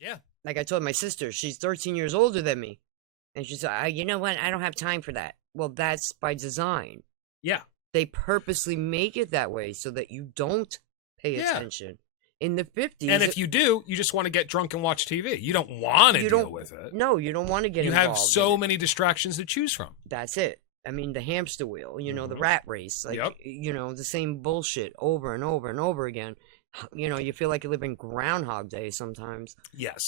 Yeah. Like I told my sister, she's 13 years older than me. And she's like, you know what? I don't have time for that. Well, that's by design. Yeah. They purposely make it that way so that you don't pay attention. In the 50s... And if you do, you just want to get drunk and watch TV. You don't want to deal with it. No, you don't want to get involved. You have so many distractions to choose from. That's it. I mean, the hamster wheel, the rat race. Like, the same bullshit over and over and over again. You feel like you live in Groundhog Day sometimes. Yes.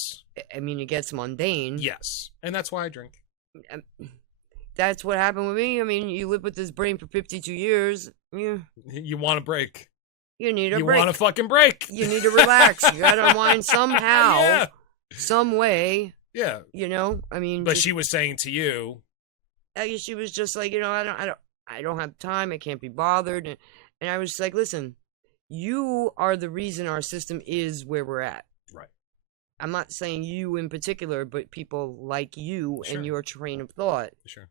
I mean, it gets mundane. Yes. And that's why I drink. That's what happened with me. I mean, you live with this brain for 52 years. You want a break. You need a break. You want a fucking break. You need to relax. You got to unwind somehow, some way. Yeah. I mean. But she was saying to you. She was just like, I don't have time. I can't be bothered. And I was just like, listen, you are the reason our system is where we're at. Right. I'm not saying you in particular, but people like you and your train of thought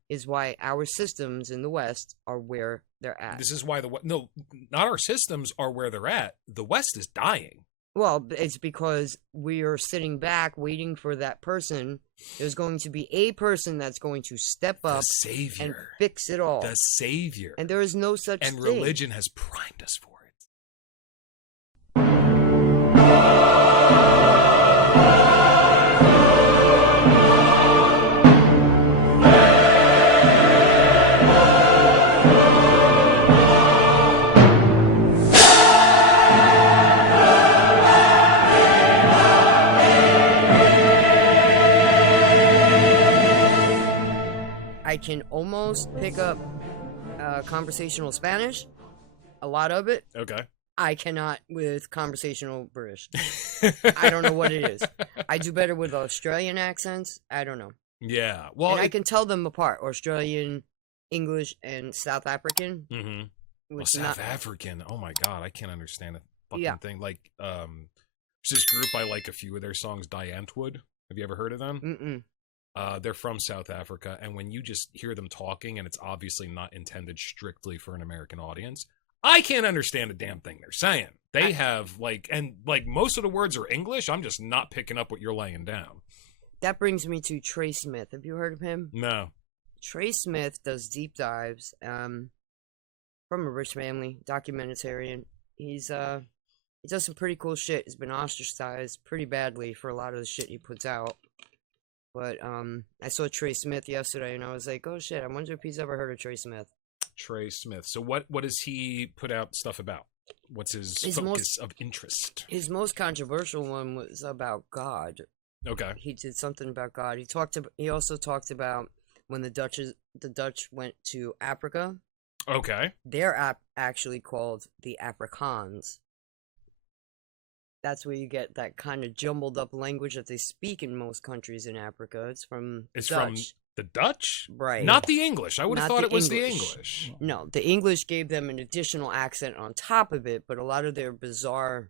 is why our systems in the West are where they're at. This is why not our systems are where they're at. The West is dying. Well, it's because we are sitting back waiting for that person. There's going to be a person that's going to step up and fix it all. The savior. And there is no such thing. And religion has primed us for it. I can almost pick up conversational Spanish, a lot of it. Okay. I cannot with conversational British. I don't know what it is. I do better with Australian accents. I don't know. Yeah. Well, and I can tell them apart. Australian, English, and South African. Mm-hmm. Well, South African. Oh my God. I can't understand a fucking thing. Like, there's this group, I like a few of their songs, Diantwood. Have you ever heard of them? Mm-mm. They're from South Africa, and when you just hear them talking, and it's obviously not intended strictly for an American audience, I can't understand a damn thing they're saying. They have, most of the words are English. I'm just not picking up what you're laying down. That brings me to Trey Smith. Have you heard of him? No. Trey Smith does deep dives, from a rich family, documentarian. He does some pretty cool shit. He's been ostracized pretty badly for a lot of the shit he puts out. But I saw Trey Smith yesterday, and I was like, oh shit, I wonder if he's ever heard of Trey Smith. Trey Smith. So what does he put out stuff about? What's his focus of interest? His most controversial one was about God. Okay. He did something about God. He also talked about when the Dutch went to Africa. Okay. They're actually called the Afrikaans. That's where you get that kind of jumbled up language that they speak in most countries in Africa. It's from from the Dutch? Right. Not the English. I would have thought it was the English. No, the English gave them an additional accent on top of it, but a lot of their bizarre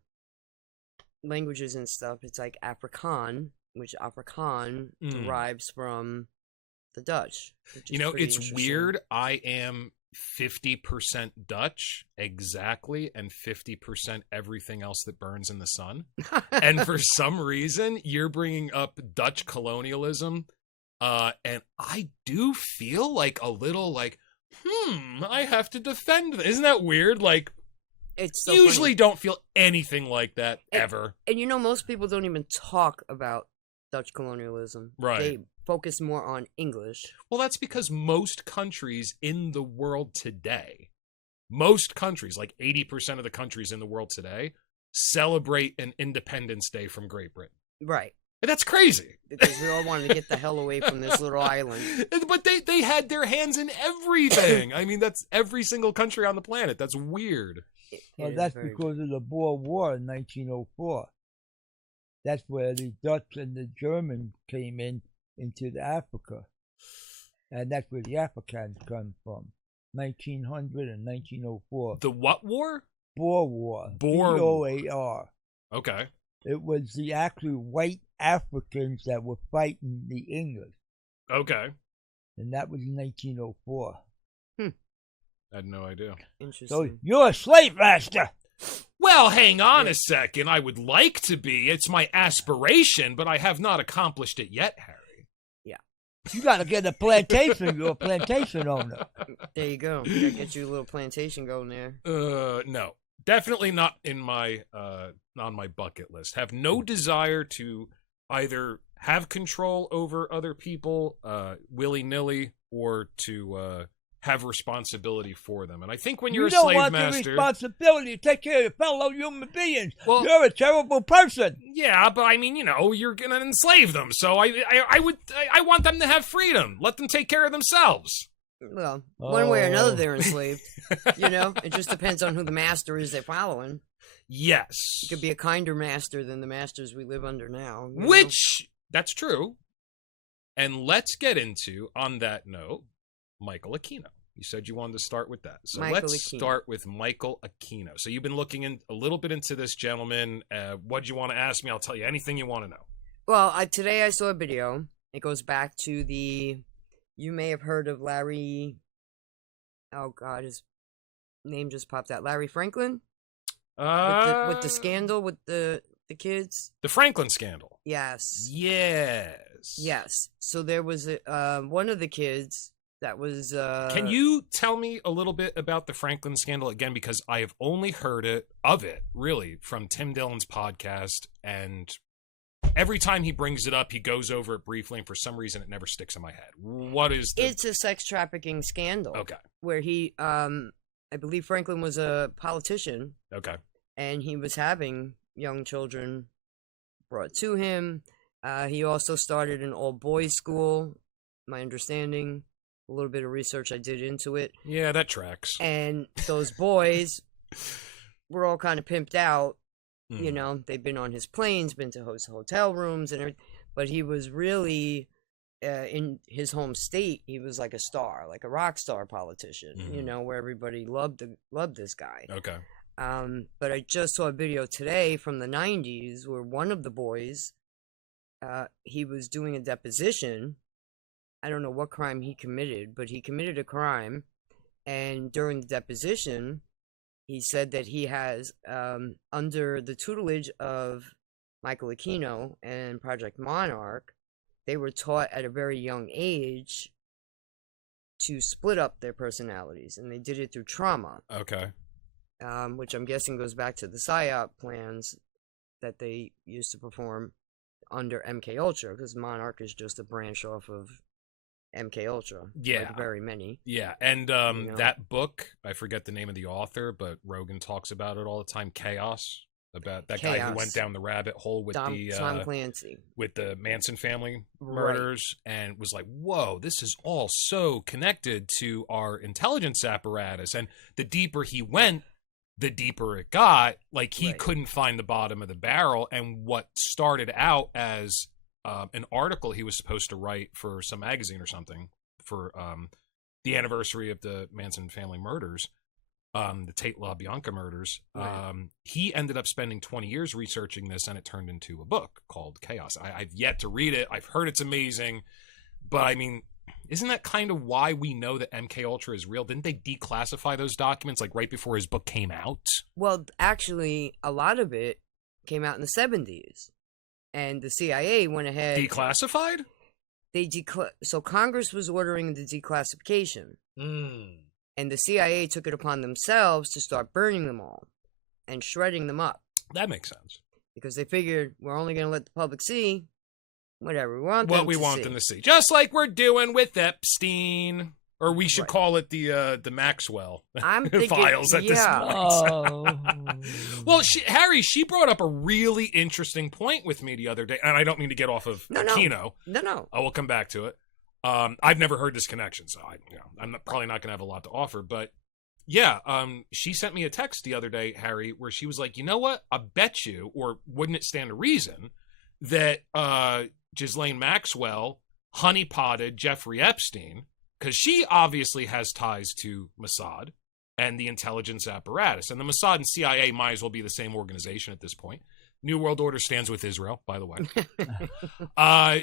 languages and stuff, it's like Afrikaan, which Afrikaan derives from the Dutch. It's weird. I am 50% Dutch, exactly, and 50% everything else that burns in the sun. And for some reason, you're bringing up Dutch colonialism, and I do feel like a little like, I have to defend this. Isn't that weird? Like, it's so usually funny. Don't feel anything like that ever. And most people don't even talk about Dutch colonialism. Right. They focus more on English. Well, that's because most countries in the world today, most countries, like 80% of the countries in the world today, celebrate an Independence Day from Great Britain. Right. And that's crazy. Because we all wanted to get the hell away from this little island. But they had their hands in everything. I mean, that's every single country on the planet. That's weird. Well, that's because of the Boer War in 1904. That's where the Dutch and the Germans came into Africa. And that's where the Afrikaans come from. 1900 and 1904. The what war? Boer War. B-O-A-R. Okay. It was the actual white Africans that were fighting the English. Okay. And that was in 1904. I had no idea. Interesting. So you're a slave master. Well, hang on a second. I would like to be. It's my aspiration, but I have not accomplished it yet, Harry. You got to get a plantation. You're a plantation owner. There you go. You gotta get you a little plantation going there. No. Definitely not in my on my bucket list. Have no desire to either have control over other people willy-nilly or to have responsibility for them. And I think when you're a slave master, you don't want the responsibility to take care of your fellow human beings. Well, you're a terrible person. Yeah, but I mean, you're gonna enslave them. So I want them to have freedom. Let them take care of themselves. Well, one way or another, they're enslaved. It just depends on who the master is they're following. Yes, it could be a kinder master than the masters we live under now. That's true. And let's get into, on that note, Michael Aquino. You said you wanted to start with that. So let's start with Michael Aquino. So you've been looking a little bit into this gentleman. What do you want to ask me? I'll tell you anything you want to know. Well, today I saw a video. It goes back to you may have heard of Larry. Oh, God, his name just popped out. Larry Franklin? With the scandal with the kids? The Franklin scandal. Yes. Yes. So there was one of the kids that was... Can you tell me a little bit about the Franklin scandal again? Because I have only heard of it, really, from Tim Dillon's podcast, and every time he brings it up, he goes over it briefly, and for some reason, it never sticks in my head. What is It's a sex trafficking scandal. Okay. Where he, I believe Franklin was a politician. Okay. And he was having young children brought to him. He also started an all-boys school, my understanding. A little bit of research I did into it. Yeah, that tracks. And those boys were all kind of pimped out. They've been on his planes, been to his hotel rooms and everything. But he was really, in his home state, he was like a star, like a rock star politician, where everybody loved this guy. Okay. But I just saw a video today from the 90s where one of the boys, he was doing a deposition. I don't know what crime he committed, but he committed a crime. And during the deposition, he said that he has, under the tutelage of Michael Aquino and Project Monarch, they were taught at a very young age to split up their personalities. And they did it through trauma. Okay. Which I'm guessing goes back to the PSYOP plans that they used to perform under MK Ultra, because Monarch is just a branch off of MK Ultra. Yeah. Like very many. Yeah, and that book, I forget the name of the author, but Rogan talks about it all the time, Chaos, about that guy who went down the rabbit hole with Tom Clancy. With the Manson family murders, and was like, whoa, this is all so connected to our intelligence apparatus. And the deeper he went, the deeper it got. Like, he couldn't find the bottom of the barrel, and what started out as an article he was supposed to write for some magazine or something for the anniversary of the Manson family murders, the Tate LaBianca murders. He ended up spending 20 years researching this, and it turned into a book called Chaos. I've yet to read it. I've heard it's amazing, but I mean, isn't that kind of why we know that MK Ultra is real? Didn't they declassify those documents like right before his book came out? Well, actually, a lot of it came out in the 70s. And the CIA went ahead. Declassified? So Congress was ordering the declassification. And the CIA took it upon themselves to start burning them all and shredding them up. That makes sense. Because they figured we're only going to let the public see whatever we want them to see. What we want them to see. Just like we're doing with Epstein. Or we should call it the Maxwell files at this point. Well, Harry, she brought up a really interesting point with me the other day, and I don't mean to get off of Aquino. No. I will come back to it. I've never heard this connection, so I'm probably not going to have a lot to offer. But yeah, she sent me a text the other day, Harry, where she was like, you know what? I bet you, or wouldn't it stand to reason, that Ghislaine Maxwell honeypotted Jeffrey Epstein, because she obviously has ties to Mossad and the intelligence apparatus. And the Mossad and CIA might as well be the same organization at this point. New World Order stands with Israel, by the way.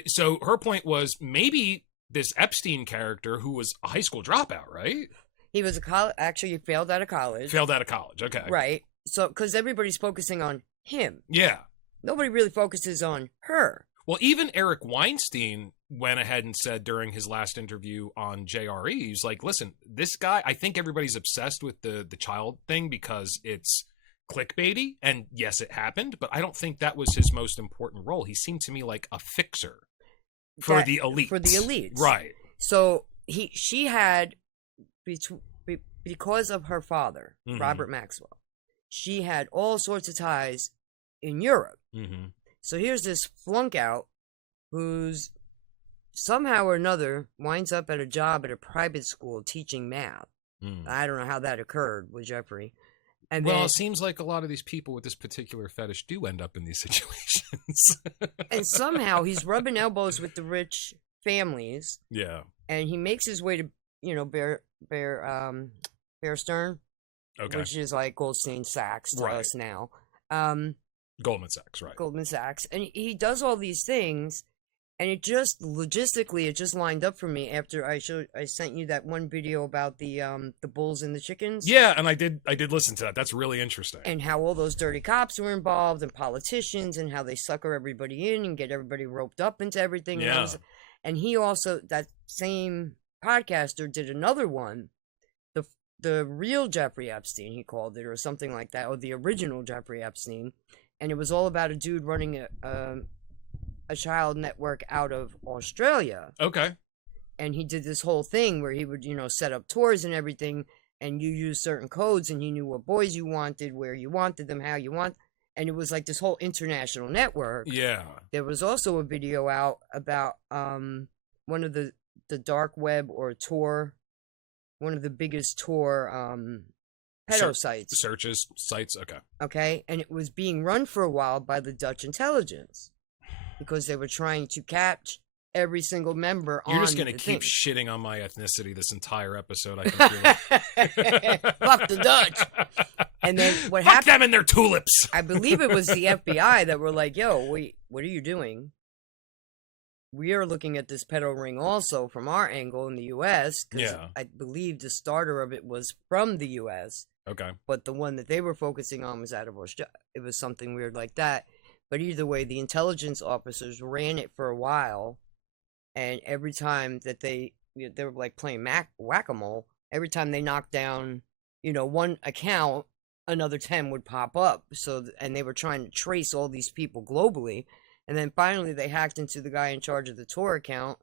So her point was, maybe this Epstein character, who was a high school dropout, right? He was actually failed out of college. Failed out of college, okay. Right. So, because everybody's focusing on him. Yeah. Nobody really focuses on her. Well, even Eric Weinstein went ahead and said during his last interview on JRE, he's like, listen, this guy, I think everybody's obsessed with the child thing because it's clickbaity. And yes, it happened, but I don't think that was his most important role. He seemed to me like a fixer for the elites. For the elites. Right. So she had, because of her father, Mm-hmm. Robert Maxwell, she had all sorts of ties in Europe. Mm-hmm. So here's this flunk out who's somehow or another winds up at a job at a private school teaching math. Mm. I don't know how that occurred with Jeffrey. And Well, then, it seems like a lot of these people with this particular fetish do end up in these situations. and somehow he's rubbing elbows with the rich families, Yeah. and he makes his way to, Bear Stearns, Okay. which is like Goldstein Sachs to Right. us now. Goldman Sachs, right. Goldman Sachs, and he does all these things, and it just logistically it just lined up for me after I sent you that one video about the bulls and the chickens. Yeah, and I did listen to that. That's really interesting. And how all those dirty cops were involved, and politicians, and how they sucker everybody in and get everybody roped up into everything. Yeah. And he also, that same podcaster, did another one, the real Jeffrey Epstein, he called it, or something like that, or the original Jeffrey Epstein. And it was all about a dude running a child network out of Australia. Okay. And he did this whole thing where he would, set up tours and everything, and you use certain codes, and he knew what boys you wanted, where you wanted them, how you want. And it was like this whole international network. Yeah. There was also a video out about one of the dark web or Tor, one of the biggest Tor pedo sites. Searches, sites, okay. Okay, and it was being run for a while by the Dutch intelligence because they were trying to catch every single member on. You're just going to keep shitting on my ethnicity this entire episode, I can feel it. Fuck the Dutch. And then what Fuck happened? them and their tulips. I believe it was the FBI that were like, yo, wait, what are you doing? We are looking at this pedo ring also from our angle in the U.S. because Yeah. I believe the starter of it was from the U.S., Okay. but the one that they were focusing on was out of Australia. It was something weird like that. But either way, the intelligence officers ran it for a while, and every time that they were like playing whack-a-mole, every time they knocked down, one account, another 10 would pop up. And they were trying to trace all these people globally. And then finally they hacked into the guy in charge of the Tor account.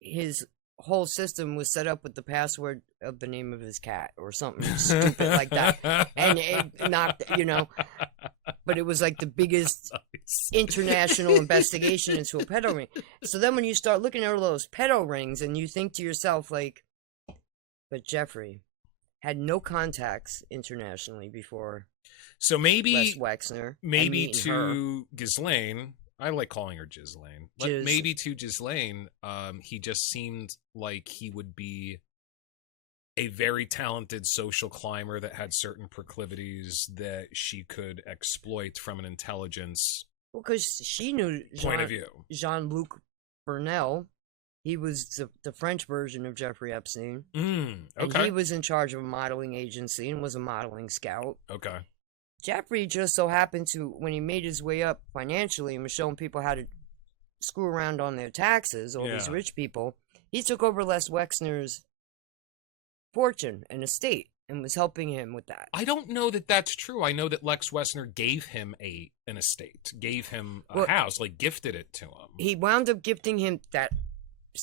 His whole system was set up with the password of the name of his cat or something stupid like that. And it knocked, but it was like the biggest international investigation into a pedo ring. So then when you start looking at all those pedo rings and you think to yourself, like, but Jeffrey had no contacts internationally before. So maybe Les Wexner. Maybe to Ghislaine, I like calling her Ghislaine, but Giz. maybe to Ghislaine, he just seemed like he would be a very talented social climber that had certain proclivities that she could exploit from an intelligence because she knew point of view. Jean-Luc Burnel. He was the French version of Jeffrey Epstein. Okay. And he was in charge of a modeling agency and was a modeling scout. Okay. Jeffrey just so happened to, when he made his way up financially and was showing people how to screw around on their taxes, all these rich people, he took over Les Wexner's fortune and estate and was helping him with that. I don't know that that's true. I know that Lex Wessner gave him an estate, gave him a house, like gifted it to him. He wound up gifting him that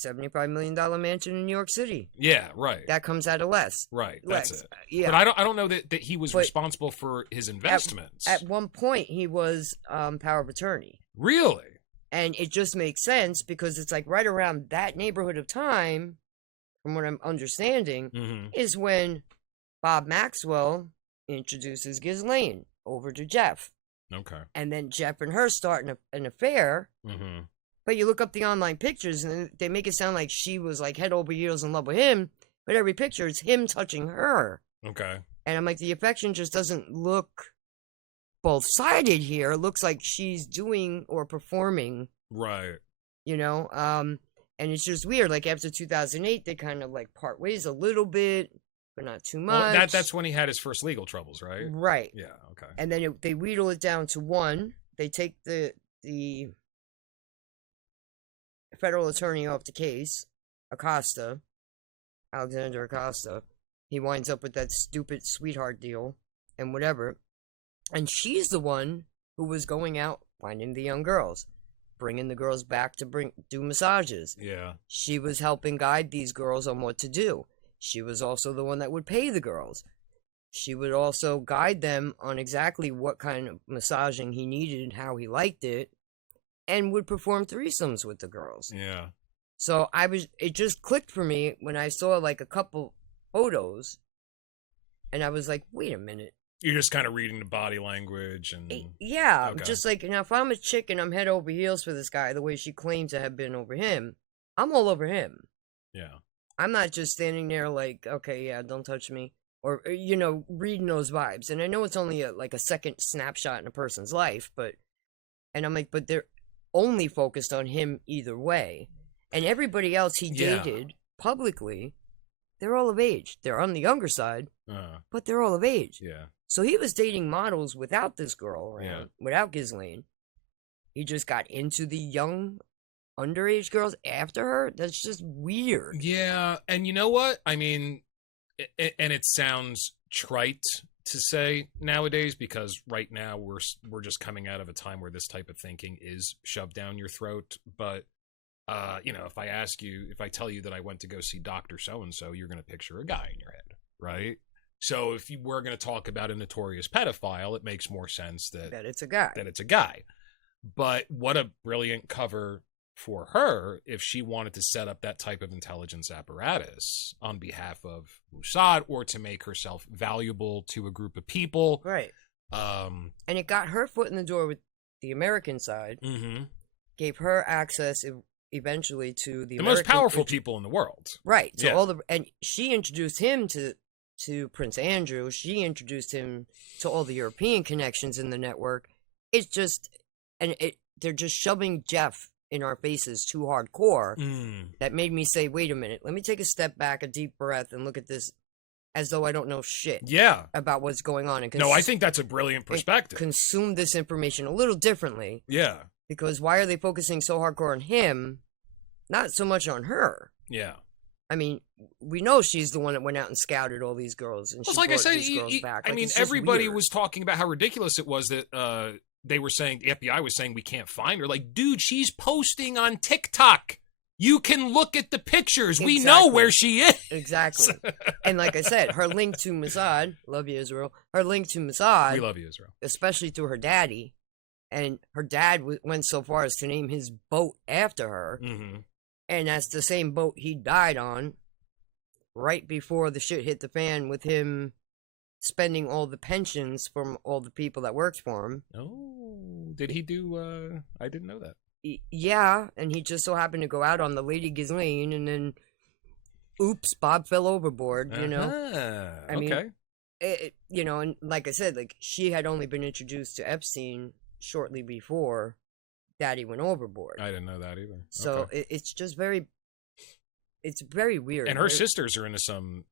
$75 million mansion in New York City. Yeah, right. That comes out of Les. Right, Lex. that's it. Yeah. But I don't know that he was responsible for his investments. At one point, he was power of attorney. Really? And it just makes sense because it's like right around that neighborhood of time, from what I'm understanding, is when Bob Maxwell introduces Ghislaine over to Jeff. Okay. And then Jeff and her start an affair. Mm-hmm. But you look up the online pictures and they make it sound like she was like head over heels in love with him. But every picture is him touching her. Okay. And I'm like, the affection just doesn't look both-sided here. It looks like she's doing or performing. Right. And it's just weird. Like after 2008, they kind of like part ways a little bit. but not too Well, much. that's when he had his first legal troubles, right? Right. Yeah, okay. And then they wheedle it down to 1. They take the federal attorney off the case, Alexander Acosta. He winds up with that stupid sweetheart deal and whatever. And she's the one who was going out finding the young girls, bringing the girls back to do massages. Yeah. She was helping guide these girls on what to do. She was also the one that would pay the girls. She would also guide them on exactly what kind of massaging he needed and how he liked it, and would perform threesomes with the girls. Yeah. So it just clicked for me when I saw like a couple photos, and I was like, wait a minute. You're just kind of reading the body language and... Yeah, Okay. just like, now if I'm a chick and I'm head over heels for this guy, the way she claims to have been over him, I'm all over him. Yeah. I'm not just standing there like, okay, yeah, don't touch me. Or, reading those vibes. And I know it's only like a second snapshot in a person's life, and I'm like, but they're only focused on him either way. And everybody else he dated publicly, they're all of age. They're on the younger side, but they're all of age. Yeah. So he was dating models without this girl around, without Ghislaine. He just got into the young underage girls after her. That's just weird. Yeah, and you know what? I mean, and it sounds trite to say nowadays, because right now we're just coming out of a time where this type of thinking is shoved down your throat. But if I tell you that I went to go see Dr. So-and-so, you're going to picture a guy in your head, right? So if we're going to talk about a notorious pedophile, it makes more sense that it's a guy. But what a brilliant cover for her if she wanted to set up that type of intelligence apparatus on behalf of Mossad, or to make herself valuable to a group of people. Right. And it got her foot in the door with the American side, gave her access eventually to the most powerful people in the world. Right. So and she introduced him to Prince Andrew. She introduced him to all the European connections in the network. It's just, they're just shoving Jeff in our faces too hardcore. That made me say, wait a minute, let me take a step back, a deep breath, and look at this as though I don't know shit about what's going on. And no, I think that's a brilliant perspective. Consume this information a little differently. Yeah. Because why are they focusing so hardcore on him, not so much on her? Yeah. I mean, we know she's the one that went out and scouted all these girls, and she like I brought said, these girls back. I mean, everybody was talking about how ridiculous it was that they were saying, the FBI was saying, we can't find her. Like, dude, she's posting on TikTok. You can look at the pictures. Exactly. We know where she is. Exactly. And like I said, her link to Mossad, love you, Israel. Her link to Mossad, we love you, Israel, especially through her daddy. And her dad went so far as to name his boat after her. And that's the same boat he died on right before the shit hit the fan, with him spending all the pensions from all the people that worked for him. Oh, did he do, I didn't know that. Yeah, and he just so happened to go out on the Lady Ghislaine, and then, oops, Bob fell overboard, I mean, and like I said, like, she had only been introduced to Epstein shortly before Daddy went overboard. I didn't know that either. So it's just it's very weird. And her sisters are into some.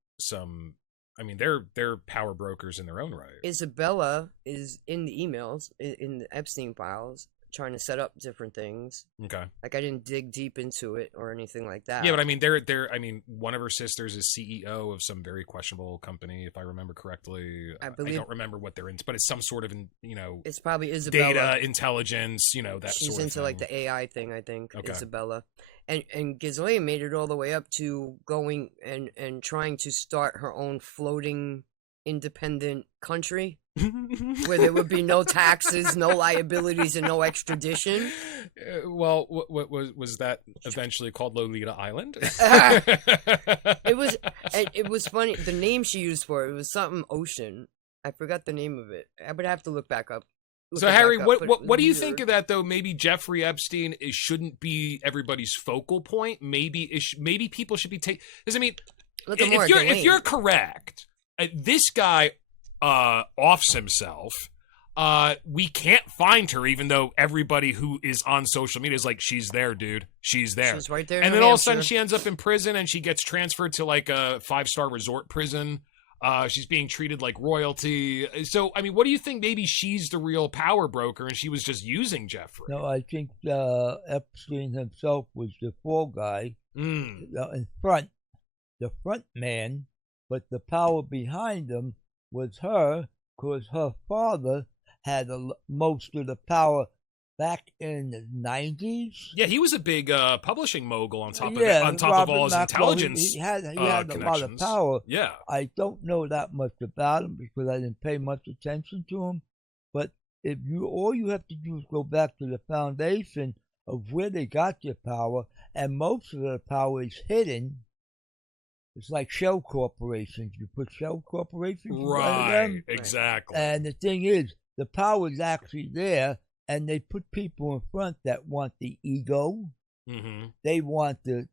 I mean, they're power brokers in their own right. Isabella is in the emails in the Epstein files, trying to set up different things. Okay. Like, I didn't dig deep into it or anything like that. Yeah, but I mean, I mean, one of her sisters is CEO of some very questionable company, if I remember correctly. I don't remember what they're into, but it's some sort of, it's probably Isabella. Data intelligence, that sort of thing. She's into like the AI thing, I think. Okay. Isabella. And Ghislaine made it all the way up to going and trying to start her own floating independent country where there would be no taxes, no liabilities, and no extradition. Well, what was that eventually called Lolita Island? It was funny. The name she used for it was something ocean. I forgot the name of it. I would have to look back up. So Harry, what do you think of that though? Maybe Jeffrey Epstein shouldn't be everybody's focal point. Maybe people should be taking. Because I mean, if you're correct, this guy offs himself. We can't find her, even though everybody who is on social media is like, she's there, dude. She's there. She's right there. And then all of a sudden she ends up in prison, and she gets transferred to like a 5-star resort prison She's being treated like royalty. So, I mean, what do you think? Maybe she's the real power broker and she was just using Jeffrey. No, I think Epstein himself was the fall guy in front, the front man, but the power behind him was her, because her father had most of the power back in the 90s. Yeah, he was a big publishing mogul on top of Robert all his Maxwell, intelligence. He had a lot of power. Yeah. I don't know that much about him because I didn't pay much attention to him. But if all you have to do is go back to the foundation of where they got their power, and most of the power is hidden. It's like shell corporations. You put shell corporations in front of them. Exactly. And the thing is, the power is actually there, and they put people in front that want the ego. Mm-hmm. They want the,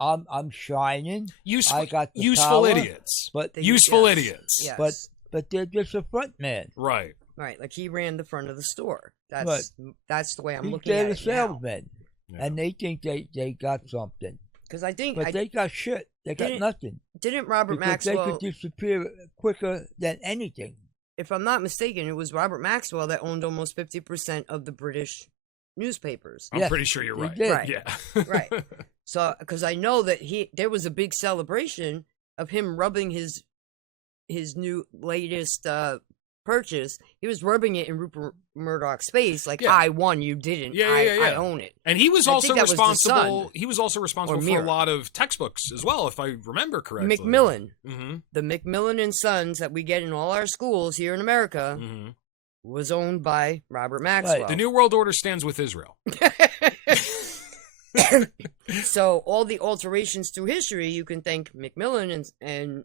I'm shining. I got the useful power, idiots. But useful idiots. Yes. But they're just a front man. Right. Right. Like he ran the front of the store. Right. That's the way I'm He's looking at it. They're the salesmen. Yeah. And they think they got something. Because I think. But they got shit. They got nothing. Didn't Robert because Maxwell. They could disappear quicker than anything. If I'm not mistaken, it was Robert Maxwell that owned almost 50% of the British newspapers. I'm pretty sure you're right. Did. Right. Yeah. Right. So, because I know that there was a big celebration of him rubbing his new latest purchase. He was rubbing it in Rupert Murdoch's face, like, Yeah. I won, you didn't. I own it. And he was I also think that was the responsible. Sun. He was also responsible for Mirror. a lot of textbooks as well, if I remember correctly. Macmillan, Mm-hmm. the Macmillan and Sons that we get in all our schools here in America, Mm-hmm. was owned by Robert Maxwell. The New World Order stands with Israel. So all the alterations through history, you can thank Macmillan and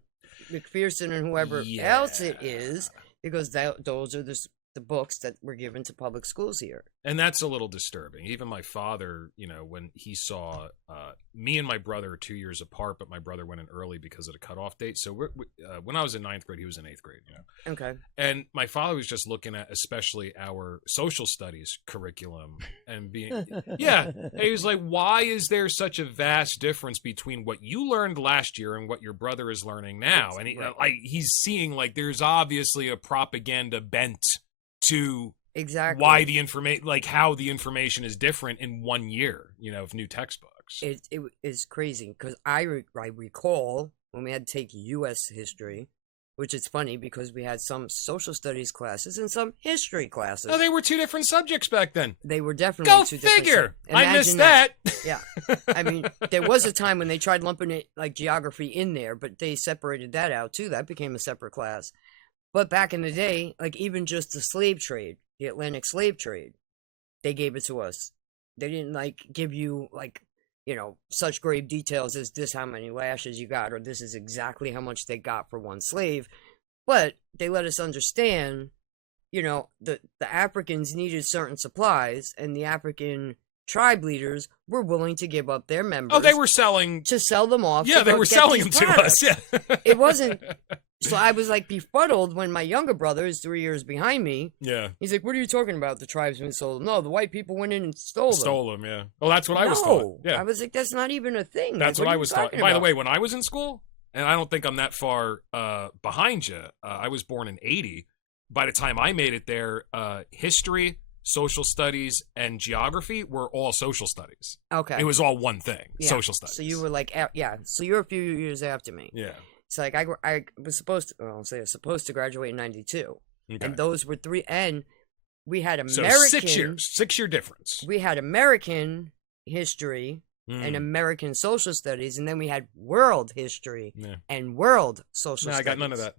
McPherson and whoever else it is, because those are the books that were given to public schools here. And that's a little disturbing. Even my father, when he saw me and my brother are 2 years apart, but my brother went in early because of the cutoff date. So when I was in 9th grade, he was in 8th grade. Okay. And my father was just looking at especially our social studies curriculum and being, and he was like, why is there such a vast difference between what you learned last year and what your brother is learning now? And he's seeing like there's obviously a propaganda bent to why the information, like how the information is different in 1 year, of new textbooks. It is crazy because I recall when we had to take U.S. history, which is funny because we had some social studies classes and some history classes. Oh, they were two different subjects back then. They were definitely two different. Go figure. I missed that. that. Yeah. I mean, there was a time when they tried lumping it like geography in there, but they separated that out too. That became a separate class. But back in the day, like even just the slave trade, the Atlantic slave trade, they gave it to us. They didn't like give you like, such grave details as this how many lashes you got, or this is exactly how much they got for one slave. But they let us understand, the Africans needed certain supplies, and the African tribe leaders were willing to give up their members. Oh, they were selling to sell them off. Yeah, they were selling them to us. Yeah. It wasn't. So I was like befuddled when my younger brother is 3 years behind me. Yeah. He's like, what are you talking about? The tribesmen sold them. No, the white people went in and stole them. Stole them, yeah. Well, that's what I was taught. Yeah. I was like, that's not even a thing. That's like, what I was taught. about? By the way, when I was in school, and I don't think I'm that far behind you, I was born in 80. By the time I made it there, history, social studies, and geography were all social studies. Okay. It was all one thing, social studies. So you were like, so you're a few years after me. Yeah. It's like I was supposed to graduate in 92. Okay. And those were and we had American. So 6 years. 6 year difference. We had American history and American social studies, and then we had world history and world social studies. I got none of that.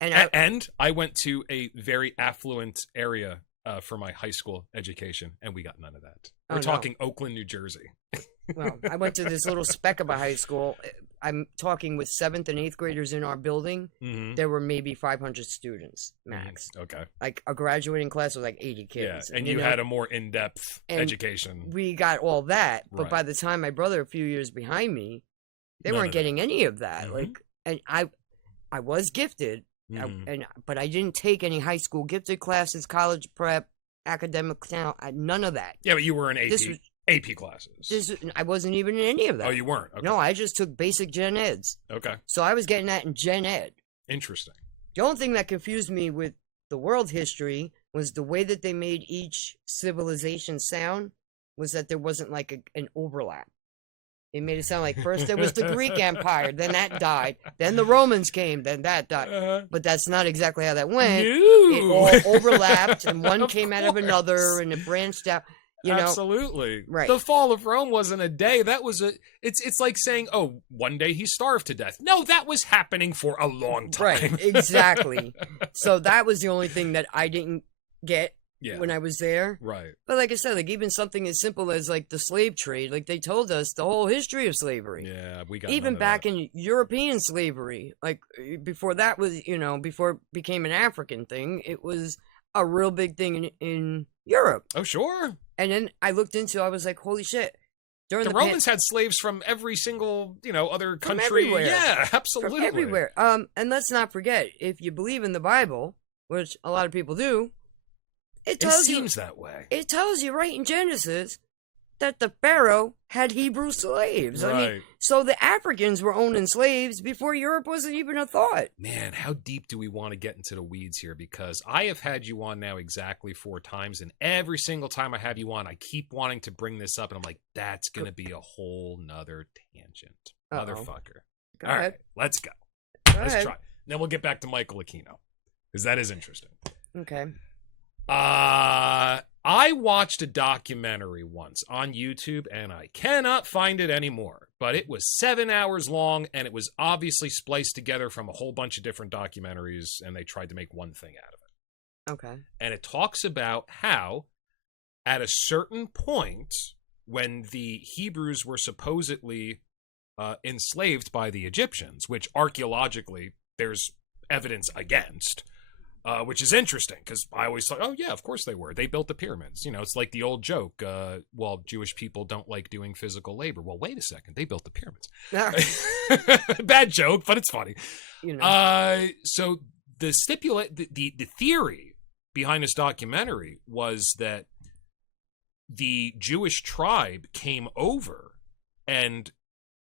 And I went to a very affluent area for my high school education, and we got none of that. We're talking Oakland, New Jersey. Well, I went to this little speck of a high school. I'm talking with 7th and 8th graders in our building. Mm-hmm. There were maybe 500 students max. Mm-hmm. Okay. Like a graduating class was like 80 kids. Yeah, and you had a more in-depth education. We got all that, but by the time my brother, a few years behind me, they weren't getting any of that. Mm-hmm. Like, and I was gifted, but I didn't take any high school gifted classes, college prep, academic, none of that. Yeah, but you were in AP classes. I wasn't even in any of that. Oh, you weren't? Okay. No, I just took basic gen eds. Okay. So I was getting that in gen ed. Interesting. The only thing that confused me with the world history was the way that they made each civilization sound was that there wasn't like an overlap. It made it sound like first there was the Greek Empire, then that died, then the Romans came, then that died. But that's not exactly how that went. No. It all overlapped, and one came out of course. another, and it branched out. You know, Absolutely. Right. The fall of Rome wasn't a day. That was it's like saying, oh, one day he starved to death. No, that was happening for a long time. Right, exactly. So that was the only thing that I didn't get when I was there. Right. But like I said, like even something as simple as like the slave trade, like they told us the whole history of slavery. Yeah, we got even back in European slavery, like before that was, before it became an African thing, it was a real big thing in Europe. Oh, sure. And then I looked into, I was like, holy shit. During the Romans had slaves from every single, other country. Everywhere. Yeah, absolutely. From everywhere. And let's not forget, if you believe in the Bible, which a lot of people do, it seems that way. It tells you right in Genesis that the Pharaoh had Hebrew slaves. Right. I mean, so the Africans were owning slaves before Europe wasn't even a thought. Man, how deep do we want to get into the weeds here? Because I have had you on now exactly 4 times, and every single time I have you on, I keep wanting to bring this up, and I'm like, that's going to be a whole nother tangent. Motherfucker. Go All ahead. right, let's go. Go Let's ahead. try. Then we'll get back to Michael Aquino, because that is interesting. Okay. I watched a documentary once on YouTube, and I cannot find it anymore. But it was 7 hours long, and it was obviously spliced together from a whole bunch of different documentaries, and they tried to make one thing out of it. Okay. And it talks about how, at a certain point, when the Hebrews were supposedly enslaved by the Egyptians, which archaeologically there's evidence against, which is interesting, because I always thought, oh, yeah, of course they were. They built the pyramids. It's like the old joke, well, Jewish people don't like doing physical labor. Well, wait a second. They built the pyramids. Bad joke, but it's funny. So the theory behind this documentary was that the Jewish tribe came over and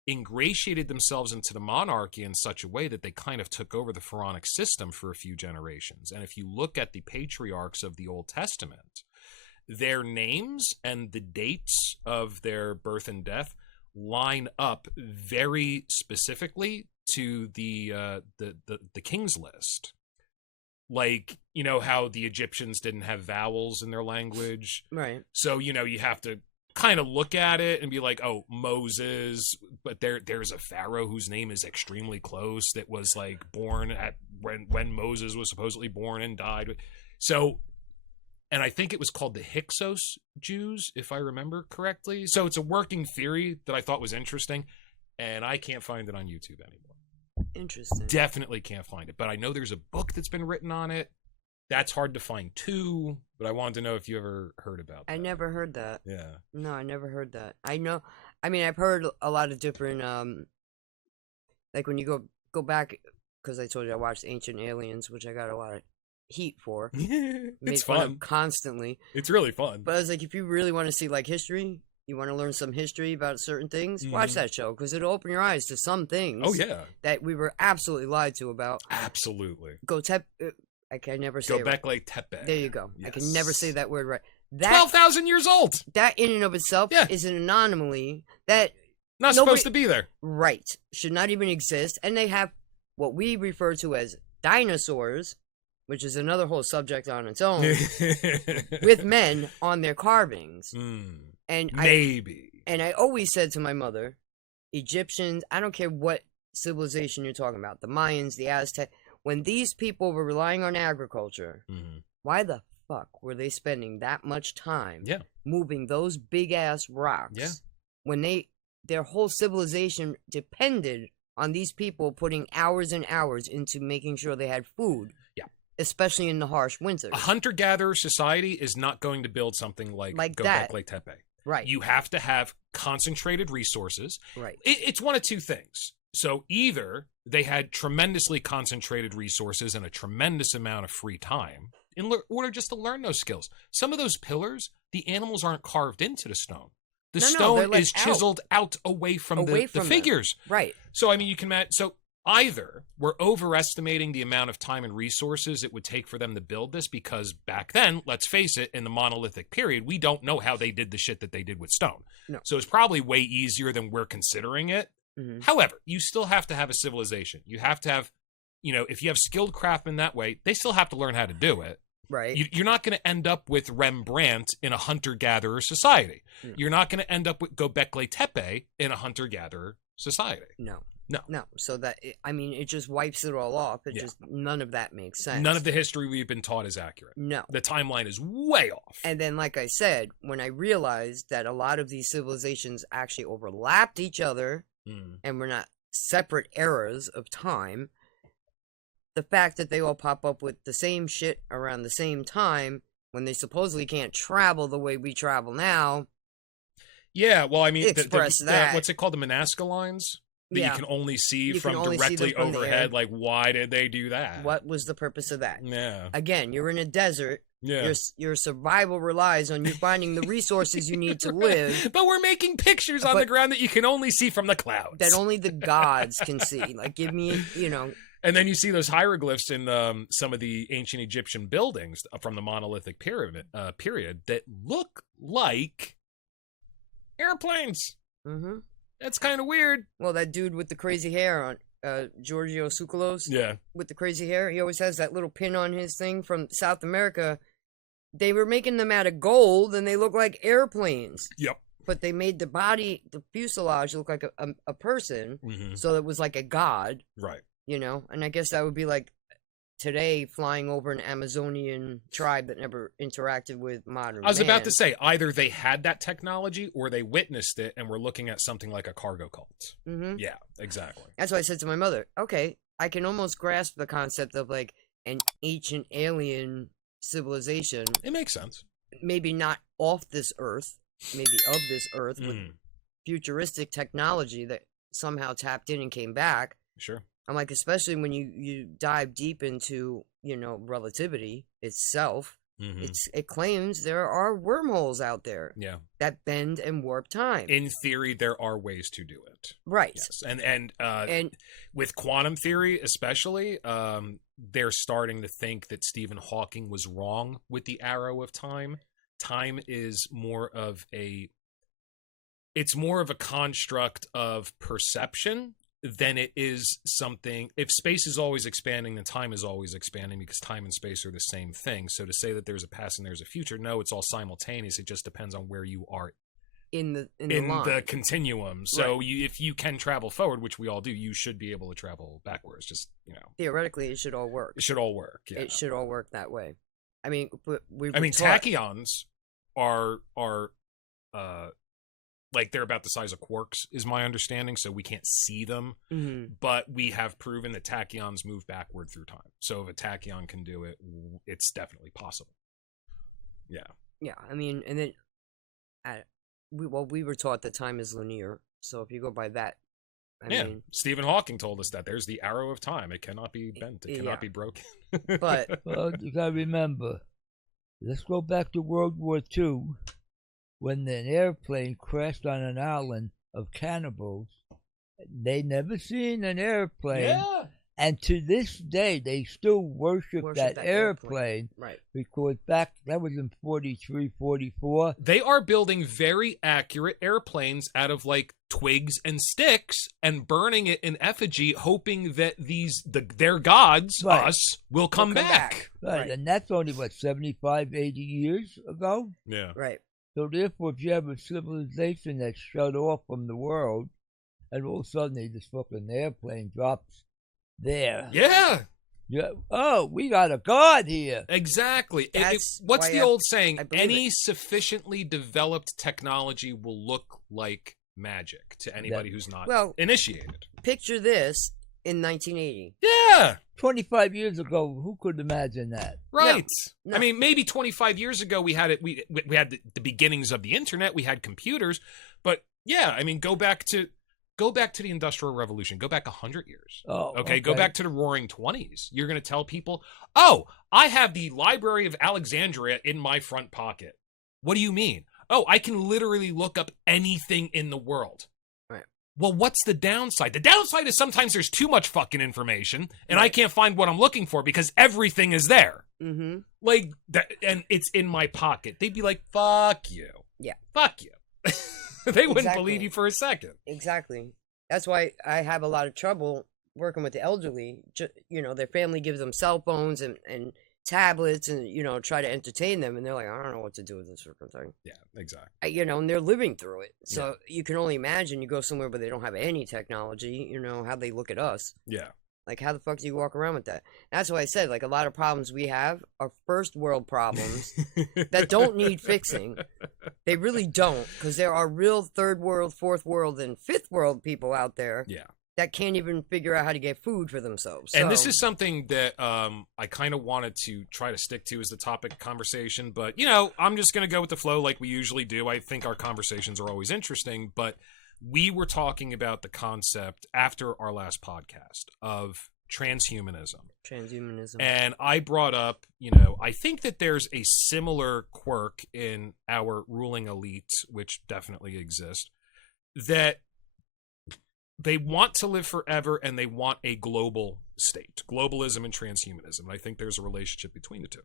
ingratiated themselves into the monarchy in such a way that they kind of took over the pharaonic system for a few generations. And if you look at the patriarchs of the Old Testament, their names and the dates of their birth and death line up very specifically to the king's list. Like, how the Egyptians didn't have vowels in their language. Right. So, you have to kind of look at it and be like, oh, Moses, but there's a pharaoh whose name is extremely close that was like born at when Moses was supposedly born and died. So, and I think it was called the Hyksos Jews, if I remember correctly. So it's a working theory that I thought was interesting, and I can't find it on YouTube anymore. Interesting. Definitely can't find it, but I know there's a book that's been written on it. That's hard to find too, but I wanted to know if you ever heard about that. I never heard that. Yeah. No, I never heard that. I've heard a lot of different, like when you go back, because I told you I watched Ancient Aliens, which I got a lot of heat for. It's fun fun. of constantly. It's really fun. But I was like, if you really want to see like history, you want to learn some history about certain things, watch that show, because it'll open your eyes to some things. Oh, yeah. That we were absolutely lied to about. Absolutely. I can never say Go it back right. like Tepe. There you go. Yes. I can never say that word right. 12,000 years old. That in and of itself is an anomaly that not supposed to be there. Right. Should not even exist. And they have what we refer to as dinosaurs, which is another whole subject on its own, with men on their carvings. And maybe. I always said to my mother, Egyptians, I don't care what civilization you're talking about, the Mayans, the Aztecs, when these people were relying on agriculture, why the fuck were they spending that much time moving those big ass rocks when their whole civilization depended on these people putting hours and hours into making sure they had food, especially in the harsh winters? A hunter-gatherer society is not going to build something like Göbekli Tepe. Right. You have to have concentrated resources. Right. It's one of two things. So either they had tremendously concentrated resources and a tremendous amount of free time in order just to learn those skills. Some of those pillars, the animals aren't carved into the stone. The stone is chiseled out away from the figures. Right. So, I mean, you can imagine. So either we're overestimating the amount of time and resources it would take for them to build this, because back then, let's face it, in the monolithic period, we don't know how they did the shit that they did with stone. No. So it's probably way easier than we're considering it. Mhm. However, you still have to have a civilization. You have to have, if you have skilled craftsmen that way, they still have to learn how to do it. Right. You're not going to end up with Rembrandt in a hunter-gatherer society. No. You're not going to end up with Göbekli Tepe in a hunter-gatherer society. No. No. No. So it just wipes it all off. It just, none of that makes sense. None of the history we've been taught is accurate. No. The timeline is way off. And then, like I said, when I realized that a lot of these civilizations actually overlapped each other and were not separate eras of time, the fact that they all pop up with the same shit around the same time when they supposedly can't travel the way we travel now. Yeah, well, I mean, Express that. what's it called? The Menasca lines? That you can only see You from can only see directly them from the overhead. air. Like, why did they do that? What was the purpose of that? Yeah. Again, you're in a desert. Yeah. Your survival relies on you finding the resources you need to live But we're making pictures on the ground that you can only see from the clouds. that only the gods can see. Like, give me, And then you see those hieroglyphs in some of the ancient Egyptian buildings from the monolithic period that look like airplanes. Mm-hmm. That's kind of weird. Well, that dude with the crazy hair on, Giorgio Tsoukalos, Yeah. with the crazy hair, he always has that little pin on his thing from South America. They were making them out of gold, and they look like airplanes. Yep. But they made the fuselage look like a person, so it was like a god, Right. And I guess that would be like today flying over an Amazonian tribe that never interacted with modern I was about to man. say, either they had that technology or they witnessed it and were looking at something like a cargo cult. Mm-hmm. Yeah, exactly. That's why I said to my mother, okay, I can almost grasp the concept of like an ancient alien civilization, It makes sense. maybe not off this earth, maybe of this earth, with futuristic technology that somehow tapped in and came back. Sure. I'm like, especially when you dive deep into, relativity itself, it claims there are wormholes out there Yeah. that bend and warp time. In theory, there are ways to do it. Right. Yes. And with quantum theory, especially, they're starting to think that Stephen Hawking was wrong with the arrow of time. Time is more of a construct of perception than it is something. If space is always expanding, then time is always expanding, because time and space are the same thing. So to say that there's a past and there's a future, no, it's all simultaneous. It just depends on where you are in the the continuum. So if you can travel forward, which we all do, you should be able to travel backwards. Just, theoretically, it should all work. it should all work. Yeah. It should all work that way. I mean, tachyons are like they're about the size of quarks, is my understanding. So we can't see them, but we have proven that tachyons move backward through time. So if a tachyon can do it, it's definitely possible. Yeah. Yeah, I mean, and then we were taught that time is linear. So if you go by that, I mean, Stephen Hawking told us that there's the arrow of time. It cannot be bent. It cannot be broken. But well, you gotta remember. Let's go back to World War II, when an airplane crashed on an island of cannibals. They never seen an airplane. Yeah. And to this day, they still worship that airplane. Right. Because that was in 43, 44. They are building very accurate airplanes out of like twigs and sticks and burning it in effigy, hoping that their gods, us, will come back. Right. And that's only, 75, 80 years ago? Yeah. Right. So therefore, if you have a civilization that's shut off from the world, and all of a sudden this fucking airplane drops there. Yeah. Yeah. Oh, we got a god here. Exactly. What's the old saying? Any sufficiently developed technology will look like magic to anybody who's not initiated. Picture this in 1980. Yeah. 25 years ago, who could imagine that? Right. No. I mean, maybe 25 years ago we had it. We had the beginnings of the internet. We had computers, but yeah, I mean, go back to the Industrial Revolution. Go back 100 years. Oh, okay. Go back to the Roaring 20s. You're going to tell people, oh, I have the Library of Alexandria in my front pocket. What do you mean? Oh, I can literally look up anything in the world. Right. well, what's the downside? The downside is sometimes there's too much fucking information, and I can't find what I'm looking for because everything is there. Mm-hmm. Like, that, and it's in my pocket. They'd be like, fuck you. Yeah. Fuck you. They wouldn't Exactly. believe you for a second. Exactly. That's why I have a lot of trouble working with the elderly. You know, their family gives them cell phones and tablets and, you know, try to entertain them. And they're like, I don't know what to do with this freaking thing. Yeah, exactly. You know, and they're living through it. So you can only imagine you go somewhere where they don't have any technology, you know, how they look at us. Yeah. Like, how the fuck do you walk around with that? That's why I said, like, a lot of problems we have are first world problems that don't need fixing. They really don't, because there are real third world, fourth world, and fifth world people out there that can't even figure out how to get food for themselves. And this is something that I kind of wanted to try to stick to as the topic of conversation. But, you know, I'm just going to go with the flow like we usually do. I think our conversations are always interesting, but we were talking about the concept after our last podcast of transhumanism. And I brought up, you know, I think that there's a similar quirk in our ruling elite, which definitely exists, that they want to live forever and they want a global state, globalism and transhumanism. And I think there's a relationship between the two.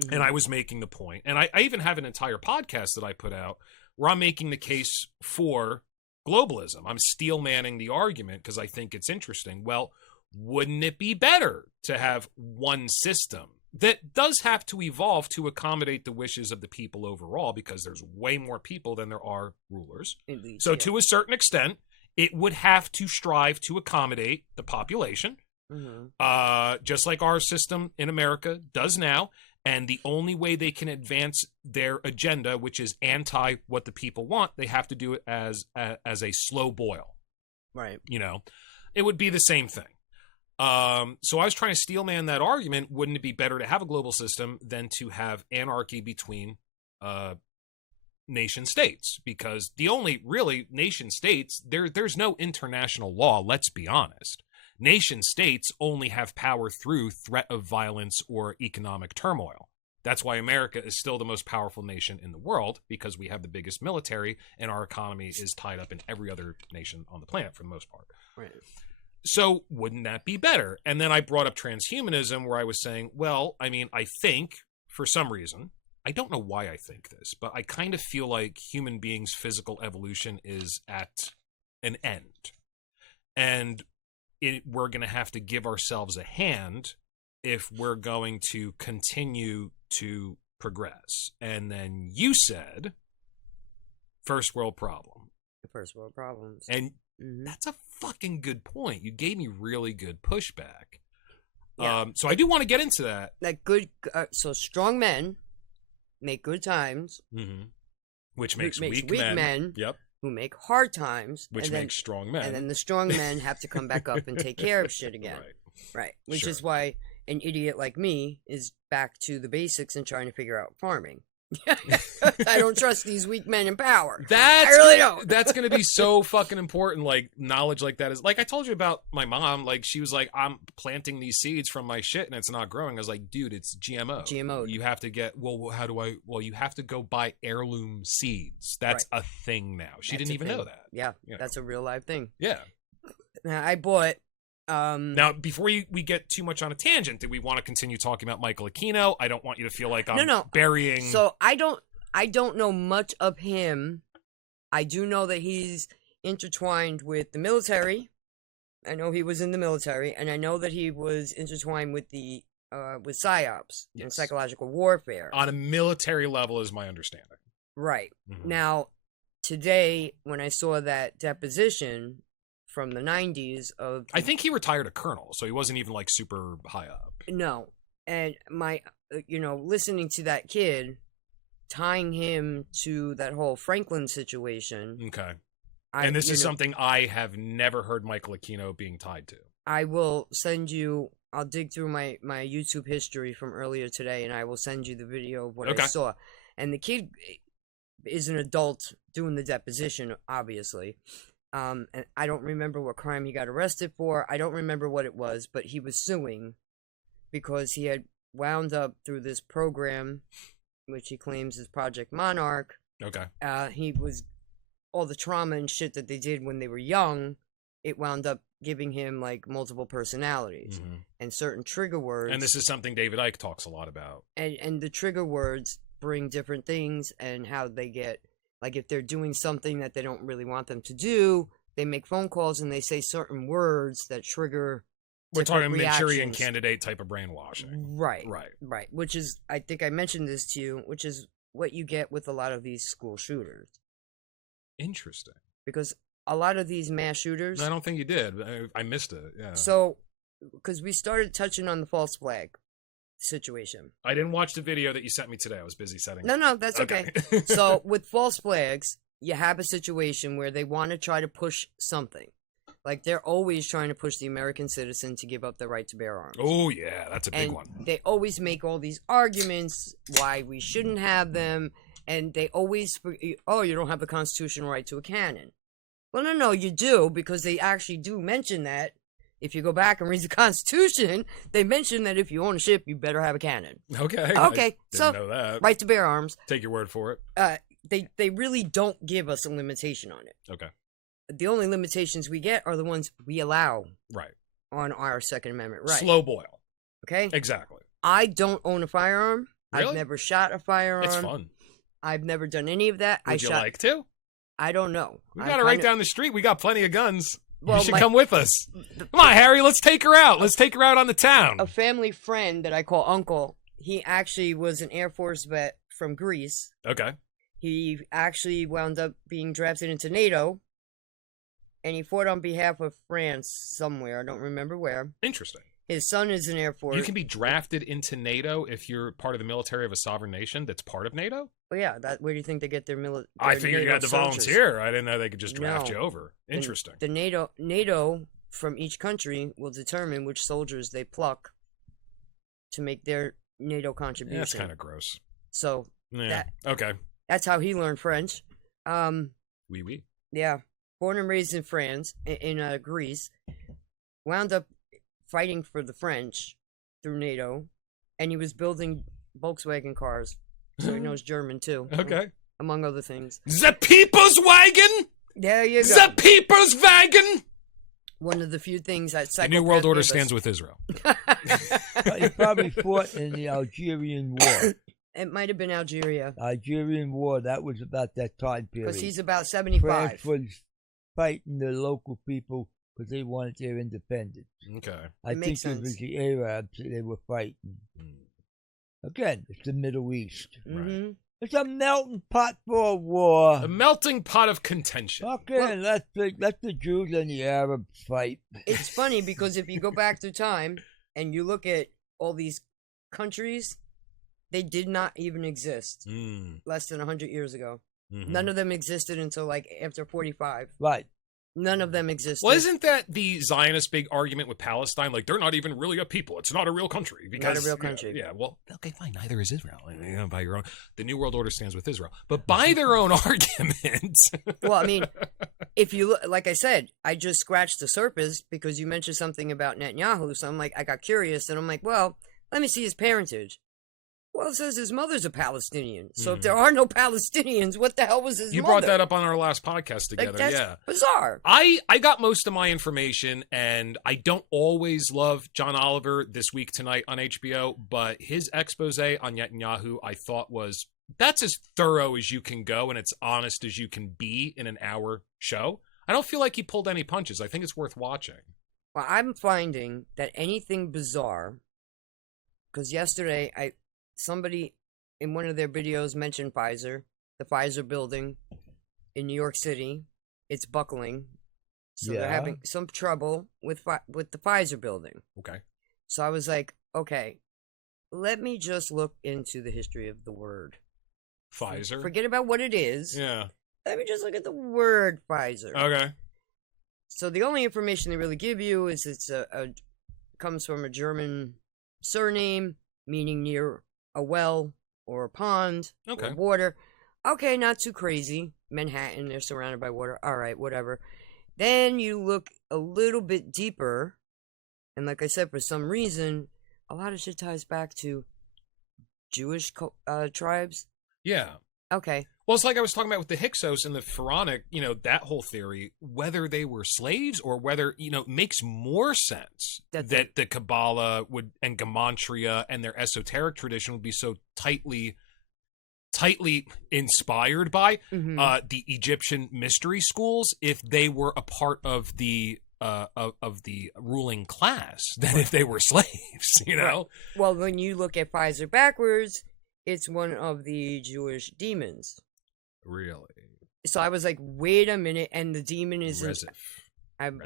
Mm-hmm. And I was making the point, and I even have an entire podcast that I put out where I'm making the case for globalism. I'm steel manning the argument because I think it's interesting. Well, wouldn't it be better to have one system that does have to evolve to accommodate the wishes of the people overall, because there's way more people than there are rulers. Indeed, so to a certain extent, it would have to strive to accommodate the population, just like our system in America does now. And the only way they can advance their agenda, which is anti what the people want, they have to do it as a slow boil. Right. You know, it would be the same thing. So I was trying to steel man that argument. Wouldn't it be better to have a global system than to have anarchy between nation states? Because the only really nation states, there's no international law, let's be honest. Nation states only have power through threat of violence or economic turmoil. That's why America is still the most powerful nation in the world, because we have the biggest military and our economy is tied up in every other nation on the planet for the most part. Right. So wouldn't that be better? And then I brought up transhumanism, where I was saying, well, I mean, I think for some reason, I don't know why I think this, but I kind of feel like human beings' physical evolution is at an end. And we're going to have to give ourselves a hand if we're going to continue to progress. And then you said, first world problem. The first world problems. And that's a fucking good point. You gave me really good pushback. Yeah. So I do want to get into that. Like good, so strong men make good times. Which makes weak men. Yep. Who make hard times. Which makes strong men. And then the strong men have to come back up and take care of shit again. Right. Which is why an idiot like me is back to the basics and trying to figure out farming. I don't trust these weak men in power. I really don't. That's going to be so fucking important. Like, knowledge like that is, like I told you about my mom. Like, she was like, I'm planting these seeds from my shit and it's not growing. I was like, dude, it's GMO. You have to get, you have to go buy heirloom seeds. That's a thing now. She didn't even know that. Yeah. That's a real live thing. Yeah. Now, I bought. Now, before we get too much on a tangent, do we want to continue talking about Michael Aquino? I don't want you to feel like I'm burying. So I don't know much of him. I do know that he's intertwined with the military. I know he was in the military, and I know that he was intertwined with the with psyops and psychological warfare on a military level, is my understanding. Right. Now, today when I saw that deposition from the 90s of... I think he retired a colonel, so he wasn't even, like, super high up. No. And my, listening to that kid, tying him to that whole Franklin situation... Okay. And this is something I have never heard Michael Aquino being tied to. I will send you... I'll dig through my YouTube history from earlier today, and I will send you the video of what I saw. And the kid is an adult doing the deposition, obviously. And I don't remember what crime he got arrested for. I don't remember what it was, but he was suing because he had wound up through this program, which he claims is Project Monarch. Okay. He was all the trauma and shit that they did when they were young, it wound up giving him like multiple personalities and certain trigger words. And this is something David Icke talks a lot about. And the trigger words bring different things, and how they get, like, if they're doing something that they don't really want them to do, they make phone calls and they say certain words that trigger. We're talking reactions. Manchurian Candidate type of brainwashing. Right. Right. Which is, I think I mentioned this to you, which is what you get with a lot of these school shooters. Interesting. Because a lot of these mass shooters. I don't think you did. I missed it. Yeah. So, because we started touching on the false flag situation. I didn't watch the video that you sent me today. I was busy setting. No, that's okay. So, with false flags, you have a situation where they want to try to push something. Like, they're always trying to push the American citizen to give up the right to bear arms. Oh, yeah, that's a big one. They always make all these arguments why we shouldn't have them, and they always, you don't have the constitutional right to a cannon. Well, no, you do, because they actually do mention that. If you go back and read the Constitution, they mention that if you own a ship, you better have a cannon. Okay. Okay, so know that. Right to bear arms. Take your word for it. They really don't give us a limitation on it. Okay. The only limitations we get are the ones we allow. Right. On our Second Amendment right. Slow boil. Okay? Exactly. I don't own a firearm. Really? I've never shot a firearm. It's fun. I've never done any of that. Would you like to? I don't know. We got it right down the street. We got plenty of guns. Well, you should come with us. Come on, Harry. Let's take her out. Let's take her out on the town. A family friend that I call Uncle, he actually was an Air Force vet from Greece. Okay. He actually wound up being drafted into NATO. And he fought on behalf of France somewhere. I don't remember where. Interesting. His son is in Air Force. You can be drafted into NATO if you're part of the military of a sovereign nation that's part of NATO? Well, yeah. Where do you think they get their military? I figured you had to volunteer. I didn't know they could just draft you over. Interesting. The NATO from each country will determine which soldiers they pluck to make their NATO contribution. Yeah, that's kind of gross. So, okay. That's how he learned French. Oui. Yeah. Born and raised in France, in Greece, wound up fighting for the French through NATO, and he was building Volkswagen cars, so he knows German too. Okay. Among other things. The People's Wagon? There you go. The People's Wagon? One of the few things that the New World Order stands with Israel. He probably fought in the Algerian War. It might have been Algeria. Algerian War, that was about that time period. Because he's about 75. France was fighting the local people because they wanted their independence. Okay. I think it was the Arabs that they were fighting. Again, it's the Middle East. Mm-hmm. Right. It's a melting pot for a war. A melting pot of contention. Okay, let the Jews and the Arabs fight. It's funny because if you go back through time and you look at all these countries, they did not even exist less than 100 years ago. Mm-hmm. None of them existed until like after 45. Right. None of them existed. Well, isn't that the Zionist big argument with Palestine? Like, they're not even really a people. It's not a real country. Because, not a real country. Yeah, well, okay, fine. Neither is Israel. By your own. The New World Order stands with Israel. But by their own argument. Well, I mean, if you look, like I said, I just scratched the surface because you mentioned something about Netanyahu. So I'm like, I got curious and I'm like, well, let me see his parentage. Well, it says his mother's a Palestinian. So if there are no Palestinians, what the hell was his mother? You brought that up on our last podcast together. Like, that's bizarre. I got most of my information, and I don't always love John Oliver This Week Tonight on HBO, but his expose on Netanyahu I thought that's as thorough as you can go and as honest as you can be in an hour show. I don't feel like he pulled any punches. I think it's worth watching. Well, I'm finding that anything bizarre, because yesterday somebody in one of their videos mentioned Pfizer, the Pfizer building in New York City. It's buckling. So they're having some trouble with the Pfizer building. Okay. So I was like, okay, let me just look into the history of the word. Pfizer? Forget about what it is. Yeah. Let me just look at the word Pfizer. Okay. So the only information they really give you is it's comes from a German surname, meaning near a well or a pond or water. Okay, not too crazy. Manhattan, they're surrounded by water. All right, whatever. Then you look a little bit deeper, and like I said, for some reason, a lot of shit ties back to Jewish tribes. Yeah. Okay. Well, it's like I was talking about with the Hyksos and the Pharaonic, that whole theory, whether they were slaves or whether, it makes more sense that the Kabbalah and Gematria and their esoteric tradition would be so tightly inspired by the Egyptian mystery schools if they were a part of the ruling class than if they were slaves, Right. Well, when you look at Pfizer backwards, it's one of the Jewish demons. Really? So I was like, wait a minute, and the demon is Rezif? I'm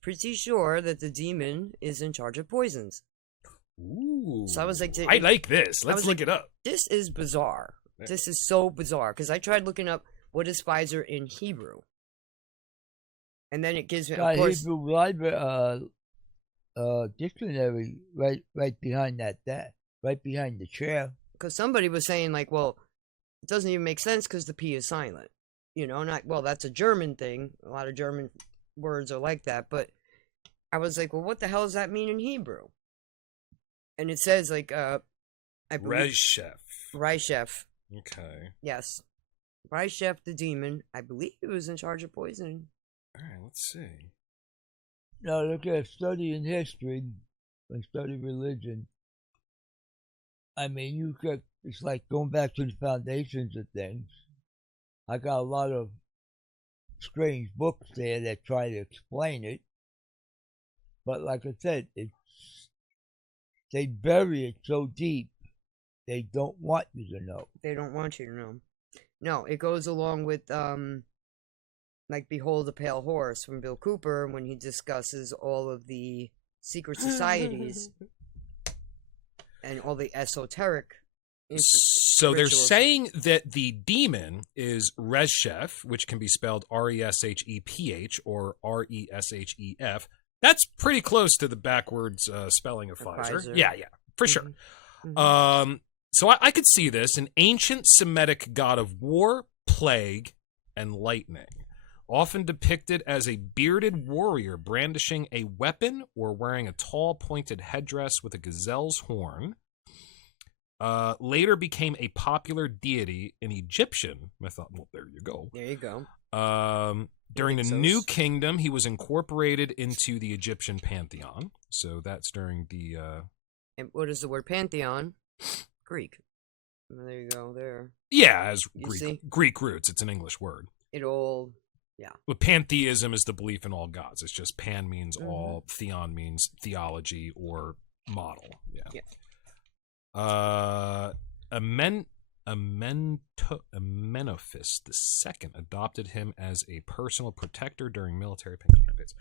pretty sure that the demon is in charge of poisons. Ooh. So I was like, I like this. Let's look it up. This is bizarre. Yeah. This is so bizarre because I tried looking up what is Pfizer in Hebrew, and then it gives me of course, Hebrew library, dictionary right behind that right behind the chair. because somebody was saying like, well, it doesn't even make sense because the P is silent. That's a German thing. A lot of German words are like that, but I was like, well, what the hell does that mean in Hebrew? And it says like, I believe Reshef. Okay. Yes, Reshef the demon. I believe he was in charge of poisoning. All right, let's see. Now look at studying history and study religion. I mean, it's like going back to the foundations of things. I got a lot of strange books there that try to explain it. But like I said, they bury it so deep, they don't want you to know. They don't want you to know. No, it goes along with, like Behold the Pale Horse from Bill Cooper when he discusses all of the secret societies and all the esoteric. So they're saying that the demon is Reshef, which can be spelled Resheph or Reshef. That's pretty close to the backwards spelling of Pfizer. Yeah, for sure. Mm-hmm. So I could see this, an ancient Semitic god of war, plague, and lightning, often depicted as a bearded warrior brandishing a weapon or wearing a tall pointed headdress with a gazelle's horn. Later became a popular deity in Egyptian mythology. Well, there you go. There you go. During the New Kingdom, he was incorporated into the Egyptian pantheon. So that's during the... And what is the word pantheon? Greek. There you go, there. Yeah, as See? Greek roots. It's an English word. Yeah. But pantheism is the belief in all gods. It's just pan means all, theon means theology or model. Yeah. Amenophis II adopted him as a personal protector during military campaigns.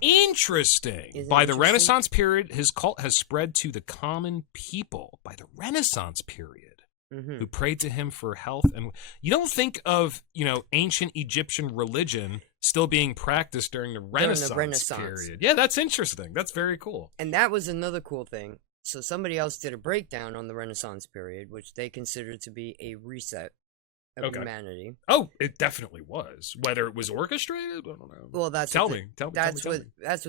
Interesting. By the Renaissance period, his cult has spread to the common people. By the Renaissance period, who prayed to him for health. And you don't think of, ancient Egyptian religion still being practiced during the Renaissance period. Yeah, that's interesting. That's very cool. And that was another cool thing. So somebody else did a breakdown on the Renaissance period, which they considered to be a reset of humanity. Oh, it definitely was. Whether it was orchestrated, I don't know. Well, tell me. That's what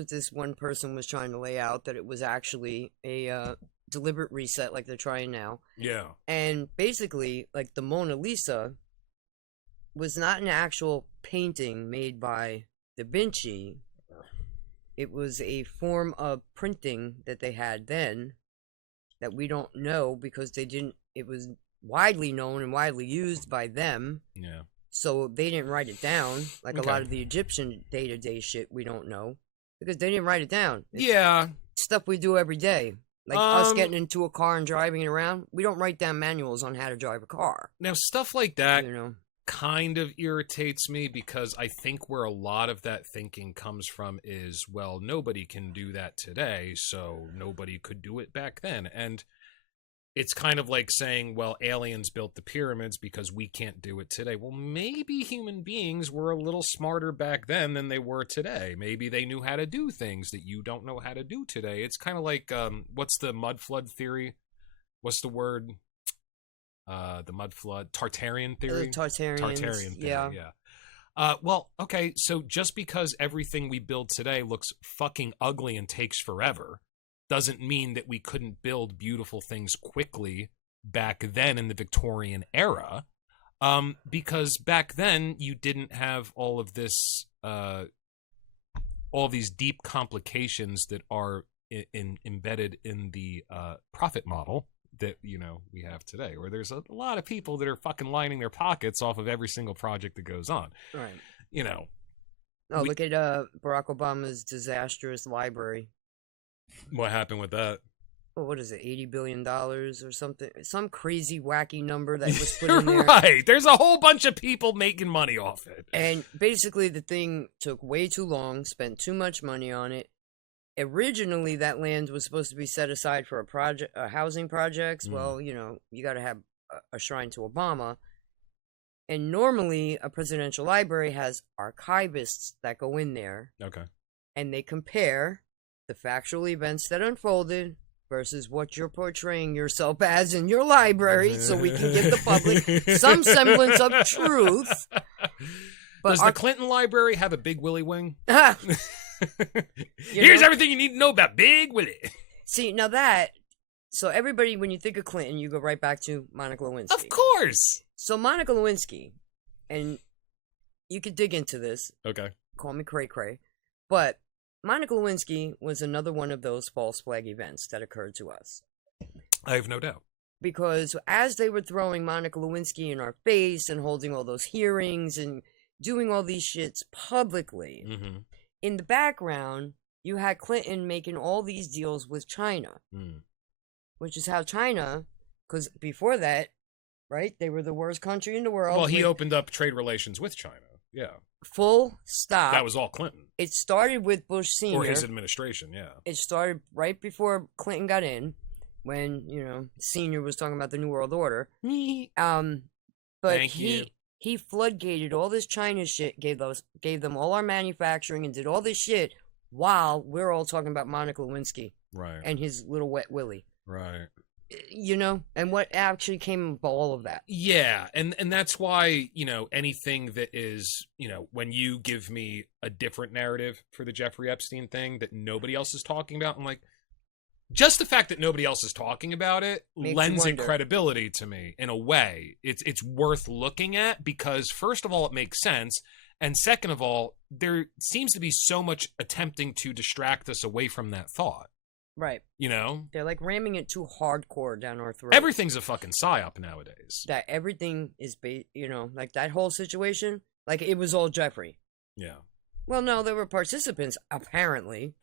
this one person was trying to lay out, that it was actually a deliberate reset, like they're trying now. Yeah. And basically, like the Mona Lisa was not an actual painting made by Da Vinci. It was a form of printing that they had then that we don't know because it was widely known and widely used by them. Yeah. So they didn't write it down. Like a lot of the Egyptian day-to-day shit we don't know because they didn't write it down. It's stuff we do every day. Like us getting into a car and driving it around. We don't write down manuals on how to drive a car. Now, stuff like that kind of irritates me because I think where a lot of that thinking comes from is, well, nobody can do that today, so nobody could do it back then. And it's kind of like saying, well, aliens built the pyramids because we can't do it today. Well, maybe human beings were a little smarter back then than they were today. Maybe they knew how to do things that you don't know how to do today. It's kind of like, what's the mud flood theory? What's the word? The mud flood, Tartarian theory? Tartarian theory, yeah. Well, okay, so just because everything we build today looks fucking ugly and takes forever doesn't mean that we couldn't build beautiful things quickly back then in the Victorian era. Because back then you didn't have all of this, all these deep complications that are embedded in the profit model that we have today, where there's a lot of people that are fucking lining their pockets off of every single project that goes on. Right. Look at Barack Obama's disastrous library. What happened with that? Well, what is it, $80 billion or something? Some crazy, wacky number that was put in there. Right. There's a whole bunch of people making money off it. And basically the thing took way too long, spent too much money on it. Originally, that land was supposed to be set aside for housing projects. Well, you got to have a shrine to Obama. And normally, a presidential library has archivists that go in there. Okay. And they compare the factual events that unfolded versus what you're portraying yourself as in your library, so we can give the public some semblance of truth. But does the Clinton Library have a Big Willie wing? Here's everything you need to know about Big Willie. See, now so everybody, when you think of Clinton, you go right back to Monica Lewinsky. Of course. So Monica Lewinsky, and you could dig into this. Okay. Call me cray cray. But Monica Lewinsky was another one of those false flag events that occurred to us. I have no doubt. Because as they were throwing Monica Lewinsky in our face and holding all those hearings and doing all these shits publicly, in the background, you had Clinton making all these deals with China. Which is how China, because before that, right, they were the worst country in the world. Well, he opened up trade relations with China. Yeah. Full stop. That was all Clinton. It started with Bush Sr. Or his administration, yeah. It started right before Clinton got in, when, Senior was talking about the New World Order. But he floodgated all this China shit, gave them all our manufacturing and did all this shit while we're all talking about Monica Lewinsky. Right. And his little wet willy. Right. And what actually came of all of that. Yeah, and that's why, anything that is, when you give me a different narrative for the Jeffrey Epstein thing that nobody else is talking about, I'm like, just the fact that nobody else is talking about it lends in credibility to me in a way. It's worth looking at because, first of all, it makes sense. And second of all, there seems to be so much attempting to distract us away from that thought. Right. They're like ramming it too hardcore down our throat. Everything's a fucking psyop nowadays. That everything is, like that whole situation, like it was all Jeffrey. Yeah. Well, no, there were participants, apparently.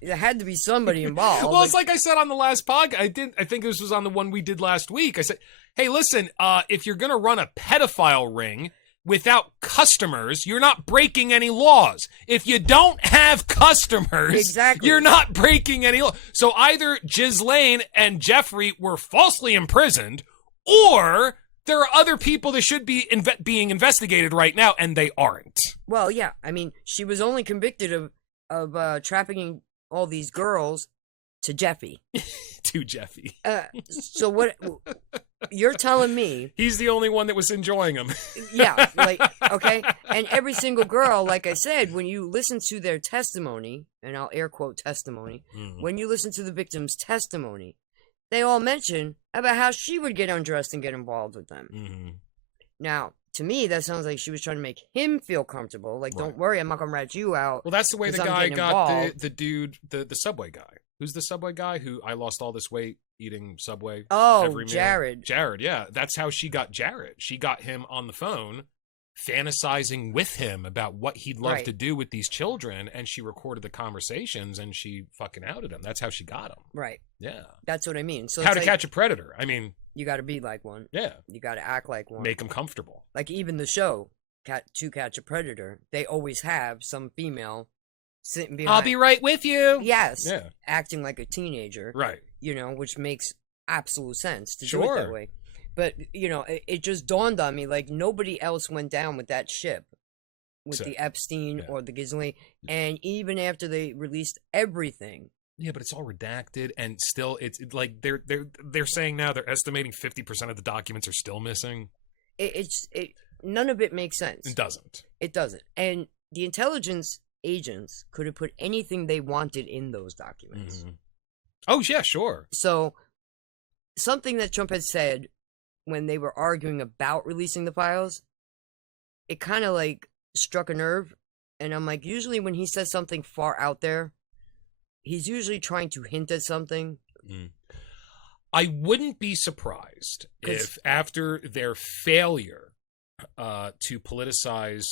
There had to be somebody involved. Well, it's like I said on the last podcast. I think this was on the one we did last week. I said, hey, listen, if you're going to run a pedophile ring without customers, you're not breaking any laws. If you don't have customers, exactly, you're not breaking any law. So either Ghislaine and Jeffrey were falsely imprisoned, or there are other people that should be being investigated right now, and they aren't. Well, yeah. I mean, she was only convicted of trafficking all these girls to Jeffy. To Jeffy. So what... You're telling me... He's the only one that was enjoying them. Yeah, okay? And every single girl, like I said, when you listen to their testimony, and I'll air quote testimony, when you listen to the victim's testimony, they all mention about how she would get undressed and get involved with them. Now, to me, that sounds like she was trying to make him feel comfortable. Like, don't worry, I'm not going to rat you out. Well, that's the way the guy got the dude, the Subway guy. Who's the Subway guy who I lost all this weight eating Subway? Oh, Jared. Jared, yeah. That's how she got Jared. She got him on the phone fantasizing with him about what he'd love to do with these children, and she recorded the conversations and she fucking outed him. That's how she got him. Right. Yeah. That's what I mean. So how to catch a predator. I mean, you got to be like one. Yeah. You got to act like one. Make them comfortable. Like even the show, To Catch a Predator, they always have some female sitting behind. I'll be right with you. Yes. Yeah. Acting like a teenager. Right. Which makes absolute sense to do it that way. But, it just dawned on me, like, nobody else went down with that ship. With the Epstein or the Ghislaine. And even after they released everything. Yeah, but it's all redacted, and still, it's like they're saying now they're estimating 50% of the documents are still missing. None of it makes sense. It doesn't. It doesn't. And the intelligence agents could have put anything they wanted in those documents. Oh, yeah, sure. So, something that Trump had said when they were arguing about releasing the files, it kind of like struck a nerve. And I'm like, usually when he says something far out there, he's usually trying to hint at something. I wouldn't be surprised if after their failure to politicize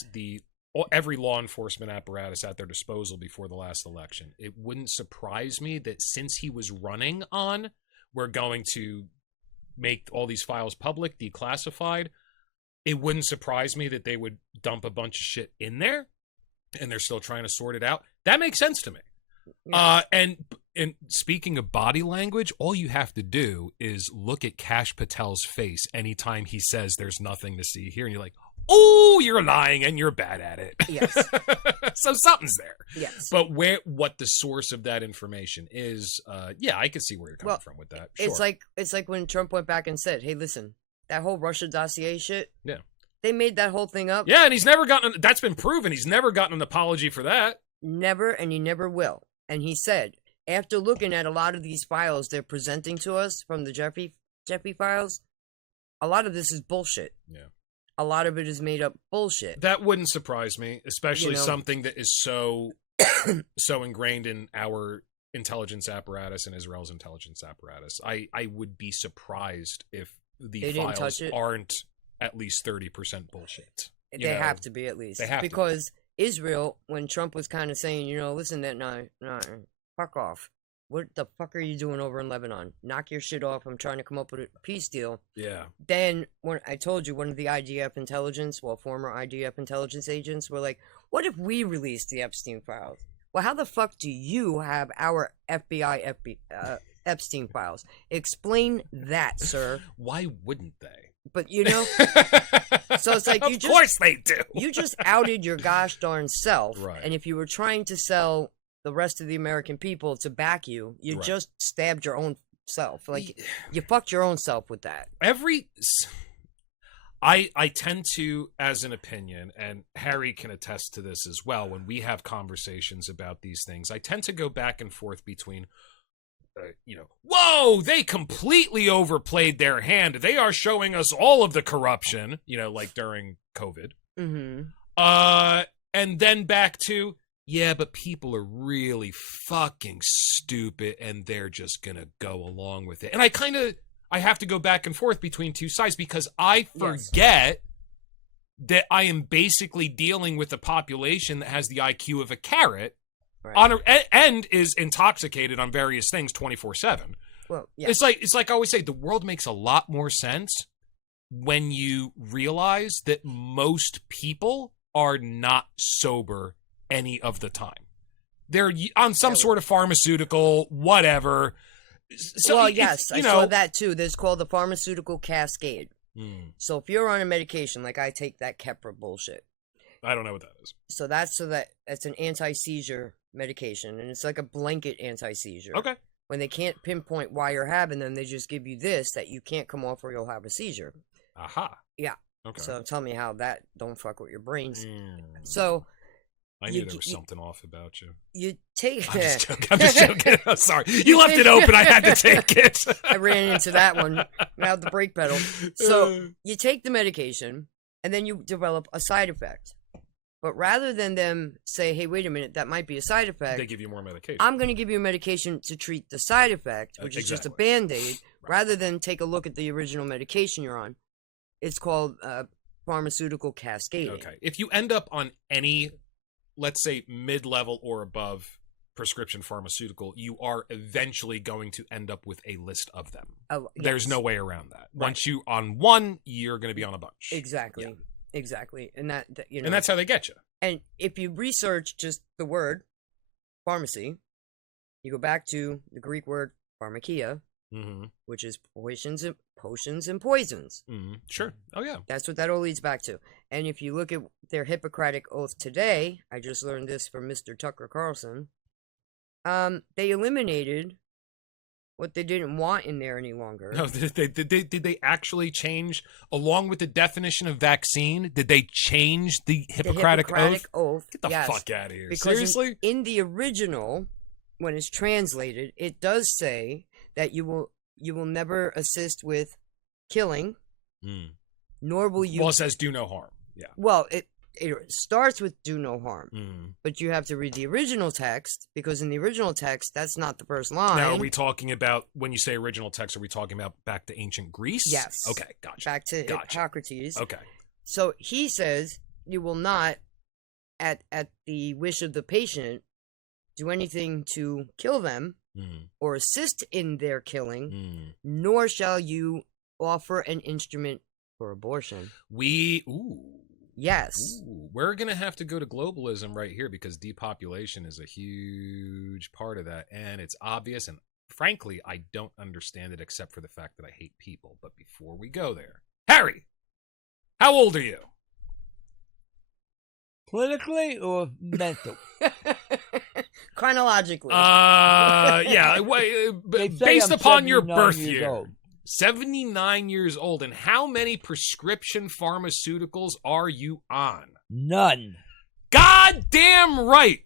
every law enforcement apparatus at their disposal before the last election, it wouldn't surprise me that since he was running on, we're going to make all these files public, declassified, it wouldn't surprise me that they would dump a bunch of shit in there, and they're still trying to sort it out. That makes sense to me. Yeah. And speaking of body language, all you have to do is look at Kash Patel's face anytime he says there's nothing to see here, and you're like, oh, you're lying and you're bad at it. Yes. So something's there. Yes. But what the source of that information is, yeah, I can see where you're coming from with that. Sure. It's like when Trump went back and said, hey, listen, that whole Russia dossier shit. Yeah. They made that whole thing up. Yeah, and he's never gotten, that's been proven. He's never gotten an apology for that. Never, and he never will. And he said, after looking at a lot of these files they're presenting to us from the Jeffy files, a lot of this is bullshit. Yeah. A lot of it is made up bullshit. That wouldn't surprise me, especially something that is so ingrained in our intelligence apparatus and Israel's intelligence apparatus. I would be surprised if the files aren't at least 30% bullshit. They have to be at least. They have because Israel, when Trump was kind of saying, listen, no, fuck off. What the fuck are you doing over in Lebanon? Knock your shit off. I'm trying to come up with a peace deal. Yeah. Then, when I told you, one of the former IDF intelligence agents were like, what if we released the Epstein files? Well, how the fuck do you have our FBI Epstein files? Explain that, sir. Why wouldn't they? But, so it's like, of course they do. You just outed your gosh darn self. Right. And if you were trying to sell the rest of the American people to back you, you just stabbed your own self. Like, you fucked your own self with that. I tend to, as an opinion, and Harry can attest to this as well, when we have conversations about these things, I tend to go back and forth between, whoa, they completely overplayed their hand. They are showing us all of the corruption, like during COVID. Mm-hmm. And then back to, yeah, but people are really fucking stupid and they're just going to go along with it. And I have to go back and forth between two sides because I forget that I am basically dealing with a population that has the IQ of a carrot and is intoxicated on various things 24/7. Well, yeah. It's like I always say, the world makes a lot more sense when you realize that most people are not sober any of the time. They're on some sort of pharmaceutical, whatever. So well, yes, I saw that too. There's called the pharmaceutical cascade. So if you're on a medication, like I take that Keppra bullshit. I don't know what that is. So it's an anti-seizure medication, and it's like a blanket anti-seizure. Okay. When they can't pinpoint why you're having them, they just give you this that you can't come off or you'll have a seizure. Aha. Yeah. Okay. So tell me how that don't fuck with your brains. So I knew there was something off about you. You take I'm just joking. I'm sorry. You left it open. I had to take it. I ran into that one without the brake pedal. So you take the medication, and then you develop a side effect. But rather than them say, hey, wait a minute, that might be a side effect. They give you more medication. I'm going to give you a medication to treat the side effect, which is just a Band-Aid, rather than take a look at the original medication you're on. It's called pharmaceutical cascading. Okay. If you end up on any, let's say, mid-level or above prescription pharmaceutical, you are eventually going to end up with a list of them. There's no way around that. Right. Once you on one, you're going to be on a bunch. Exactly. Yeah. Exactly. And that and that's how they get you. And if you research just the word pharmacy, you go back to the Greek word pharmakia, which is potions and poisons. Sure. Oh, yeah. That's what that all leads back to. And if you look at their Hippocratic Oath today, I just learned this from Mr. Tucker Carlson, they eliminated what they didn't want in there any longer. No, did they actually change, along with the definition of vaccine, did they change the Hippocratic Oath? Get the fuck out of here. Because seriously? In the original, when it's translated, it does say that you will never assist with killing, Nor will you. Well, it says do no harm. Yeah. Well, it starts with do no harm, but you have to read the original text, because in the original text, that's not the first line. Now, are we talking about, when you say original text, are we talking about back to ancient Greece? Yes. Okay, gotcha. Back to Hippocrates. Okay. So he says you will not, at the wish of the patient, do anything to kill them or assist in their killing, nor shall you offer an instrument for abortion. Yes. We're going to have to go to globalism right here, because depopulation is a huge part of that. And it's obvious. And frankly, I don't understand it except for the fact that I hate people. But before we go there, Harry, how old are you? Politically or mental? Chronologically. Yeah. Based upon your birth year. Old. 79 years old. And how many prescription pharmaceuticals are you on? None. Goddamn right.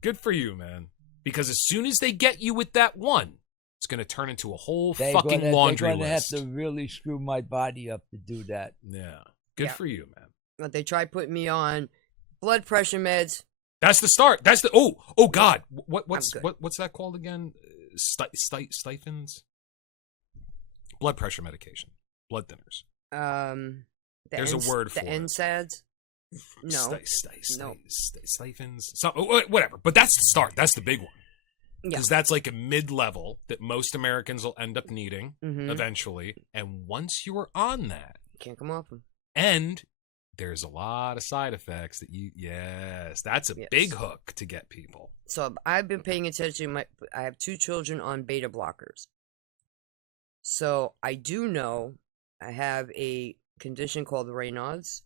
Good for you, man. Because as soon as they get you with that one, it's going to turn into a whole fucking laundry list. They're going to have to really screw my body up to do that. Yeah. Good for you, man. But they tried putting me on blood pressure meds. That's the start. That's the oh God. What's that called again? Stipends? Blood pressure medication. Blood thinners. There's a word for the it. NSAIDs? No. Stipends. Whatever. But that's the start. That's the big one. Because that's like a mid-level that most Americans will end up needing eventually. And once you're on that, you can't come off them. And there's a lot of side effects that that's a big hook to get people. So I've been paying attention. I have 2 children on beta blockers. So I do know I have a condition called Raynaud's,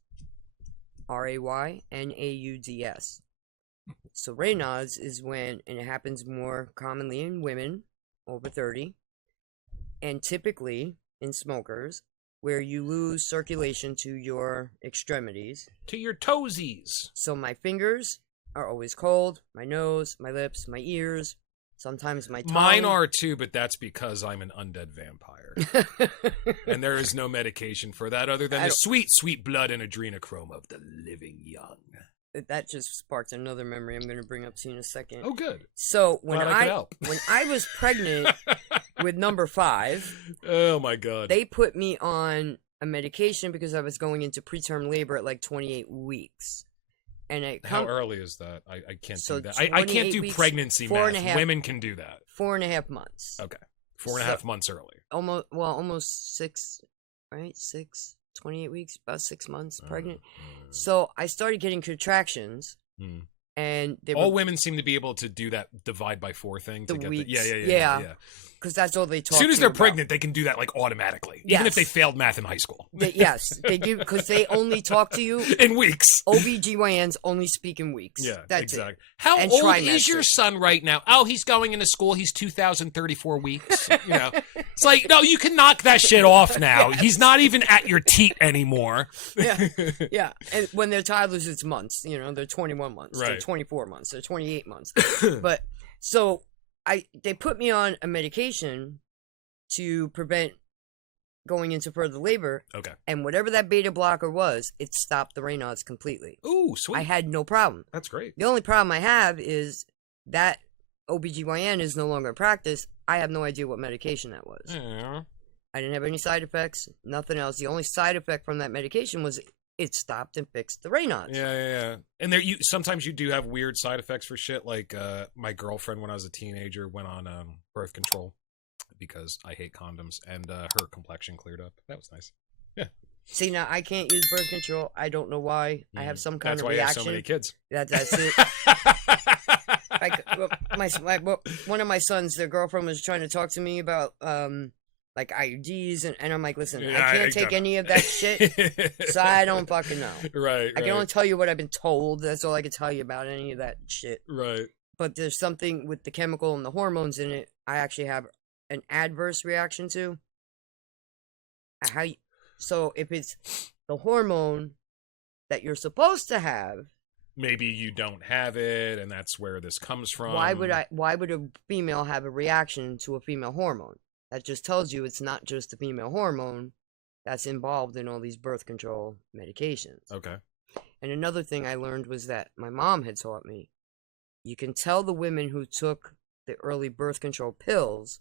Raynauds. So Raynaud's is when, and it happens more commonly in women over 30, and typically in smokers, where you lose circulation to your extremities. To your toesies. So my fingers are always cold, my nose, my lips, my ears, sometimes my tongue. Mine are too, but that's because I'm an undead vampire. And there is no medication for that other than the sweet, sweet blood and adrenochrome of the living young. That just sparked another memory I'm going to bring up to you in a second. Oh, good. So when I was pregnant with number 5, oh my God, they put me on a medication because I was going into preterm labor at like 28 weeks. And how early is that? I can't do that. I can't do pregnancy math. Women can do that. 4.5 months. Okay. 4.5 months early. Almost 6, right? 28 weeks, about 6 months pregnant. So I started getting contractions, and all women seem to be able to do that divide by 4 thing to get weeks. Yeah. Because that's all they talk. As soon as they're pregnant, about. they can do that like automatically, even if they failed math in high school. Yes, they do, because they only talk to you in weeks. OBGYNs only speak in weeks. Yeah, that's exactly. It. How old is your son right now? Oh, he's going into school. He's 2,034 weeks. It's like, no, you can knock that shit off now. Yes. He's not even at your teat anymore. Yeah. And when they're toddlers, it's months. They're 21 months. Right. They're 24 months. They're 28 months. But so. They put me on a medication to prevent going into further labor. Okay. And whatever that beta blocker was, it stopped the Raynaud's completely. Ooh, sweet. I had no problem. That's great. The only problem I have is that OBGYN is no longer in practice. I have no idea what medication that was. Yeah. I didn't have any side effects, nothing else. The only side effect from that medication was it stopped and fixed the Raynaud's. Yeah. And sometimes you do have weird side effects for shit. Like my girlfriend, when I was a teenager, went on birth control because I hate condoms, and her complexion cleared up. That was nice. Yeah. See, now I can't use birth control. I don't know why. I have some kind of reaction. That's why you have so many kids. That's it. One of my sons, their girlfriend was trying to talk to me about like IUDs, and I'm like, listen, I can't take any of that shit, so I don't fucking know. Right. I can only tell you what I've been told. That's all I can tell you about any of that shit. Right. But there's something with the chemical and the hormones in it I actually have an adverse reaction to. So if it's the hormone that you're supposed to have, maybe you don't have it, and that's where this comes from. Why would a female have a reaction to a female hormone? That just tells you it's not just a female hormone. that's involved in all these birth control medications. Okay. And another thing I learned was that my mom had taught me, you can tell the women who took the early birth control pills,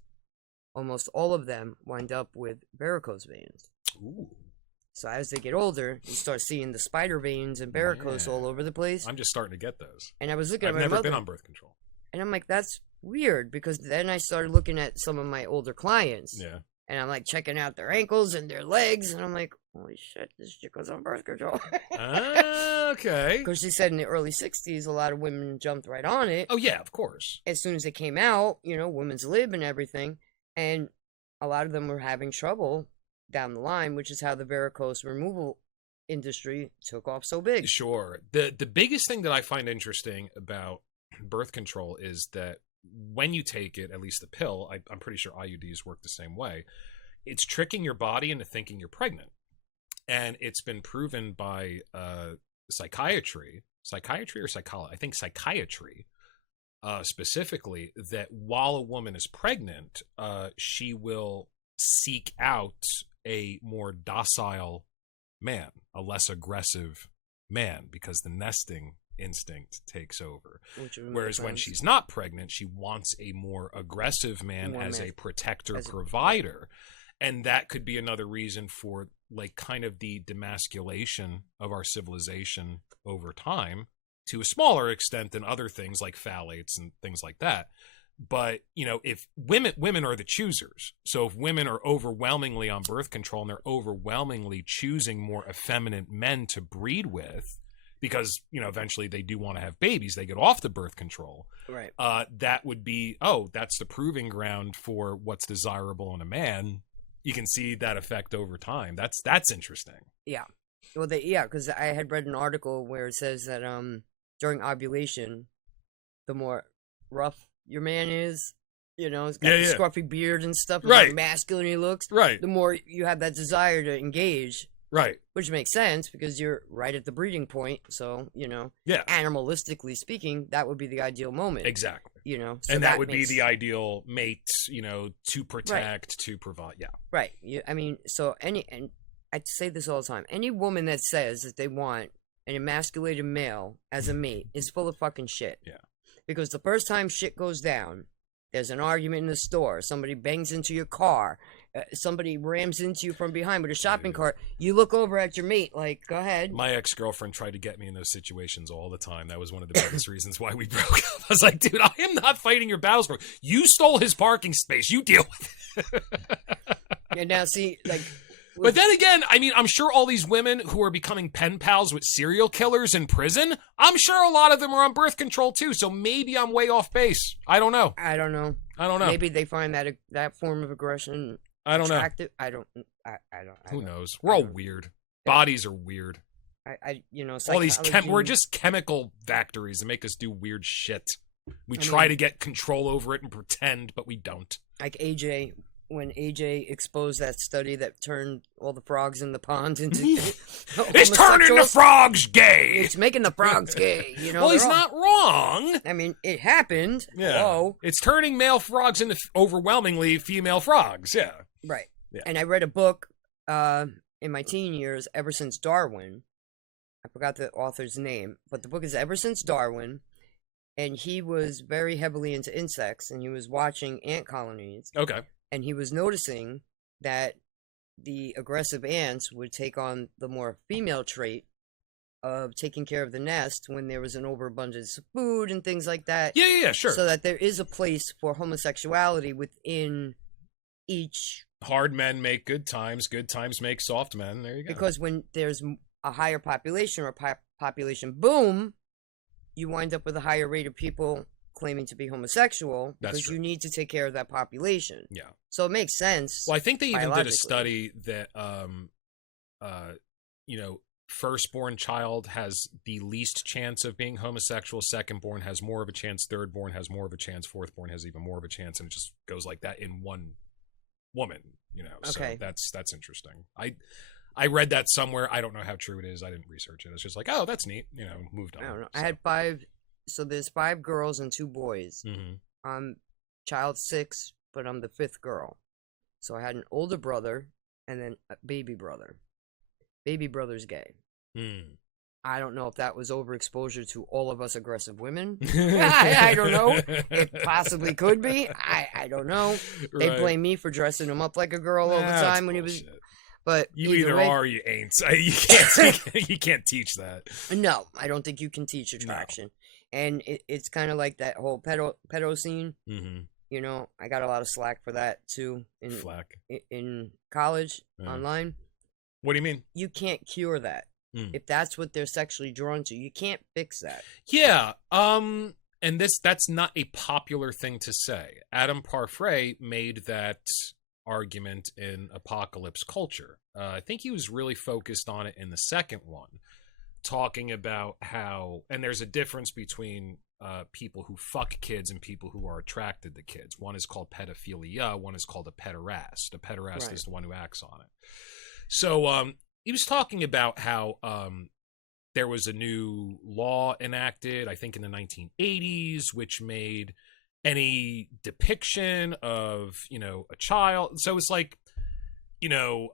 almost all of them wind up with varicose veins. Ooh. So as they get older, you start seeing the spider veins and varicose all over the place. I'm just starting to get those. And I was looking I've at my never mother, been on birth control. and I'm like, that's weird, because then I started looking at some of my older clients. Yeah. And I'm like checking out their ankles and their legs, and I'm like, holy shit, this chick was on birth control. Okay. Because she said in the early 60s, a lot of women jumped right on it. Oh, yeah, of course. As soon as it came out, you know, women's lib and everything. And a lot of them were having trouble down the line, which is how the varicose removal industry took off so big. Sure. The biggest thing that I find interesting about birth control is that when you take it, at least the pill, I'm pretty sure IUDs work the same way, it's tricking your body into thinking you're pregnant. And it's been proven by psychiatry or psychology, I think psychiatry specifically, that while a woman is pregnant, she will seek out a more docile man, a less aggressive man, because the nesting instinct takes over. Whereas when she's not pregnant, she wants a more aggressive man as a protector, provider. And that could be another reason for, like, kind of the demasculation of our civilization over time, to a smaller extent than other things like phthalates and things like that. But, you know, if women are the choosers. So if women are overwhelmingly on birth control and they're overwhelmingly choosing more effeminate men to breed with, because, you know, eventually they do want to have babies, they get off the birth control. Right. That would be, that's the proving ground for what's desirable in a man. You can see that effect over time. That's interesting. Yeah. Well, because I had read an article where it says that during ovulation, the more rough your man is, you know, he's got the scruffy beard and stuff, and right, how masculine he looks, right, the more you have that desire to engage. Right. Which makes sense because you're right at the breeding point. So, you know, animalistically speaking, that would be the ideal moment. Exactly. You know, so and that would be the ideal mate, you know, to protect, right, to provide. Yeah. Right. I mean, so and I say this all the time, any woman that says that they want an emasculated male as a mate is full of fucking shit. Yeah. Because the first time shit goes down, there's an argument in the store, somebody bangs into your car, somebody rams into you from behind with a shopping cart, you look over at your mate like, go ahead. My ex-girlfriend tried to get me in those situations all the time. That was one of the biggest reasons why we broke up. I was like, dude, I am not fighting your battles, bro. You stole his parking space. You deal with it. And now see, like... But then again, I mean, I'm sure all these women who are becoming pen pals with serial killers in prison, I'm sure a lot of them are on birth control too. So maybe I'm way off base. I don't know. I don't know. Maybe they find that form of aggression attractive. I don't. Who knows? We're all weird. Bodies are weird. You know, all these we're just chemical factories that make us do weird shit. We try to get control over it and pretend, but we don't. Like AJ. When AJ exposed that study that turned all the frogs in the pond into it's turning the frogs gay. It's making the frogs gay. You know. Well, he's not wrong. I mean, it happened. Yeah. Hello. It's turning male frogs into overwhelmingly female frogs. Yeah. Right. Yeah. And I read a book in my teen years, Ever Since Darwin. I forgot the author's name, but the book is Ever Since Darwin. And he was very heavily into insects, and he was watching ant colonies. Okay. And he was noticing that the aggressive ants would take on the more female trait of taking care of the nest when there was an overabundance of food and things like that. Yeah, sure. So that there is a place for homosexuality within each... Hard men make good times make soft men. There you go. Because when there's a higher population or population boom, you wind up with a higher rate of people claiming to be homosexual because you need to take care of that population. Yeah. So it makes sense. Well, I think they even did a study that, you know, firstborn child has the least chance of being homosexual. Secondborn has more of a chance. Thirdborn has more of a chance. Fourthborn has even more of a chance. And it just goes like that in one woman, you know. Okay. So that's interesting. I read that somewhere. I don't know how true it is. I didn't research it. It's just like, oh, that's neat. You know, moved on. I don't know. So. I had 5... So there's 5 girls and 2 boys. Mm-hmm. I'm child 6, but I'm the 5th girl. So I had an older brother and then a baby brother. Baby brother's gay. I don't know if that was overexposure to all of us aggressive women. I don't know. It possibly could be. I don't know. They blame me for dressing him up like a girl all the time when he was. But you either are or you ain't. You can't teach that. No, I don't think you can teach attraction. No. And it's kind of like that whole pedo scene. You know, I got a lot of slack for that too. In college, online. What do you mean? You can't cure that. If that's what they're sexually drawn to, you can't fix that. Yeah. And that's not a popular thing to say. Adam Parfrey made that argument in Apocalypse Culture. I think he was really focused on it in the second one, talking about how, and there's a difference between people who fuck kids and people who are attracted to kids. One is called pedophilia, one is called a pederast. A pederast is the one who acts on it. So he was talking about how there was a new law enacted, I think in the 1980s, which made any depiction of, you know, a child. So it's like, you know,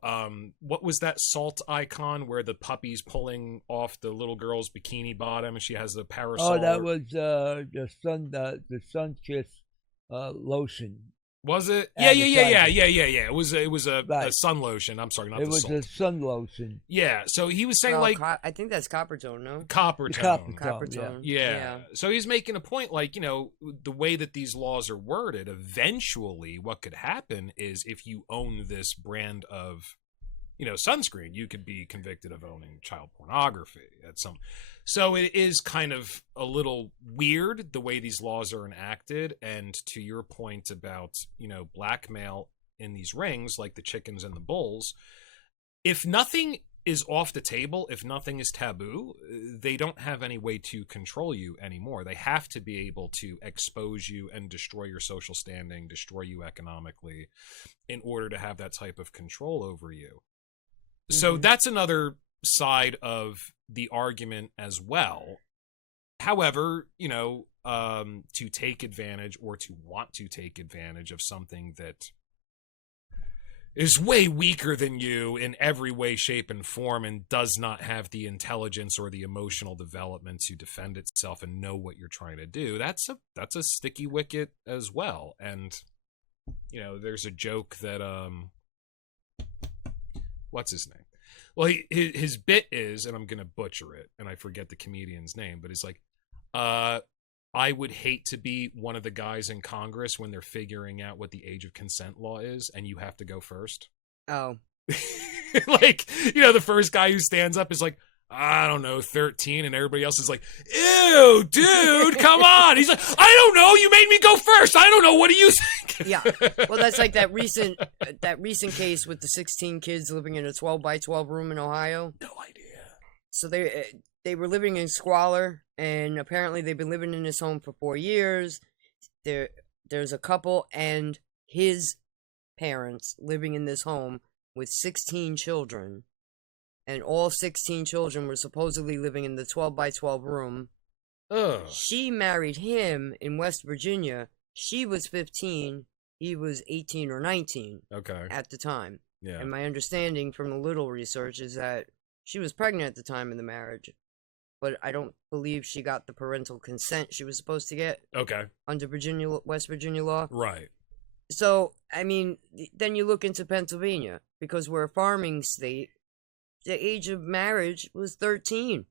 what was that Salt icon where the puppy's pulling off the little girl's bikini bottom and she has the parasol? Oh, that was the sun kiss lotion. Was it? Yeah. It was a sun lotion. I'm sorry, not the salt. It was a sun lotion. Yeah. So he was saying I think that's copper tone, no? Copper tone. Copper tone. Yeah. So he's making a point, like, you know, the way that these laws are worded, eventually what could happen is if you own this brand of, you know, sunscreen, you could be convicted of owning child pornography at some. So it is kind of a little weird the way these laws are enacted. And to your point about, you know, blackmail in these rings, like the chickens and the bulls, if nothing is off the table, if nothing is taboo, they don't have any way to control you anymore. They have to be able to expose you and destroy your social standing, destroy you economically in order to have that type of control over you. So that's another side of the argument as well. However, you know, to take advantage or to want to take advantage of something that is way weaker than you in every way, shape, and form and does not have the intelligence or the emotional development to defend itself and know what you're trying to do, that's a sticky wicket as well. And, you know, there's a joke that what's his name? Well, his bit is, and I'm going to butcher it, and I forget the comedian's name, but it's like, I would hate to be one of the guys in Congress when they're figuring out what the age of consent law is, and you have to go first. Oh. Like, you know, the first guy who stands up is like, I don't know, 13, and everybody else is like, ew, dude, come on. He's like, I don't know, you made me go first. I don't know, what do you think? Yeah, well, that's like that recent case with the 16 kids living in a 12-by-12 room in Ohio. No idea. So they were living in squalor, and apparently they've been living in this home for 4 years. There's a couple and his parents living in this home with 16 children. And all 16 children were supposedly living in the 12-by-12 room. Ugh. She married him in West Virginia. She was 15. He was 18 or 19 at the time. Yeah. And my understanding from the little research is that she was pregnant at the time of the marriage. But I don't believe she got the parental consent she was supposed to get. Under West Virginia law. Right. So, I mean, then you look into Pennsylvania, because we're a farming state. The age of marriage was 13.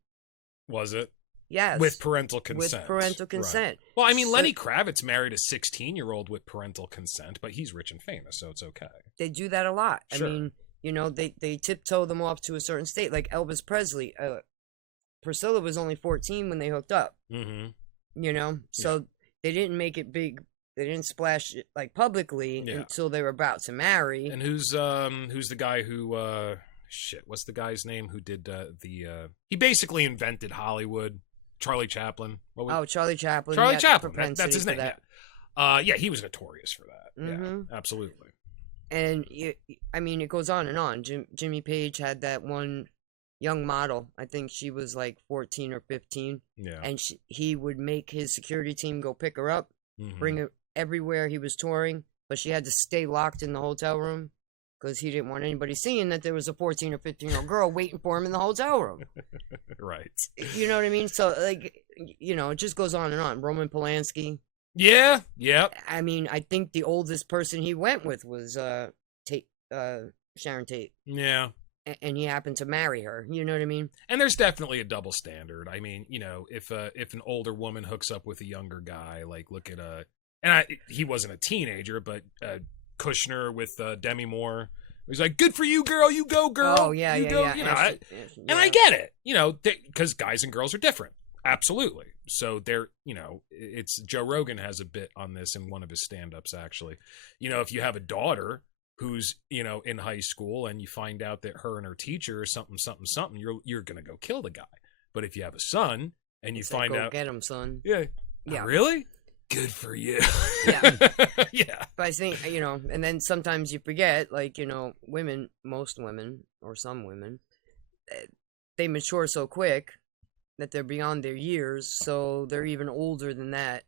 Was it? Yes. With parental consent. With parental consent. Right. Well, I mean, Lenny Kravitz married a 16-year-old with parental consent, but he's rich and famous, so it's okay. They do that a lot. Sure. I mean, you know, they tiptoe them off to a certain state. Like Elvis Presley. Priscilla was only 14 when they hooked up. Mm-hmm. You know? So they didn't make it big. They didn't splash it, like, publicly until they were about to marry. And who's the guy who... what's the guy's name who did he basically invented Hollywood? Charlie Chaplin. Charlie Chaplin. Charlie Chaplin. That's his name. Yeah. Yeah, he was notorious for that. Mm-hmm. Yeah, absolutely. And I mean, it goes on and on. Jimmy Page had that one young model. I think she was like 14 or 15. Yeah. And he would make his security team go pick her up, bring her everywhere he was touring, but she had to stay locked in the hotel room. because he didn't want anybody seeing that there was a 14 or 15-year-old girl waiting for him in the hotel room. Right. You know what I mean? So, like, you know, it just goes on and on. Roman Polanski. Yeah. Yep. I mean, I think the oldest person he went with was Sharon Tate. Yeah. And he happened to marry her. You know what I mean? And there's definitely a double standard. I mean, you know, if an older woman hooks up with a younger guy, like look at he wasn't a teenager, but Kushner with Demi Moore. He's like, "Good for you, girl. You go, girl. Oh yeah, you yeah, go." yeah. You know, and I get it. You know, because guys and girls are different. Absolutely. So they're, you know, it's Joe Rogan has a bit on this in one of his stand-ups. Actually, you know, if you have a daughter who's, you know, in high school and you find out that her and her teacher is something, you're gonna go kill the guy. But if you have a son and you find out, get him, son. yeah, yeah, really, good for you. Yeah, yeah. But I think, you know, and then sometimes you forget, like, you know, most women or some women, they mature so quick that they're beyond their years, so they're even older than that.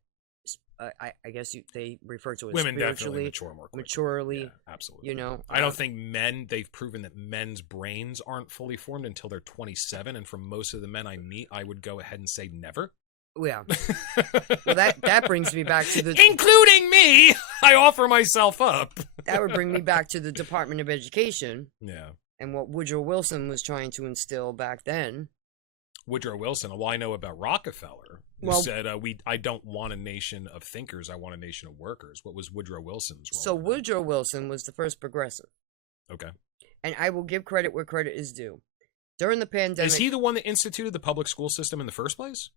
I guess they refer to it Women spiritually, definitely mature more quickly. maturely. Yeah, absolutely. You know, I don't think they've proven that men's brains aren't fully formed until they're 27. And for most of the men I meet, I would go ahead and say never. Yeah. Well, that brings me back to the... Including me! I offer myself up. That would bring me back to the Department of Education. Yeah. And what Woodrow Wilson was trying to instill back then. Woodrow Wilson, well, I know about Rockefeller, who said, I don't want a nation of thinkers, I want a nation of workers. What was Woodrow Wilson's role? So Woodrow Wilson was the first progressive. Okay. And I will give credit where credit is due. During the pandemic... Is he the one that instituted the public school system in the first place?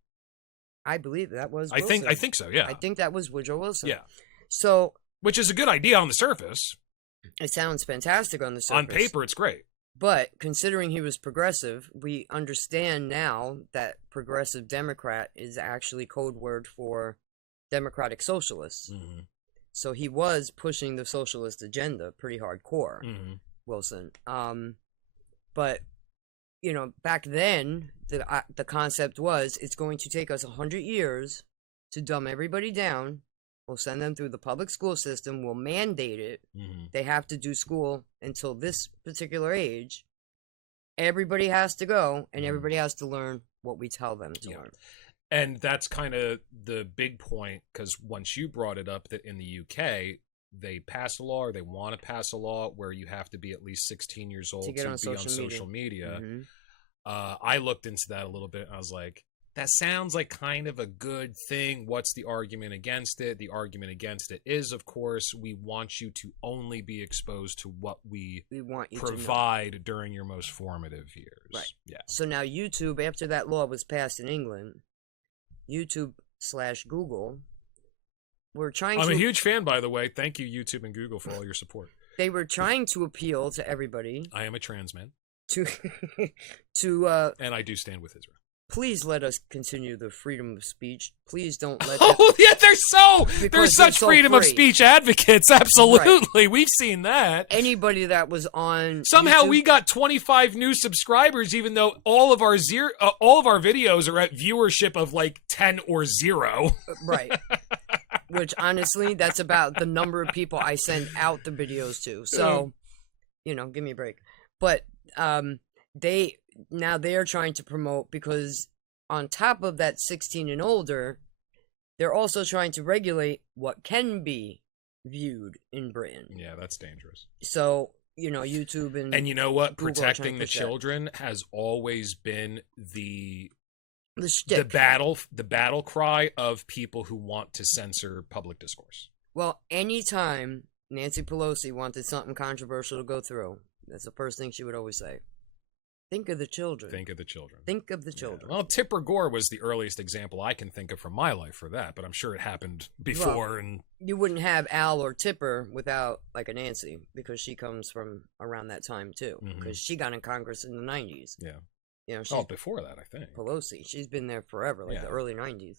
I believe that was Wilson. I think so, yeah. I think that was Woodrow Wilson. Yeah. So... Which is a good idea on the surface. It sounds fantastic on the surface. On paper, it's great. But considering he was progressive, we understand now that progressive Democrat is actually code word for democratic socialists. Mm-hmm. So he was pushing the socialist agenda pretty hardcore, Wilson. But, you know, back then, the concept was it's going to take us 100 years to dumb everybody down. We'll send them through the public school system. We'll mandate it. Mm-hmm. They have to do school until this particular age. Everybody has to go, and everybody has to learn what we tell them to learn. And that's kind of the big point, because once you brought it up that in the UK, they passed a law, or they want to pass a law, where you have to be at least 16 years old to be on social media. Mm-hmm. I looked into that a little bit, and I was like, that sounds like kind of a good thing. What's the argument against it? The argument against it is, of course, we want you to only be exposed to what we want you provide during your most formative years. Right. Yeah. So now YouTube, after that law was passed in England, YouTube/Google, were trying I'm a huge fan, by the way. Thank you, YouTube and Google, for all your support. They were trying to appeal to everybody. I am a trans man. And I do stand with Israel. Please let us continue the freedom of speech. Please don't let... Oh, yeah, they're such freedom of speech advocates. Absolutely. Right. We've seen that. Anybody that was on Somehow YouTube... we got 25 new subscribers, even though all of our videos are at viewership of like 10 or 0. Right. Which, honestly, that's about the number of people I send out the videos to. So, you know, give me a break. But they're trying to promote, because on top of that 16 and older, they're also trying to regulate what can be viewed in Britain. Yeah, that's dangerous. So, you know, YouTube and you know what? Google protecting the children has always been the battle cry of people who want to censor public discourse. Well, anytime Nancy Pelosi wanted something controversial to go through, that's the first thing she would always say. Think of the children. Think of the children. Think of the children. Yeah. Well, Tipper Gore was the earliest example I can think of from my life for that, but I'm sure it happened before. And you wouldn't have Al or Tipper without, like, a Nancy, because she comes from around that time, too. Because she got in Congress in the 90s. Yeah. You know, before that, I think. Pelosi. She's been there forever, like the early 90s.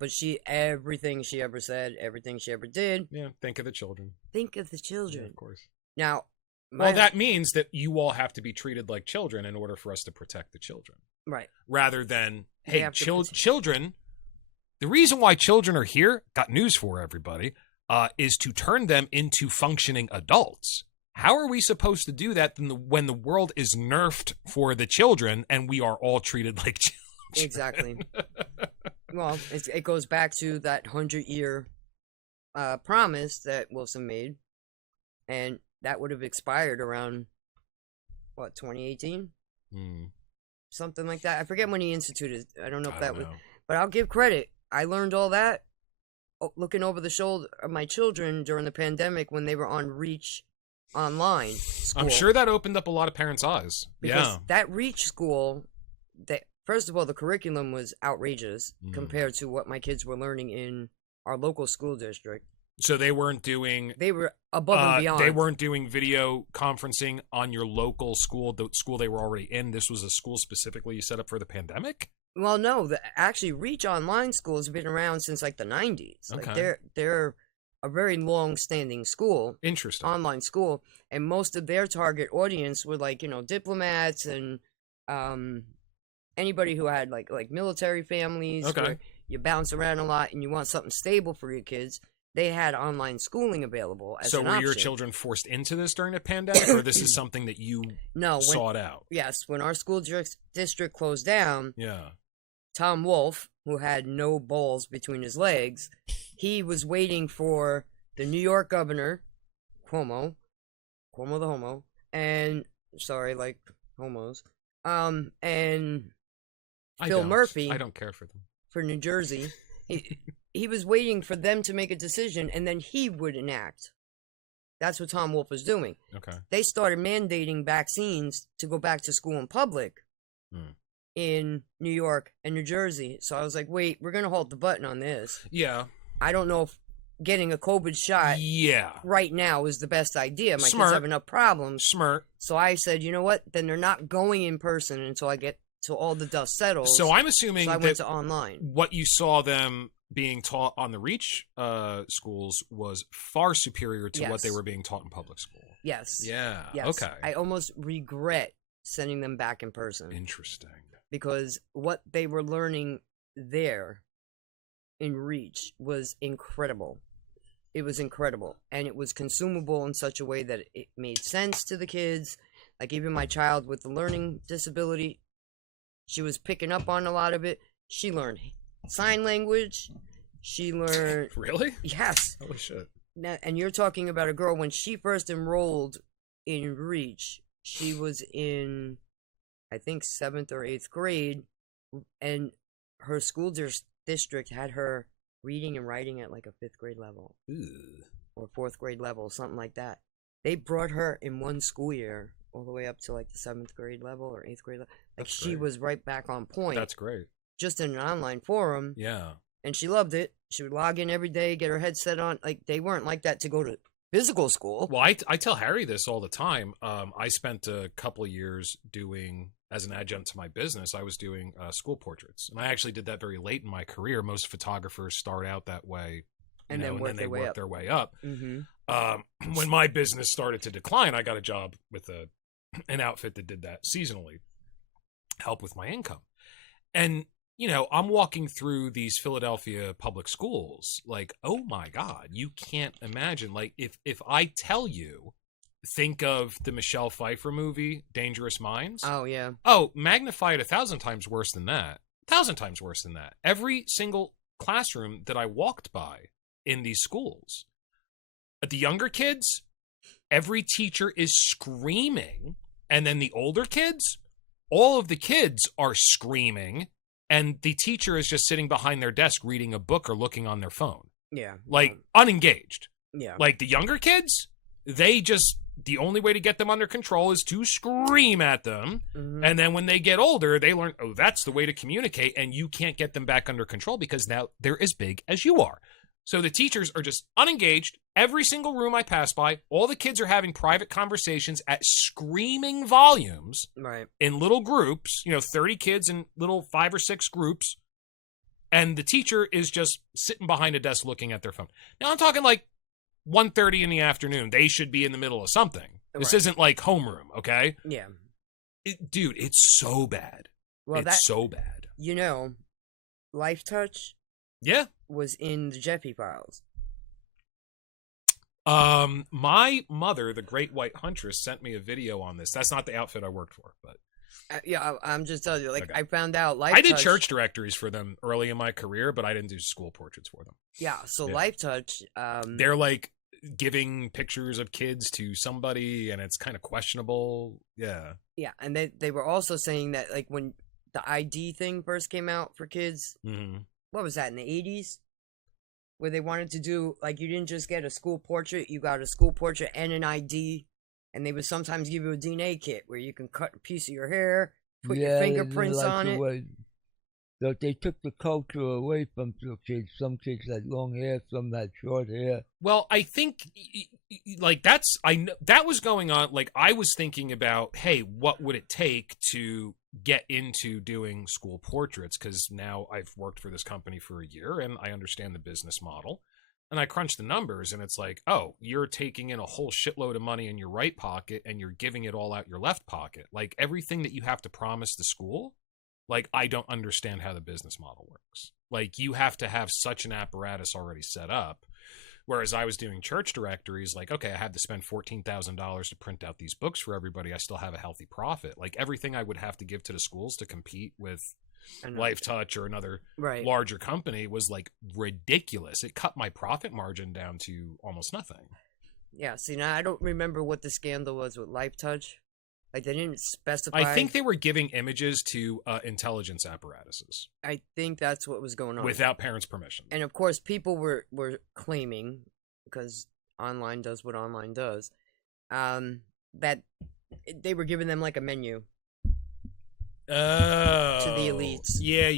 But everything she ever said, everything she ever did. Yeah, think of the children. Think of the children. Yeah, of course. Now... Well, that means that you all have to be treated like children in order for us to protect the children. Right. Rather than, hey, children, the reason why children are here, got news for everybody, is to turn them into functioning adults. how are we supposed to do that when the world is nerfed for the children and we are all treated like children? Exactly. Well, it goes back to that 100-year promise that Wilson made, and that would have expired around, what, 2018? Something like that. I forget when he instituted. I don't know if that was, but I'll give credit. I learned all that looking over the shoulder of my children during the pandemic when they were on Reach online school. I'm sure that opened up a lot of parents' eyes. Because that Reach school, first of all, the curriculum was outrageous compared to what my kids were learning in our local school district. So they were above and beyond. They weren't doing video conferencing on your local school, the school they were already in. This was a school specifically you set up for the pandemic? Well, no. Actually, Reach Online School has been around since, like, the 90s. Okay. Like, they're a very long-standing school. Interesting. Online school. And most of their target audience were, like, diplomats and anybody who had, like military families. Okay. Where you bounce around a lot and you want something stable for your kids. They had online schooling available as an option. So were your children forced into this during the pandemic, or this is something that you sought out? Yes, when our school district closed down, yeah, Tom Wolfe, who had no balls between his legs, he was waiting for the New York governor, Cuomo the homo, and, sorry, like, homos, and Phil Murphy. I don't care for them. For New Jersey. He was waiting for them to make a decision, and then he would enact. That's what Tom Wolfe was doing. Okay. They started mandating vaccines to go back to school in public in New York and New Jersey. So I was like, wait, we're going to hold the button on this. Yeah. I don't know if getting a COVID shot right now is the best idea. My kids have enough problems. So I said, you know what? Then they're not going in person until I get to all the dust settles. So I'm assuming I went to online. What you saw them being taught on the Reach schools was far superior to what they were being taught in public school. Yes. Yeah. Yes. Okay. I almost regret sending them back in person. Interesting. Because what they were learning there in Reach was incredible. It was incredible. And it was consumable in such a way that it made sense to the kids. Like, even my child with the learning disability, she was picking up on a lot of it. She learned sign language. She learned... Really? Yes. Holy shit. Now, and you're talking about a girl, when she first enrolled in Reach, she was in, I think, 7th or 8th grade, and her school district had her reading and writing at like a 5th grade level. Or 4th grade level, something like that. They brought her in one school year all the way up to like the 7th grade level or 8th grade level. Like, she was right back on point. That's great. Just in an online forum. Yeah. And she loved it. She would log in every day, get her headset on. Like, they weren't like that to go to physical school. Well, I tell Harry this all the time. I spent a couple of years doing, as an adjunct to my business, I was doing school portraits. And I actually did that very late in my career. Most photographers start out that way, and then they work their way up. Mm-hmm. When my business started to decline, I got a job with an outfit that did that seasonally, help with my income. And I'm walking through these Philadelphia public schools, like, oh my God, you can't imagine. Like, if I tell you, think of the Michelle Pfeiffer movie, Dangerous Minds. Oh, yeah. Oh, magnify it 1,000 times worse than that. 1,000 times worse than that. Every single classroom that I walked by in these schools, the younger kids, every teacher is screaming. And then the older kids, all of the kids are screaming. And the teacher is just sitting behind their desk reading a book or looking on their phone. Yeah. Like, unengaged. Yeah. Like, the younger kids, the only way to get them under control is to scream at them. Mm-hmm. And then when they get older, they learn, oh, that's the way to communicate. And you can't get them back under control because now they're as big as you are. So the teachers are just unengaged. Every single room I pass by, all the kids are having private conversations at screaming volumes, right, in little groups, 30 kids in little 5 or 6 groups. And the teacher is just sitting behind a desk looking at their phone. Now I'm talking like 1:30 in the afternoon. They should be in the middle of something. This isn't like homeroom, okay? Yeah. Dude, it's so bad. Well, it's so bad. Life Touch was in the Epsteinfiles. My mother, the Great White Huntress, sent me a video on this. That's not the outfit I worked for, but yeah, I'm just telling you. Like, okay. I found out Life I did Touch, church directories for them early in my career, but I didn't do school portraits for them. Yeah, so Yeah. Life Touch. They're like giving pictures of kids to somebody, and it's kind of questionable. Yeah. Yeah, and they were also saying that like when the ID thing first came out for kids, what was that in the 80s? Where they wanted to do like you didn't just get a school portrait, you got a school portrait and an ID. And they would sometimes give you a DNA kit where you can cut a piece of your hair, put your fingerprints like on it. They took the culture away from the kids. Some kids had long hair, some had short hair. Well, I think like that was going on. Like I was thinking about, hey, what would it take to get into doing school portraits? Because now I've worked for this company for a year and I understand the business model. And I crunched the numbers, and it's like, oh, you're taking in a whole shitload of money in your right pocket, and you're giving it all out your left pocket. Like, everything that you have to promise the school, like, I don't understand how the business model works. Like, you have to have such an apparatus already set up. Whereas I was doing church directories, like, okay, I had to spend $14,000 to print out these books for everybody. I still have a healthy profit. Like, everything I would have to give to the schools to compete with Life Touch or another larger company was like ridiculous. It cut my profit margin down to almost nothing. Yeah, see, now I don't remember what the scandal was with Life Touch. Like, they didn't specify. I think they were giving images to intelligence apparatuses. I think that's what was going on. Without parents' permission. And of course, people were claiming, because online does what online does, that they were giving them like a menu. Oh. To the elites. Yeah.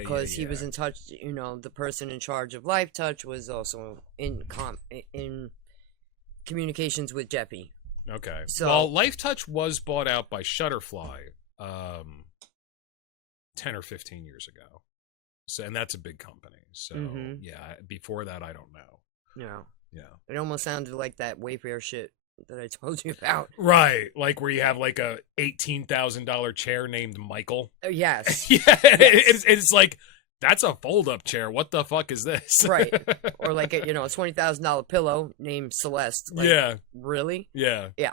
Because he was in touch, you know, the person in charge of Life Touch was also in communications with Jeppy. Okay. So, well, Life Touch was bought out by Shutterfly 10 or 15 years ago. So, and that's a big company. So, yeah, before that, I don't know. Yeah. It almost sounded like that Wayfair shit that I told you about. Right. Like where you have like a $18,000 chair named Michael. Yes. Yeah. Yes. It's like, that's a fold-up chair. What the fuck is this? Right. Or like a, you know, a $20,000 pillow named Celeste. Like, yeah. Really? Yeah. Yeah.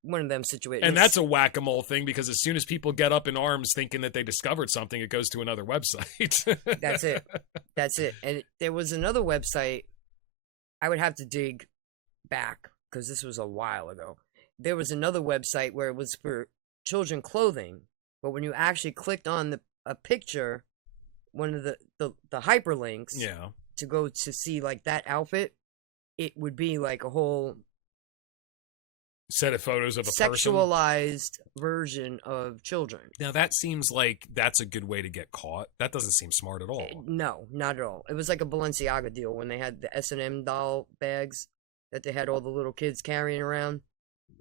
One of them situations. And that's a whack-a-mole thing because as soon as people get up in arms thinking that they discovered something, it goes to another website. That's it. And there was another website. I would have to dig back because this was a while ago. There was another website where it was for children clothing, but when you actually clicked on a picture, one of the hyperlinks to go to see like that outfit, it would be like a whole set of photos of a sexualized version of children. Now that seems like that's a good way to get caught. That doesn't seem smart at all. No, not at all. It was like a Balenciaga deal when they had the S&M doll bags that they had all the little kids carrying around.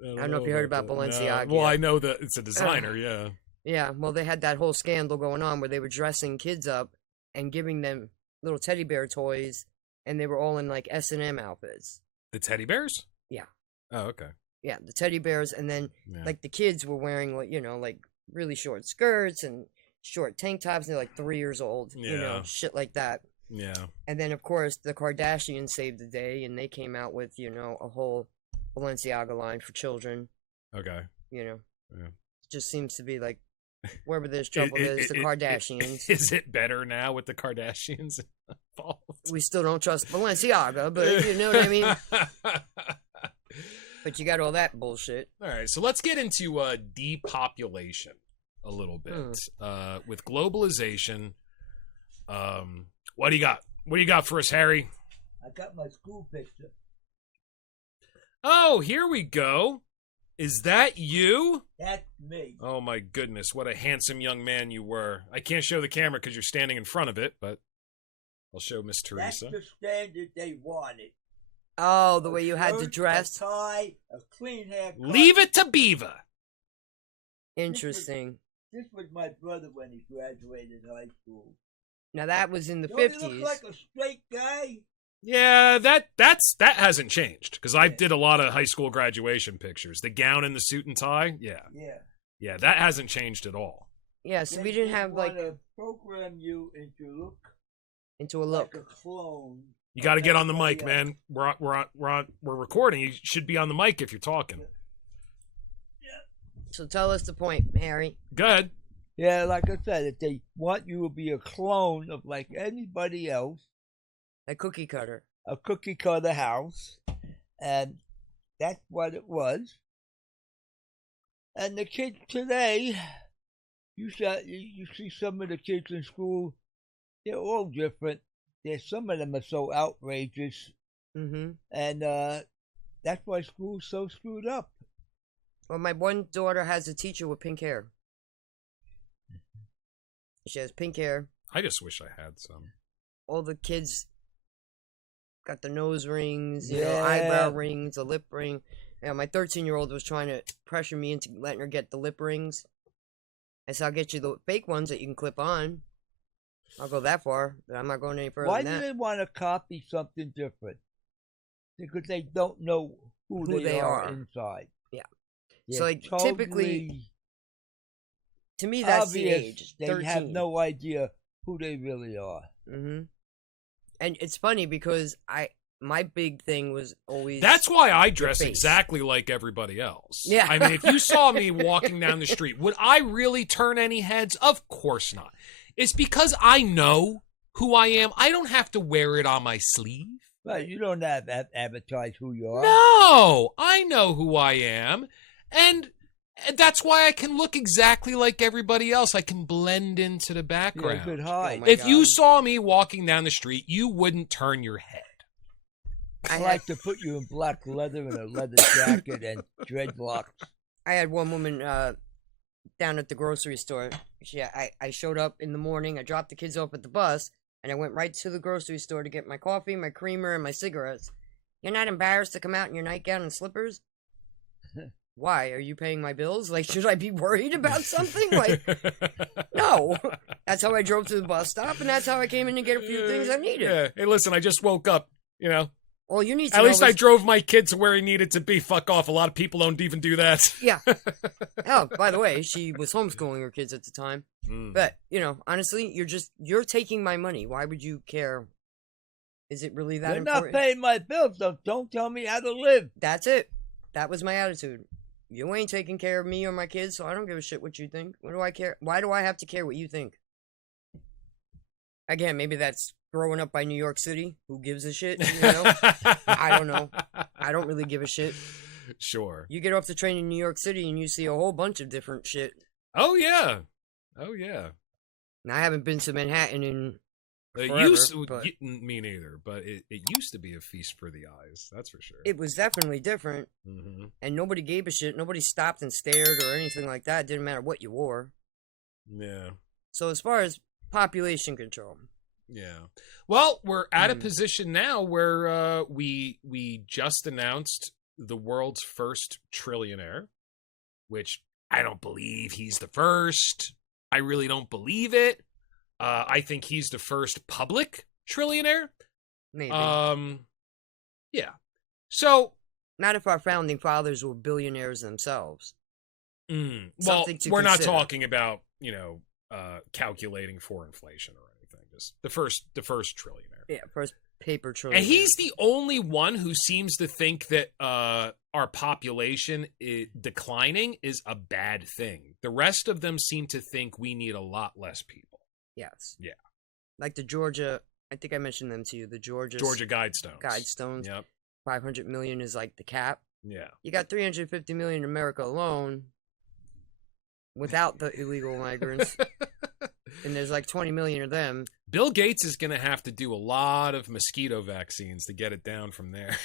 I don't know if you heard about Balenciaga. No. Well, I know that it's a designer, yeah. Yeah, well, they had that whole scandal going on where they were dressing kids up and giving them little teddy bear toys, and they were all in, like, S&M outfits. The teddy bears? Yeah. Oh, okay. Yeah, the teddy bears, and then, like, the kids were wearing, like, you know, like, really short skirts and short tank tops, and they're, like, 3 years old, you know, shit like that. Yeah. And then, of course, the Kardashians saved the day, and they came out with, you know, a whole Balenciaga line for children. Okay. You know? Yeah. It just seems to be like, wherever there's trouble, there's the Kardashians. Is it better now with the Kardashians involved? We still don't trust Balenciaga, but you know what I mean? But you got all that bullshit. All right, so let's get into depopulation a little bit. With globalization, what do you got? What do you got for us, Harry? I got my school picture. Oh, here we go. Is that you? That's me. Oh, my goodness. What a handsome young man you were. I can't show the camera because you're standing in front of it, but I'll show Miss Theresa. That's the standard they wanted. Oh, the way you had to dress? A tie, a clean haircut. Leave it to Beaver. Interesting. This was my brother when he graduated high school. Now, that was in the 50s. Don't he look like a straight guy? Yeah, that hasn't changed because I did a lot of high school graduation pictures. The gown and the suit and tie, yeah, that hasn't changed at all. Yeah, so we didn't have like to program you into a look, like a clone. You got to get on the mic, man. We're recording. You should be on the mic if you're talking. So tell us the point, Harry. Good. Yeah, like I said, if they want you to be a clone of like anybody else, A cookie cutter. a cookie cutter house, and that's what it was. And the kids today, you see some of the kids in school, they're all different. Some of them are so outrageous, Mm-hmm. and that's why school's so screwed up. Well, my one daughter has a teacher with pink hair. She has pink hair. I just wish I had some. All the kids got the nose rings, you Yeah. know, eyebrow rings, a lip ring. Yeah, my 13-year-old was trying to pressure me into letting her get the lip rings. I said, I'll get you the fake ones that you can clip on. I'll go that far, but I'm not going any further Why than do that. they want to copy something different? Because they don't know who they are inside. Yeah. They're So, like, typically, totally to me, that's the obvious. age. They 13. have no idea who they really are. Mm-hmm. And it's funny because my big thing was always... That's why I dress face. exactly like everybody else. Yeah. I mean, if you saw me walking down the street, would I really turn any heads? Of course not. It's because I know who I am. I don't have to wear it on my sleeve. Right, you don't have to advertise who you are. No, I know who I am. And that's why I can look exactly like everybody else. I can blend into the You background. could hide. Oh my If you God. saw me walking down the street, you wouldn't turn your head. I like to put you in black leather and a leather jacket and dreadlocks. I had one woman down at the grocery store. I showed up in the morning. I dropped the kids off at the bus, and I went right to the grocery store to get my coffee, my creamer, and my cigarettes. You're not embarrassed to come out in your nightgown and slippers? Why? Are you paying my bills? Like, should I be worried about something? Like, no. That's how I drove to the bus stop, and that's how I came in to get a few things I needed. Yeah. Hey, listen, I just woke up, you know. All you need to At know least I drove my kid to where he needed to be. Fuck off. A lot of people don't even do that. Yeah. Oh, by the way, she was homeschooling her kids at the time. Mm. But, you know, honestly, you're taking my money. Why would you care? Is it really that You're important? not paying my bills, so don't tell me how to live. That's it. That was my attitude. You ain't taking care of me or my kids, so I don't give a shit what you think. What do I care? Why do I have to care what you think? Again, maybe that's growing up by New York City. Who gives a shit? You know? I don't know. I don't really give a shit. Sure. You get off the train in New York City and you see a whole bunch of different shit. Oh, yeah. Oh, yeah. And I haven't been to Manhattan in It forever, used but me neither, but it used to be a feast for the eyes. That's for sure. it was definitely different. Mm-hmm. And nobody gave a shit. Nobody stopped and stared or anything like that. It didn't matter what you wore. Yeah. So as far as population control, Yeah. Well, we're at a position now where we just announced the world's first trillionaire, which I don't believe he's the first. I really don't believe it. I think he's the first public trillionaire. maybe. Yeah. So, Not if our founding fathers were billionaires themselves. well, Something to we're not consider. talking about, calculating for inflation or anything. Just the first trillionaire. Yeah, first paper trillion. And he's the only one who seems to think that our population declining is a bad thing. The rest of them seem to think we need a lot less people. Yes. Yeah. Like the Georgia, I think I mentioned them to you, the Georgia Guidestones. Guidestones. Yep. 500 million is like the cap. Yeah. You got 350 million in America alone without the illegal migrants. And there's like 20 million of them. Bill Gates is going to have to do a lot of mosquito vaccines to get it down from there.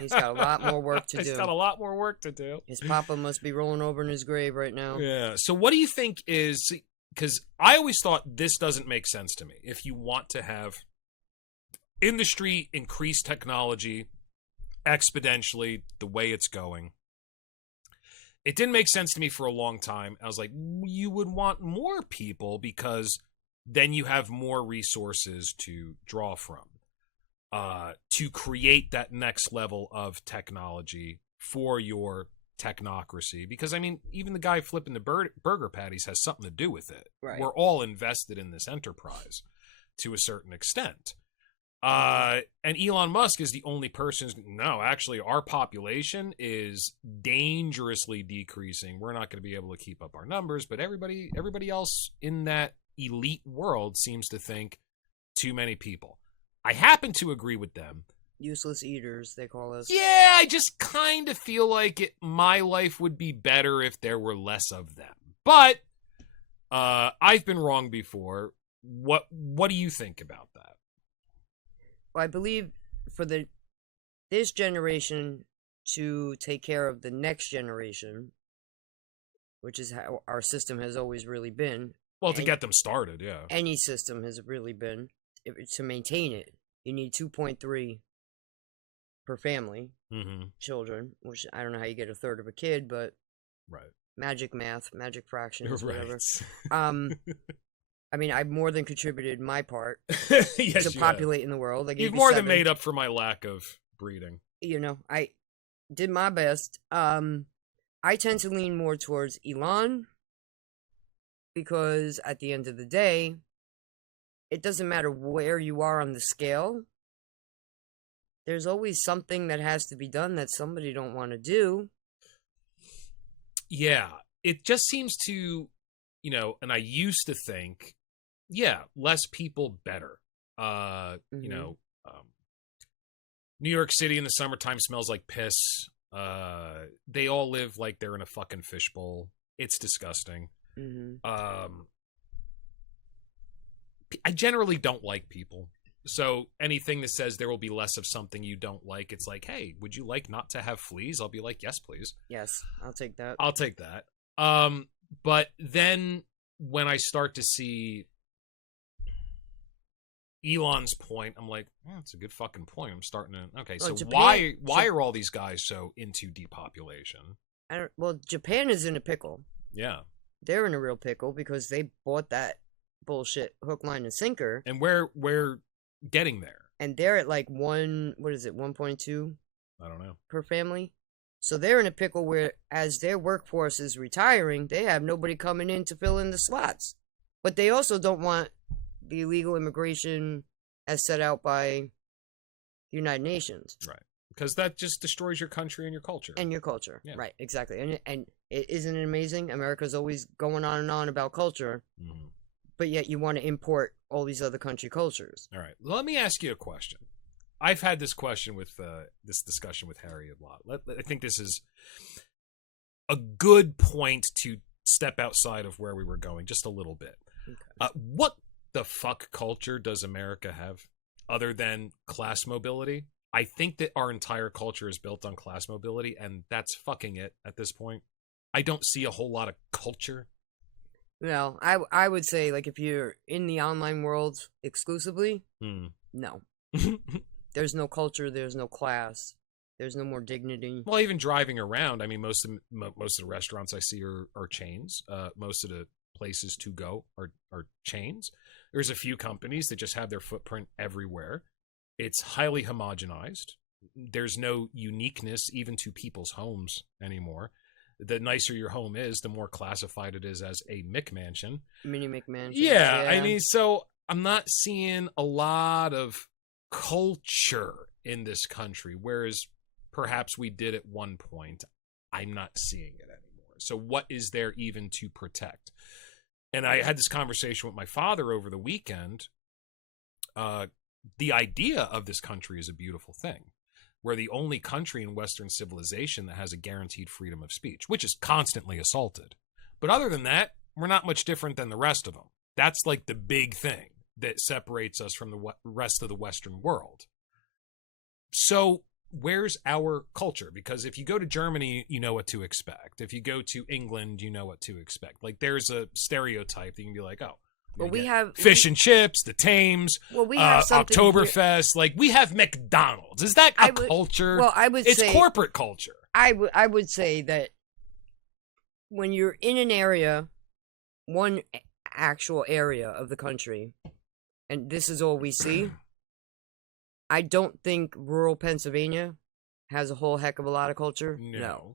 He's got a lot more work to do. He's got a lot more work to do. His papa must be rolling over in his grave right now. Yeah. So what do you think is, because I always thought this doesn't make sense to me. If you want to have industry increase technology exponentially the way it's going, it didn't make sense to me for a long time. I was like, you would want more people because then you have more resources to draw from to create that next level of technology for your technocracy. Because, I mean, even the guy flipping the burger patties has something to do with it. Right. We're all invested in this enterprise to a certain extent. And Elon Musk is the only person. No, actually, our population is dangerously decreasing. We're not going to be able to keep up our numbers, but everybody else in that elite world seems to think too many people. I happen to agree with them. Useless eaters, they call us. Yeah, I just kind of feel like my life would be better if there were less of them. But I've been wrong before. What do you think about that? Well, I believe for this generation to take care of the next generation, which is how our system has always really been. Well, to get them started, yeah. Any system has really been. To maintain it, you need 2.3 per family, children, which I don't know how you get a third of a kid, but right. Magic math, magic fractions, right. whatever. I mean, I've more than contributed my part yes, to populating the world. You've more than made up for my lack of breeding. You know, I did my best. I tend to lean more towards Elon because at the end of the day, it doesn't matter where you are on the scale. There's always something that has to be done that somebody don't want to do. Yeah, it just seems to, and I used to think, yeah, less people better. You know, New York City in the summertime smells like piss. They all live like they're in a fucking fishbowl. It's disgusting. I generally don't like people. So anything that says there will be less of something you don't like, it's like, hey, would you like not to have fleas? I'll be like, yes, please. Yes, I'll take that. I'll take that. But then when I start to see Elon's point, I'm like, that's a good fucking point. I'm starting to, okay, well, so Japan, why are all these guys so into depopulation? Well, Japan is in a pickle. Yeah. They're in a real pickle because they bought that bullshit hook, line, and sinker. And we're getting there. And they're at like 1.2? I don't know. Per family. So they're in a pickle where, as their workforce is retiring, they have nobody coming in to fill in the slots. But they also don't want the illegal immigration as set out by the United Nations. Right. Because that just destroys your country and your culture. And your culture. Yeah. Right, exactly. And isn't it amazing? America's always going on and on about culture. But yet you want to import all these other country cultures. All right. Let me ask you a question. I've had this question with this discussion with Harry a lot. I think this is a good point to step outside of where we were going just a little bit. Okay. What the fuck culture does America have other than class mobility? I think that our entire culture is built on class mobility, and that's fucking it at this point. I don't see a whole lot of culture. No, I would say, like, if you're in the online world exclusively, no. There's no culture, there's no class, there's no more dignity. Well, even driving around, I mean, most of the restaurants I see are chains. Most of the places to go are chains. There's a few companies that just have their footprint everywhere. It's highly homogenized. There's no uniqueness even to people's homes anymore. The nicer your home is, the more classified it is as a McMansion. Mini McMansion. Yeah, I mean, so I'm not seeing a lot of culture in this country, whereas perhaps we did at one point. I'm not seeing it anymore. So what is there even to protect? And I had this conversation with my father over the weekend. The idea of this country is a beautiful thing. We're the only country in Western civilization that has a guaranteed freedom of speech, which is constantly assaulted. But other than that, we're not much different than the rest of them. That's like the big thing that separates us from the rest of the Western world. So where's our culture? Because if you go to Germany, you know what to expect. If you go to England, you know what to expect. Like, there's a stereotype that you can be like, oh, well, we have fish and chips, the Thames, well, we have Oktoberfest. Like, we have McDonald's. Is that a culture? Well, I would say it's corporate culture. I would say that when you're in an area, one actual area of the country, and this is all we see, I don't think rural Pennsylvania has a whole heck of a lot of culture. No.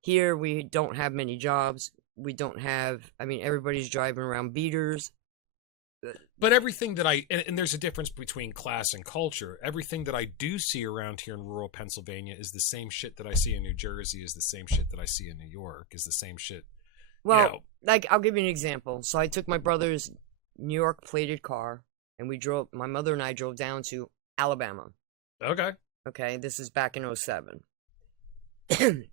Here, we don't have many jobs. We don't have, I mean, everybody's driving around beaters. But everything that and there's a difference between class and culture. Everything that I do see around here in rural Pennsylvania is the same shit that I see in New Jersey, is the same shit that I see in New York, is the same shit. Well, you know. like, I'll give you an example. So I took my brother's New York plated car, and my mother and I drove down to Alabama. Okay. Okay, this is back in 07.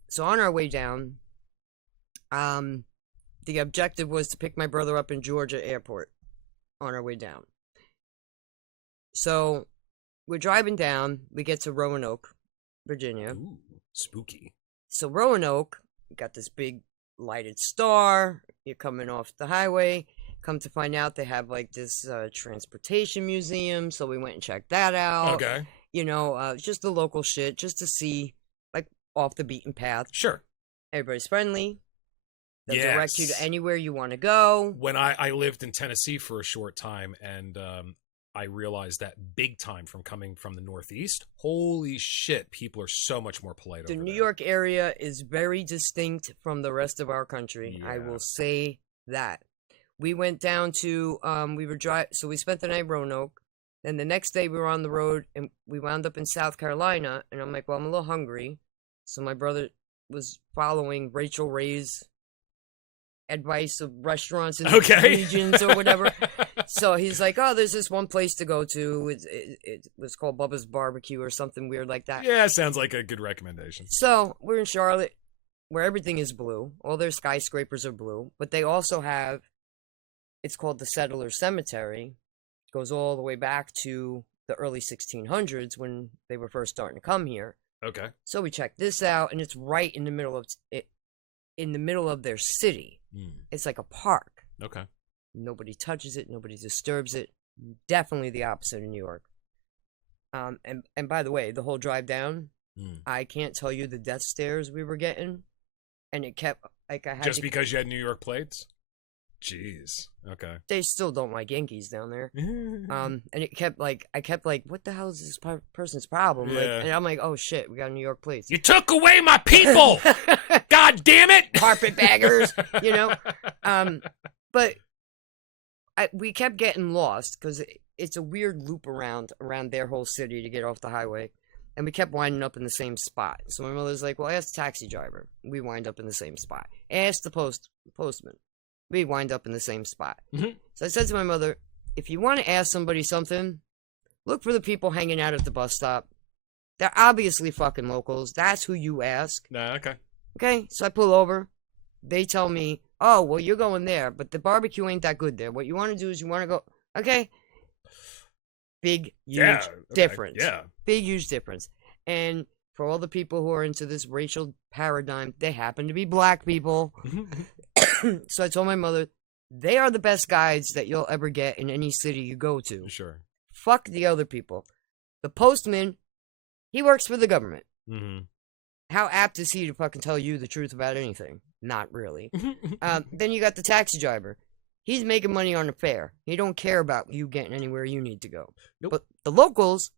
So on our way down, the objective was to pick my brother up in Georgia airport on our way down. So we're driving down, we get to Roanoke, Virginia. Ooh, spooky. So Roanoke, got this big lighted star, you're coming off the highway. Come to find out, they have like this transportation museum, so we went and checked that out. Okay. You know, just the local shit, just to see, like, off the beaten path. Sure. Everybody's friendly. They'll Yes. direct you to anywhere you want to go. When I lived in Tennessee for a short time, and I realized that big time from coming from the Northeast. Holy shit, people are so much more polite The over New there. York area is very distinct from the rest of our country. I Yeah. will say that. We went down to, so we spent the night in Roanoke. Then the next day we were on the road, and we wound up in South Carolina. And I'm like, well, I'm a little hungry. So my brother was following Rachel Ray's advice of restaurants in Okay. regions or whatever. So he's like, oh, there's this one place to go to. It was called Bubba's Barbecue or something weird like that. Yeah, sounds like a good recommendation. So we're in Charlotte, where everything is blue. All their skyscrapers are blue. But they also have, it's called the Settler Cemetery. It goes all the way back to the early 1600s when they were first starting to come here. Okay. So we checked this out, and it's right in the middle of it, in the middle of their city. It's like a park. Okay. Nobody touches it. Nobody disturbs it. Definitely the opposite of New York. And by the way, the whole drive down, I can't tell you the death stares we were getting, and it kept like I had Just because you had New York plates? Jeez. Okay. They still don't like Yankees down there. And it kept like I kept like, what the hell is this person's problem? Like, Yeah. and I'm like, oh shit, we got New York plates. You took away my people! God damn it! Carpetbaggers, you know. But we kept getting lost because it's a weird loop around their whole city to get off the highway, and we kept winding up in the same spot. So my mother's like, "Well, ask the taxi driver." We wind up in the same spot. Ask the postman. We wind up in the same spot. Mhm. So I said to my mother, "If you want to ask somebody something, look for the people hanging out at the bus stop. They're obviously fucking locals. That's who you ask." Nah, okay. Okay, so I pull over. They tell me, oh, well, you're going there, but the barbecue ain't that good there. What you want to do is you want to go, okay? Big, huge Yeah. Okay. difference. Yeah. Big, huge difference. And for all the people who are into this racial paradigm, they happen to be black people. So I told my mother, they are the best guides that you'll ever get in any city you go to. Sure. Fuck the other people. The postman, he works for the government. Mm-hmm. How apt is he to fucking tell you the truth about anything? Not really. Then you got the taxi driver. He's making money on the fare. He don't care about you getting anywhere you need to go. Nope. But the locals,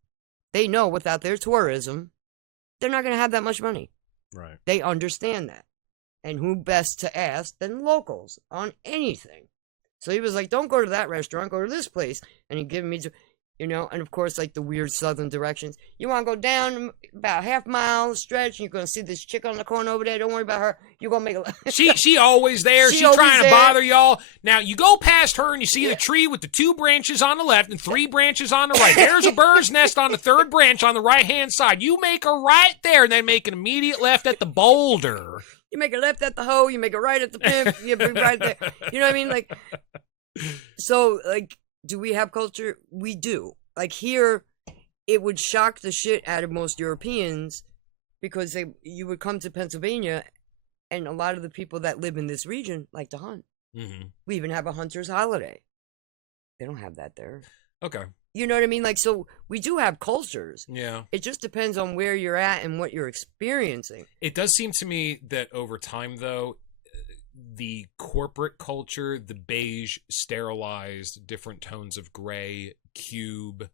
they know without their tourism, they're not going to have that much money. Right. They understand that. And who best to ask than locals on anything? So he was like, don't go to that restaurant, go to this place. And he gave me, and of course, like the weird southern directions. You want to go down about half mile stretch, and you're going to see this chick on the corner over there. Don't worry about her. You're going to make a... She always there. She She's always trying to there. bother y'all. Now, you go past her and you see the tree with the 2 branches on the left and 3 branches on the right. There's a bird's nest on the 3rd branch on the right-hand side. You make a right there and then make an immediate left at the boulder. You make a left at the hoe, you make a right at the pimp, you be right there. You know what I mean? Like, so, like, do we have culture? We do. Like, here, it would shock the shit out of most Europeans because you would come to Pennsylvania, and a lot of the people that live in this region like to hunt. Mm-hmm. We even have a hunter's holiday. They don't have that there. Okay. You know what I mean? Like, so we do have cultures. Yeah. It just depends on where you're at and what you're experiencing. It does seem to me that over time, though, the corporate culture, the beige, sterilized, different tones of gray, cube,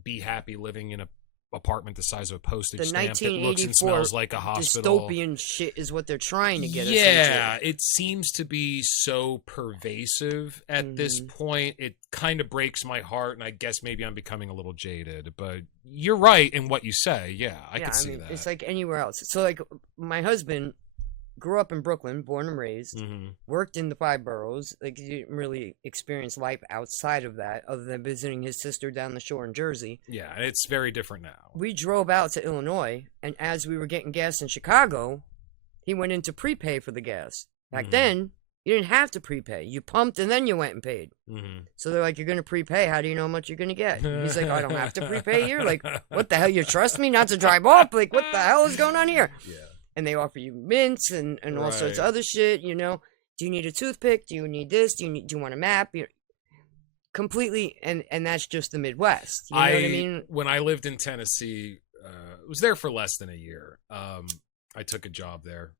be happy living in a apartment the size of a postage The stamp that looks and 1984 smells like a hospital. dystopian shit is what they're trying to get us Yeah, into. it seems to be so pervasive at this point. It kind of breaks my heart, and I guess maybe I'm becoming a little jaded. But you're right in what you say. Yeah, I can see that. It's like anywhere else. So, like, my husband grew up in Brooklyn, born and raised, worked in the 5 boroughs. Like, he didn't really experience life outside of that, other than visiting his sister down the shore in Jersey. Yeah, and it's very different now. We drove out to Illinois, and as we were getting gas in Chicago, he went in to prepay for the gas. Back then, you didn't have to prepay. You pumped, and then you went and paid. So they're like, you're going to prepay. How do you know how much you're going to get? And he's like, I don't have to prepay here. Like, what the hell? You trust me not to drive off? Like, what the hell is going on here? Yeah. And they offer you mints and all sorts of other shit, you know. Do you need a toothpick? Do you need this? Do you want a map? Completely, and that's just the Midwest. You know what I mean? When I lived in Tennessee, I was there for less than a year. I took a job there.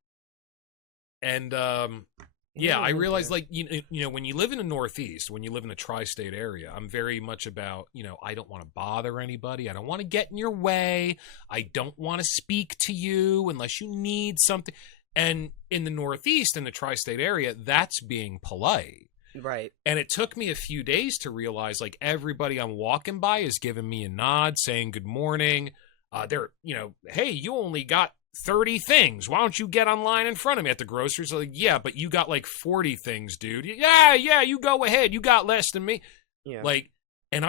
And, I realized, like, you know, when you live in the Northeast, when you live in the tri-state area, I'm very much about, you know, I don't want to bother anybody. I don't want to get in your way. I don't want to speak to you unless you need something. And in the Northeast, in the tri-state area, that's being polite. Right. And it took me a few days to realize, like, everybody I'm walking by is giving me a nod, saying good morning. They're, you know, hey, you only got 30 things. Why don't you get online in front of me at the grocery store? Like, yeah, but you got like 40 things, dude. Yeah, you go ahead. You got less than me. Yeah. Like, and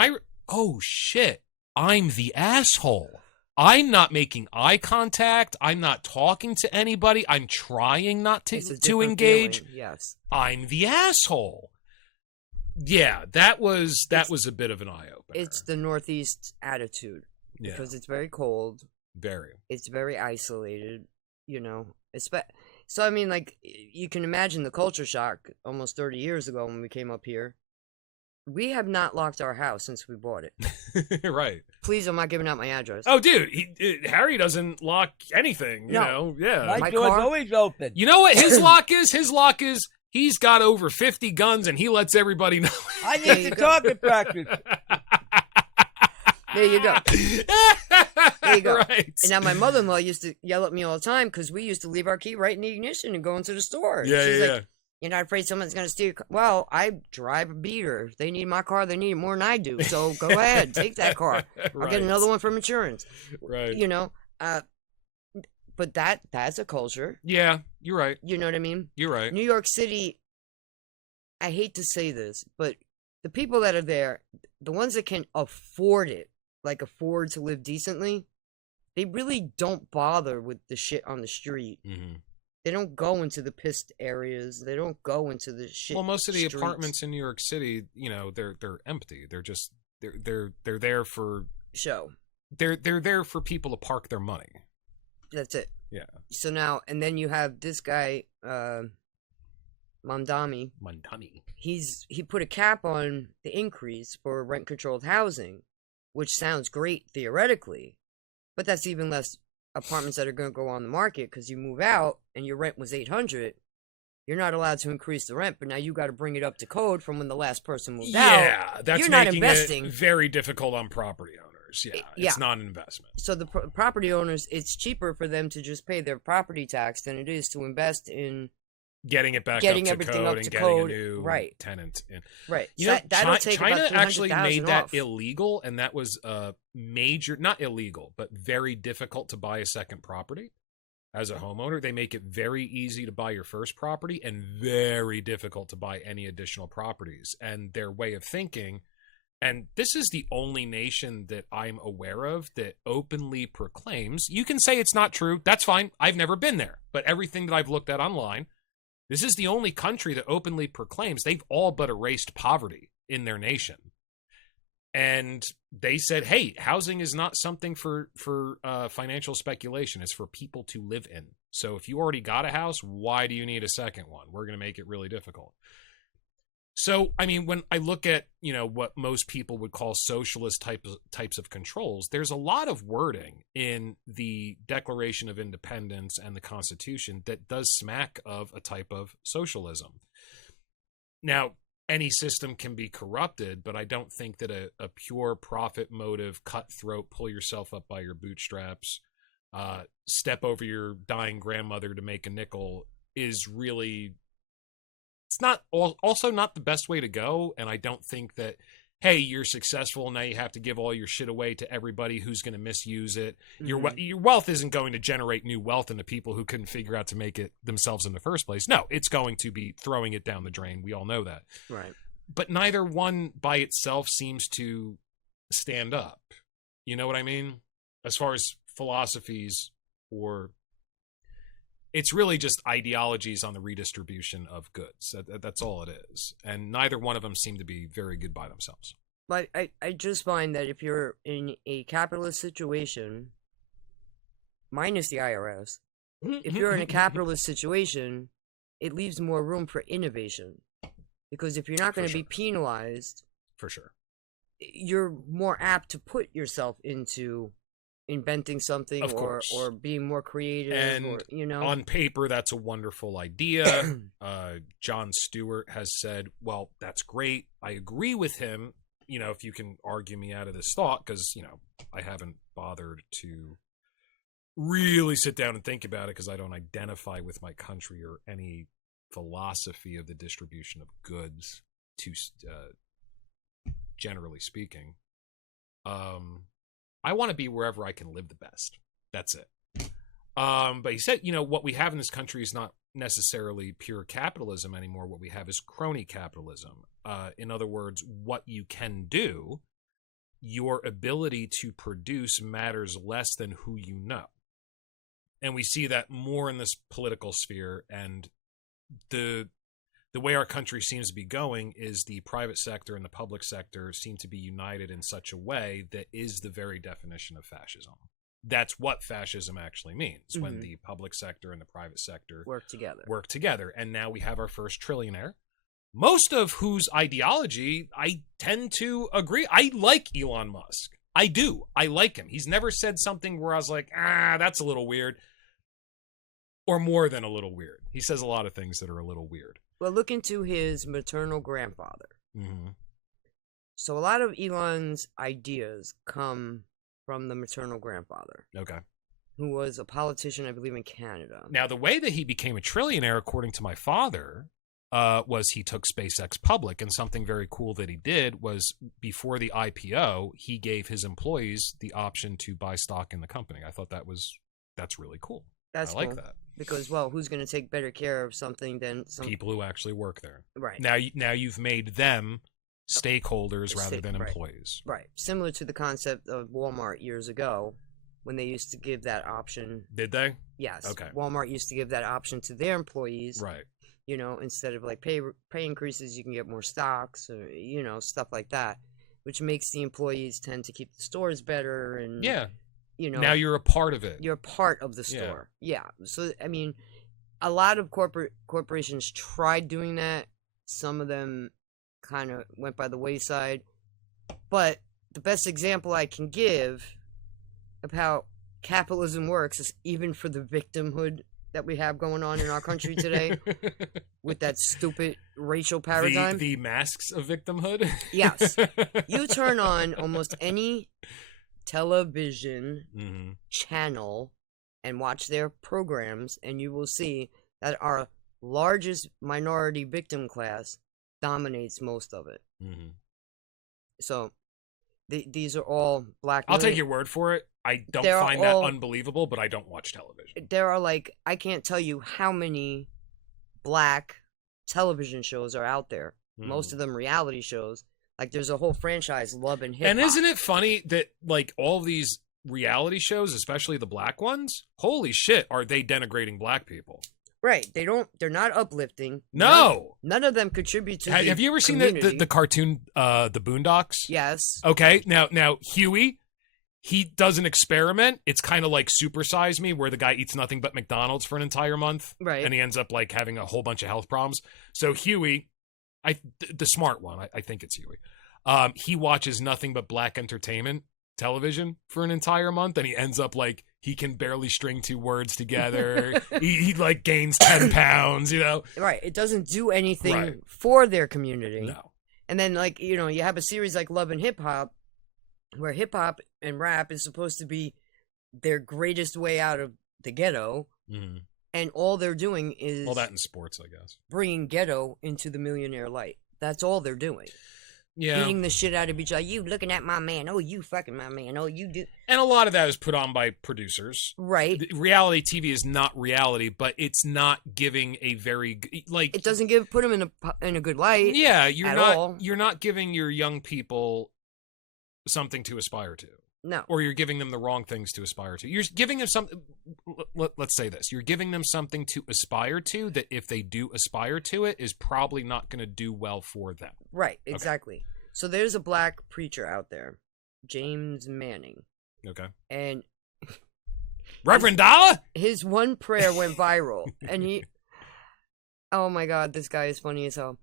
oh shit, I'm the asshole. I'm not making eye contact. I'm not talking to anybody. I'm trying not to engage. Feeling. Yes. I'm the asshole. Yeah, that was a bit of an eye opener. It's the Northeast attitude. Yeah. Because it's very cold. Very. It's very isolated, you know. So, I mean, like, you can imagine the culture shock almost 30 years ago when we came up here. We have not locked our house since we bought it. Right. Please, I'm not giving out my address. Oh, dude, Harry doesn't lock anything, you know? Yeah. My door's always open. You know what his lock is? His lock is he's got over 50 guns and he lets everybody know. I need to target practice. There you go. There you go. Right. And now my mother-in-law used to yell at me all the time because we used to leave our key right in the ignition and go into the store. Yeah, She's yeah, like, you're not afraid someone's going to steal your car? Well, I drive a beater. If they need my car, they need it more than I do. So go ahead, take that car. I'll get another one from insurance. Right. You know, but that's a culture. Yeah, you're right. You know what I mean? You're right. New York City, I hate to say this, but the people that are there, the ones that can afford it, like afford to live decently, they really don't bother with the shit on the street. They don't go into the pissed areas. They don't go into the shit. Well, most of the streets. apartments in New York City, you know, they're empty. They're just they're there for show. They're there for people to park their money. That's it. Yeah. So now, and then you have this guy, Mamdani. He put a cap on the increase for rent-controlled housing, which sounds great theoretically, but that's even less apartments that are going to go on the market because you move out and your rent was $800. You're not allowed to increase the rent, but now you got to bring it up to code from when the last person moved out. Yeah, that's you're making not investing. It very difficult on property owners. Yeah, it's not an investment. So the property owners, it's cheaper for them to just pay their property tax than it is to invest in getting it back getting up to everything code up and to getting code. a new Right. tenant in. Right. You know, that'll take China about actually made that off. illegal, and that was major, not illegal, but very difficult to buy a second property. As a homeowner, they make it very easy to buy your first property and very difficult to buy any additional properties. And their way of thinking, and this is the only nation that I'm aware of that openly proclaims, you can say it's not true, that's fine, I've never been there, but everything that I've looked at online, this is the only country that openly proclaims they've all but erased poverty in their nation. And they said, hey, housing is not something for financial speculation. It's for people to live in. So if you already got a house, why do you need a second one? We're going to make it really difficult. So, I mean, when I look at, you know, what most people would call socialist types of controls, there's a lot of wording in the Declaration of Independence and the Constitution that does smack of a type of socialism. Now, any system can be corrupted, but I don't think that a pure profit motive, cutthroat, pull yourself up by your bootstraps, step over your dying grandmother to make a nickel is really, it's not also not the best way to go. And I don't think that, hey, you're successful, now you have to give all your shit away to everybody who's going to misuse it. Mhm. Your wealth isn't going to generate new wealth into people who couldn't figure out to make it themselves in the first place. No, it's going to be throwing it down the drain. We all know that. Right. But neither one by itself seems to stand up. You know what I mean? As far as philosophies, or it's really just ideologies on the redistribution of goods. That's all it is. And neither one of them seem to be very good by themselves. But I just find that if you're in a capitalist situation, minus the IRS, if you're in a capitalist situation, it leaves more room for innovation. Because if you're not going to be penalized, for sure, you're more apt to put yourself into inventing something, or being more creative, and or, you know, on paper that's a wonderful idea. Jon Stewart has said, well, that's great, I agree with him, you know, if you can argue me out of this thought, because, you know, I haven't bothered to really sit down and think about it because I don't identify with my country or any philosophy of the distribution of goods, to generally speaking. I want to be wherever I can live the best. That's it. But he said, you know, what we have in this country is not necessarily pure capitalism anymore. What we have is crony capitalism. In other words, what you can do, your ability to produce matters less than who you know. And we see that more in this political sphere, and the way our country seems to be going is the private sector and the public sector seem to be united in such a way that is the very definition of fascism. That's what fascism actually means, when the public sector and the private sector work together. And now we have our first trillionaire, most of whose ideology I tend to agree. I like Elon Musk. I do. I like him. He's never said something where I was like, that's a little weird. Or more than a little weird. He says a lot of things that are a little weird. Well, look into his maternal grandfather. Mm-hmm. So a lot of Elon's ideas come from the maternal grandfather. Okay. Who was a politician, I believe, in Canada. Now, the way that he became a trillionaire, according to my father, was he took SpaceX public. And something very cool that he did was, before the IPO, he gave his employees the option to buy stock in the company. I thought that's really cool. That's I like cool. that. Because, well, who's going to take better care of something than some people who actually work there? Right. Now you've made them stakeholders rather than employees. Right. Similar to the concept of Walmart years ago, when they used to give that option. Did they? Yes. Okay. Walmart used to give that option to their employees. Right. You know, instead of like pay increases, you can get more stocks, or, you know, stuff like that, which makes the employees tend to keep the stores better. And yeah. You know, now you're a part of it. You're a part of the store. Yeah. So, I mean, a lot of corporations tried doing that. Some of them kind of went by the wayside. But the best example I can give of how capitalism works is even for the victimhood that we have going on in our country today with that stupid racial paradigm. The masks of victimhood? Yes. You turn on almost any television channel and watch their programs, and you will see that our largest minority victim class dominates most of it. So these are all black. I'll take your word for it. I don't find that unbelievable, but I don't watch television. There are, like, I can't tell you how many black television shows are out there. Most of them reality shows. Like, there's a whole franchise, Love and Hip Hop. And isn't it funny that, like, all these reality shows, especially the black ones, holy shit, are they denigrating black people? Right. They're not uplifting. No. None of them contribute to Have you ever seen the cartoon, The Boondocks? Yes. Okay. Now, Huey, he does an experiment. It's kind of like Super Size Me, where the guy eats nothing but McDonald's for an entire month. Right. And he ends up, like, having a whole bunch of health problems. So Huey, the smart one, I think it's Huey, he watches nothing but black entertainment television for an entire month, and he ends up, like, he can barely string 2 words together. he like gains 10 pounds, you know? Right. It doesn't do anything Right. for their community. No. And then, like, you know, you have a series like Love and Hip Hop, where hip hop and rap is supposed to be their greatest way out of the ghetto. Mm-hmm. And all they're doing is All that in sports, I guess. bringing ghetto into the millionaire light. That's all they're doing. Yeah. Beating the shit out of each other. You looking at my man. Oh, you fucking my man. Oh, you do. And a lot of that is put on by producers. Right. Reality TV is not reality, but it's not giving a very like. It doesn't put them in a good light. Yeah, all. you're not giving your young people something to aspire to. No. Or you're giving them the wrong things to aspire to. You're giving them something. Let's say this: you're giving them something to aspire to that, if they do aspire to it, is probably not going to do well for them. Right. Exactly. Okay. So there's a black preacher out there, James Manning. Okay. And Reverend Dollar. His one prayer went viral, and he. Oh my God, this guy is funny as hell.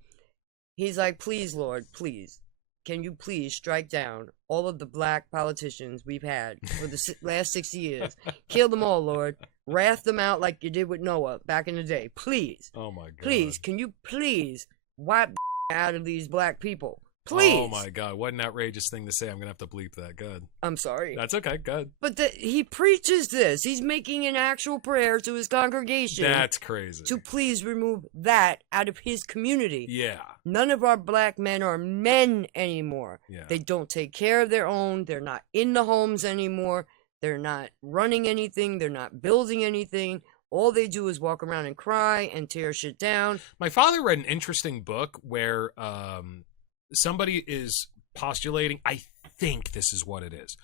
He's like, "Please, Lord, please. Can you please strike down all of the black politicians we've had for the last 60 years? Kill them all, Lord. Wrath them out like you did with Noah back in the day. Please. Oh, my God. Please, can you please wipe the out of these black people? Please." Oh, my God. What an outrageous thing to say. I'm going to have to bleep that. Good. I'm sorry. That's okay. Good. But he preaches this. He's making an actual prayer to his congregation. That's crazy. To please remove that out of his community. Yeah. None of our black men are men anymore. Yeah. They don't take care of their own. They're not in the homes anymore. They're not running anything. They're not building anything. All they do is walk around and cry and tear shit down. My father read an interesting book where somebody is postulating, I think this is what it is.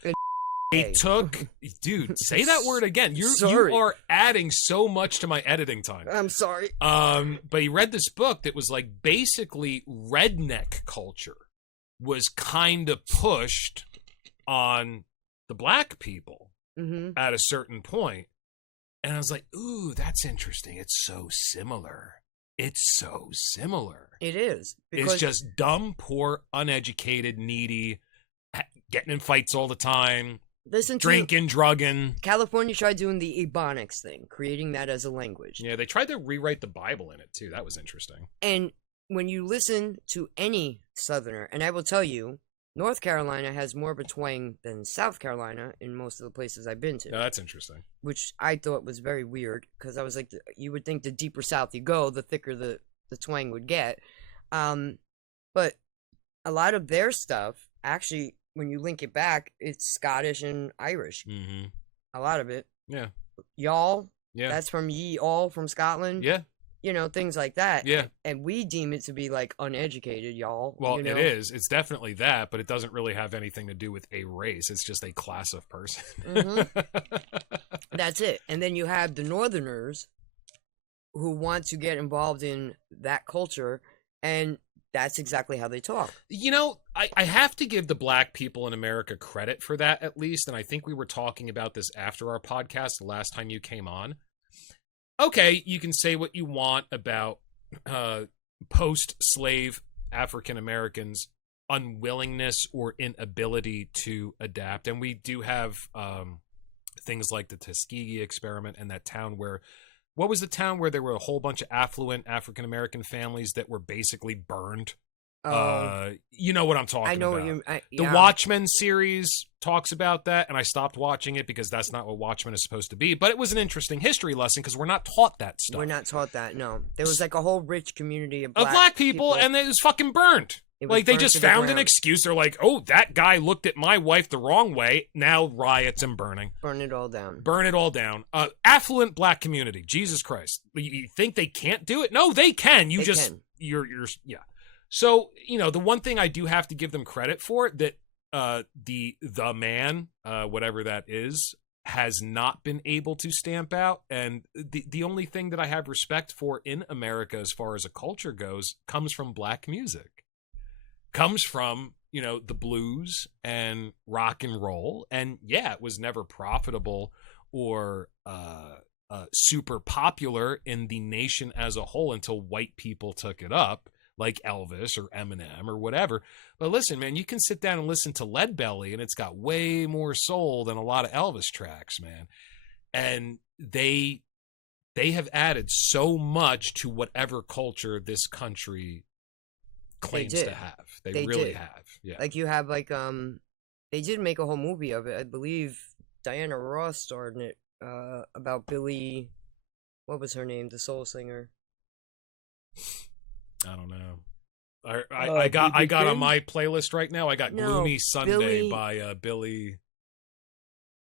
They took, dude, say that word again. You are adding so much to my editing time. I'm sorry. But he read this book that was like basically redneck culture was kind of pushed on the black people at a certain point. And I was like, ooh, that's interesting. It's so similar. It's so similar. It is. It's just dumb, poor, uneducated, needy, getting in fights all the time. Drinking, drugging. California tried doing the Ebonics thing, creating that as a language. Yeah, they tried to rewrite the Bible in it, too. That was interesting. And when you listen to any Southerner, and I will tell you, North Carolina has more of a twang than South Carolina in most of the places I've been to. Yeah, that's interesting. Which I thought was very weird, because I was like, you would think the deeper south you go, the thicker the twang would get. But a lot of their stuff, actually, when you link it back, it's Scottish and Irish. Mm-hmm. A lot of it. Yeah. Y'all. Yeah. That's from ye all from Scotland. Yeah. You know, things like that. Yeah. And we deem it to be like uneducated, y'all. Well, you know? it is. It's definitely that, but it doesn't really have anything to do with a race. It's just a class of person. Mm-hmm. That's it. And then you have the Northerners who want to get involved in that culture, and that's exactly how they talk. You know, I have to give the black people in America credit for that, at least. And I think we were talking about this after our podcast the last time you came on. Okay, you can say what you want about post-slave African Americans' unwillingness or inability to adapt. And we do have things like the Tuskegee experiment and that town where, what was the town where there were a whole bunch of affluent African American families that were basically burned? You know what I'm talking about. I know what you The Watchmen series talks about that, and I stopped watching it because that's not what Watchmen is supposed to be. But it was an interesting history lesson because we're not taught that stuff. We're not taught that, no. There was like a whole rich community of black people, and it was fucking burned. Like, they just found an excuse. They're like, oh, that guy looked at my wife the wrong way. Now riots and burning. Burn it all down. Burn it all down. Affluent black community. Jesus Christ. You think they can't do it? No, they can. You just, you're, yeah. So, you know, the one thing I do have to give them credit for, that the man, whatever that is, has not been able to stamp out. And the only thing that I have respect for in America as far as a culture goes comes from black music. Comes from, you know, the blues and rock and roll. And yeah, it was never profitable or super popular in the nation as a whole until white people took it up, like Elvis or Eminem or whatever. But listen, man, you can sit down and listen to Leadbelly, and it's got way more soul than a lot of Elvis tracks, man. and they have added so much to whatever culture this country claims to have. They really have. Yeah. Like you have like they did make a whole movie of it. I believe Diana Ross starred in it about Billy, what was her name? The soul singer. I don't know. I got on my playlist right now. I got Gloomy Sunday by Billy.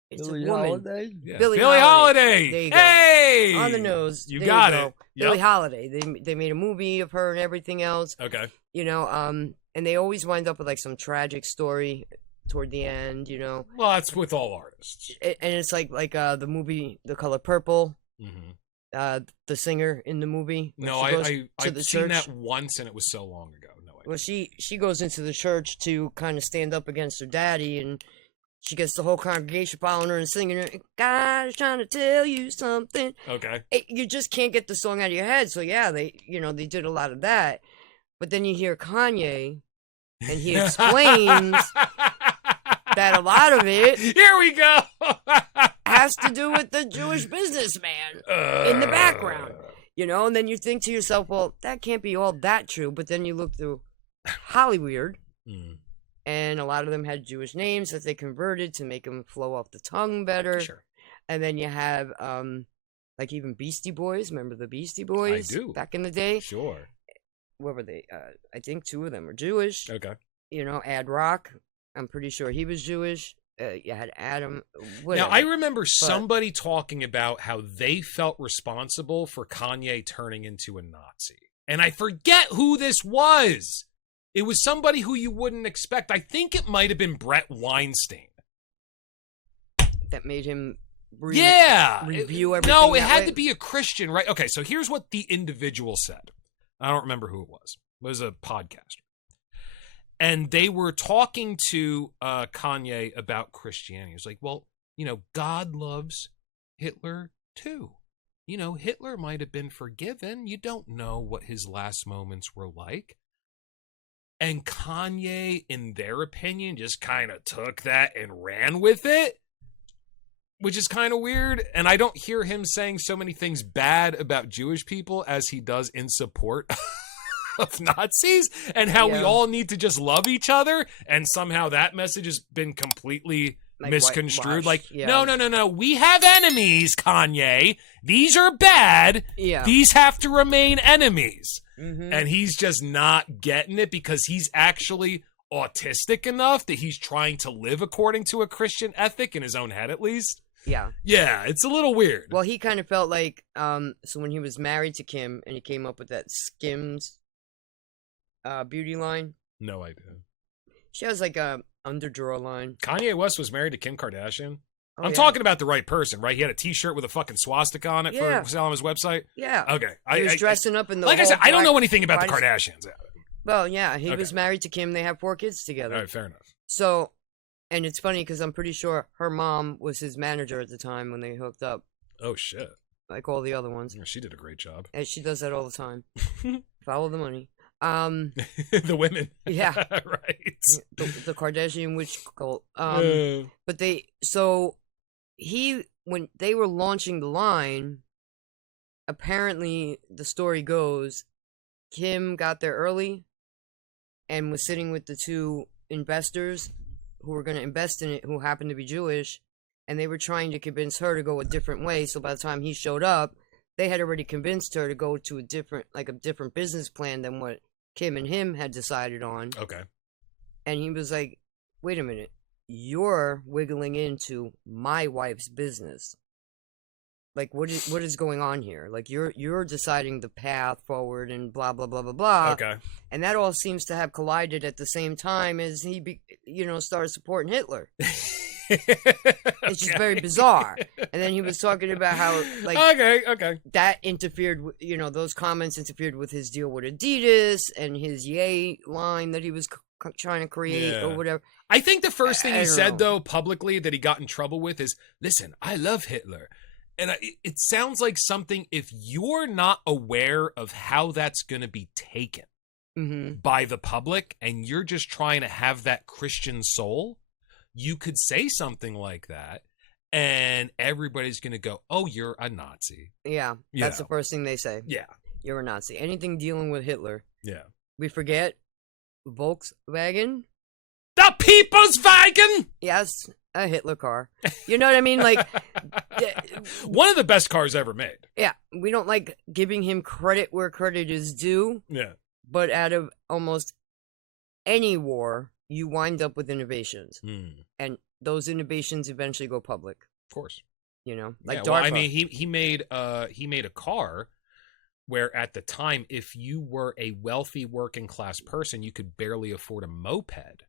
It's Billie a woman. Holiday? Yeah. Billie Holiday. There you go. Hey, On the nose. You There got go. it. Billie Yep. Holiday. They made a movie of her and everything else. Okay. You know, and they always wind up with like some tragic story toward the end. You know. Well, that's with all artists. And it's like the movie The Color Purple. Mm-hmm. The singer in the movie. No, I've seen that once, and it was so long ago. No, well, she goes into the church to kind of stand up against her daddy, and she gets the whole congregation following her and singing her, God is trying to tell you something. Okay. You just can't get the song out of your head. So yeah, they did a lot of that. But then you hear Kanye, and he explains that a lot of it Here we go. has to do with the Jewish businessman in the background. You know, and then you think to yourself, well, that can't be all that true. But then you look through Hollywood, and a lot of them had Jewish names that they converted to make them flow off the tongue better. Sure. And then you have, like even Beastie Boys. Remember the Beastie Boys? I do. Back in the day? Sure. What were they? I think 2 of them were Jewish. Okay. You know, Ad Rock. I'm pretty sure he was Jewish. You had Adam. Now, I remember somebody talking about how they felt responsible for Kanye turning into a Nazi. And I forget who this was. It was somebody who you wouldn't expect. I think it might have been Brett Weinstein. That made him review everything. No, it had to be a Christian, right? Okay, so here's what the individual said. I don't remember who it was. It was a podcaster. And they were talking to Kanye about Christianity. He was like, well, you know, God loves Hitler too. You know, Hitler might have been forgiven. You don't know what his last moments were like. And Kanye, in their opinion, just kind of took that and ran with it, which is kind of weird. And I don't hear him saying so many things bad about Jewish people as he does in support of Nazis and how we all need to just love each other. And somehow that message has been completely misconstrued. No. We have enemies, Kanye. These are bad. Yeah. These have to remain enemies. Mm-hmm. And he's just not getting it because he's actually autistic enough that he's trying to live according to a Christian ethic in his own head, at least. Yeah. Yeah, it's a little weird. Well, he kind of felt like, so when he was married to Kim and he came up with that Skims beauty line. No idea. She has like a underdraw line. Kanye West was married to Kim Kardashian. I'm talking about the right person, right? He had a T-shirt with a fucking swastika on it for selling his website. Yeah. Okay. He was dressing up in the like I said, I don't know anything about the Kardashians. Well, yeah, he was married to Kim. They have 4 kids together. All right, fair enough. So, and it's funny because I'm pretty sure her mom was his manager at the time when they hooked up. Oh, shit. Like all the other ones. Yeah, she did a great job. And she does that all the time. Follow the money. The women. Yeah. Right. The Kardashian witch cult. But when they were launching the line, apparently the story goes, Kim got there early and was sitting with the 2 investors who were going to invest in it, who happened to be Jewish, and they were trying to convince her to go a different way. So by the time he showed up, they had already convinced her to go to a different business plan than what Kim and him had decided on. Okay. And he was like, wait a minute, you're wiggling into my wife's business. Like, what is going on here? Like, you're deciding the path forward and blah, blah, blah, blah, blah. Okay. And that all seems to have collided at the same time as he, started supporting Hitler. It's just very bizarre. And then he was talking about how, like, okay, that interfered with, those comments interfered with his deal with Adidas and his Ye line that he was trying to create or whatever. I think the first thing he said, though, publicly that he got in trouble with is, listen, I love Hitler. And it sounds like something, if you're not aware of how that's going to be taken by the public and you're just trying to have that Christian soul, you could say something like that and everybody's going to go, oh, you're a Nazi. Yeah, You that's know. the first thing they say. Yeah. You're a Nazi. Anything dealing with Hitler. Yeah. We forget Volkswagen. The People's Wagen! Yes, a Hitler car. You know what I mean? Like, One of the best cars ever made. yeah, we don't like giving him credit where credit is due, Yeah. but out of almost any war, you wind up with innovations. And those innovations eventually go public. Of course. You know? Like Yeah, DARPA. well, I mean, he made a car where at the time, if you were a wealthy working class person, you could barely afford a moped.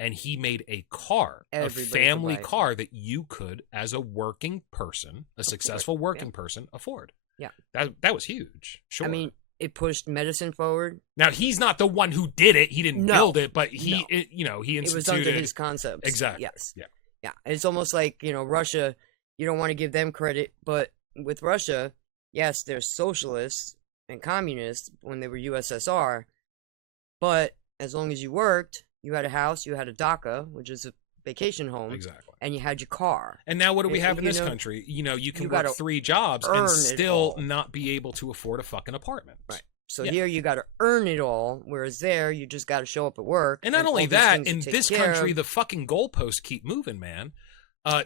And he made a car, Everybody a could family buy it. car that you could, as a working person, a successful working person, afford. Yeah. That was huge. Sure. I mean, it pushed medicine forward. now he's not the one who did it. He didn't No. build it, but he, No. he It was instituted. under his concepts. Exactly. Yes. Yeah. Yeah. It's almost like, Russia, you don't want to give them credit, but with Russia, yes, they're socialists and communists when they were USSR, but as long as you worked, you had a house, you had a dacha, which is a vacation home, Exactly. and you had your car. And now what do we have in You this know, country? You can you work gotta 3 jobs earn and it still all. not be able to afford a fucking apartment. Right. So Yeah. here you got to earn it all, whereas there you just got to show up at work. And not all only these that, things are in taken this care country, of. the fucking goalposts keep moving, man.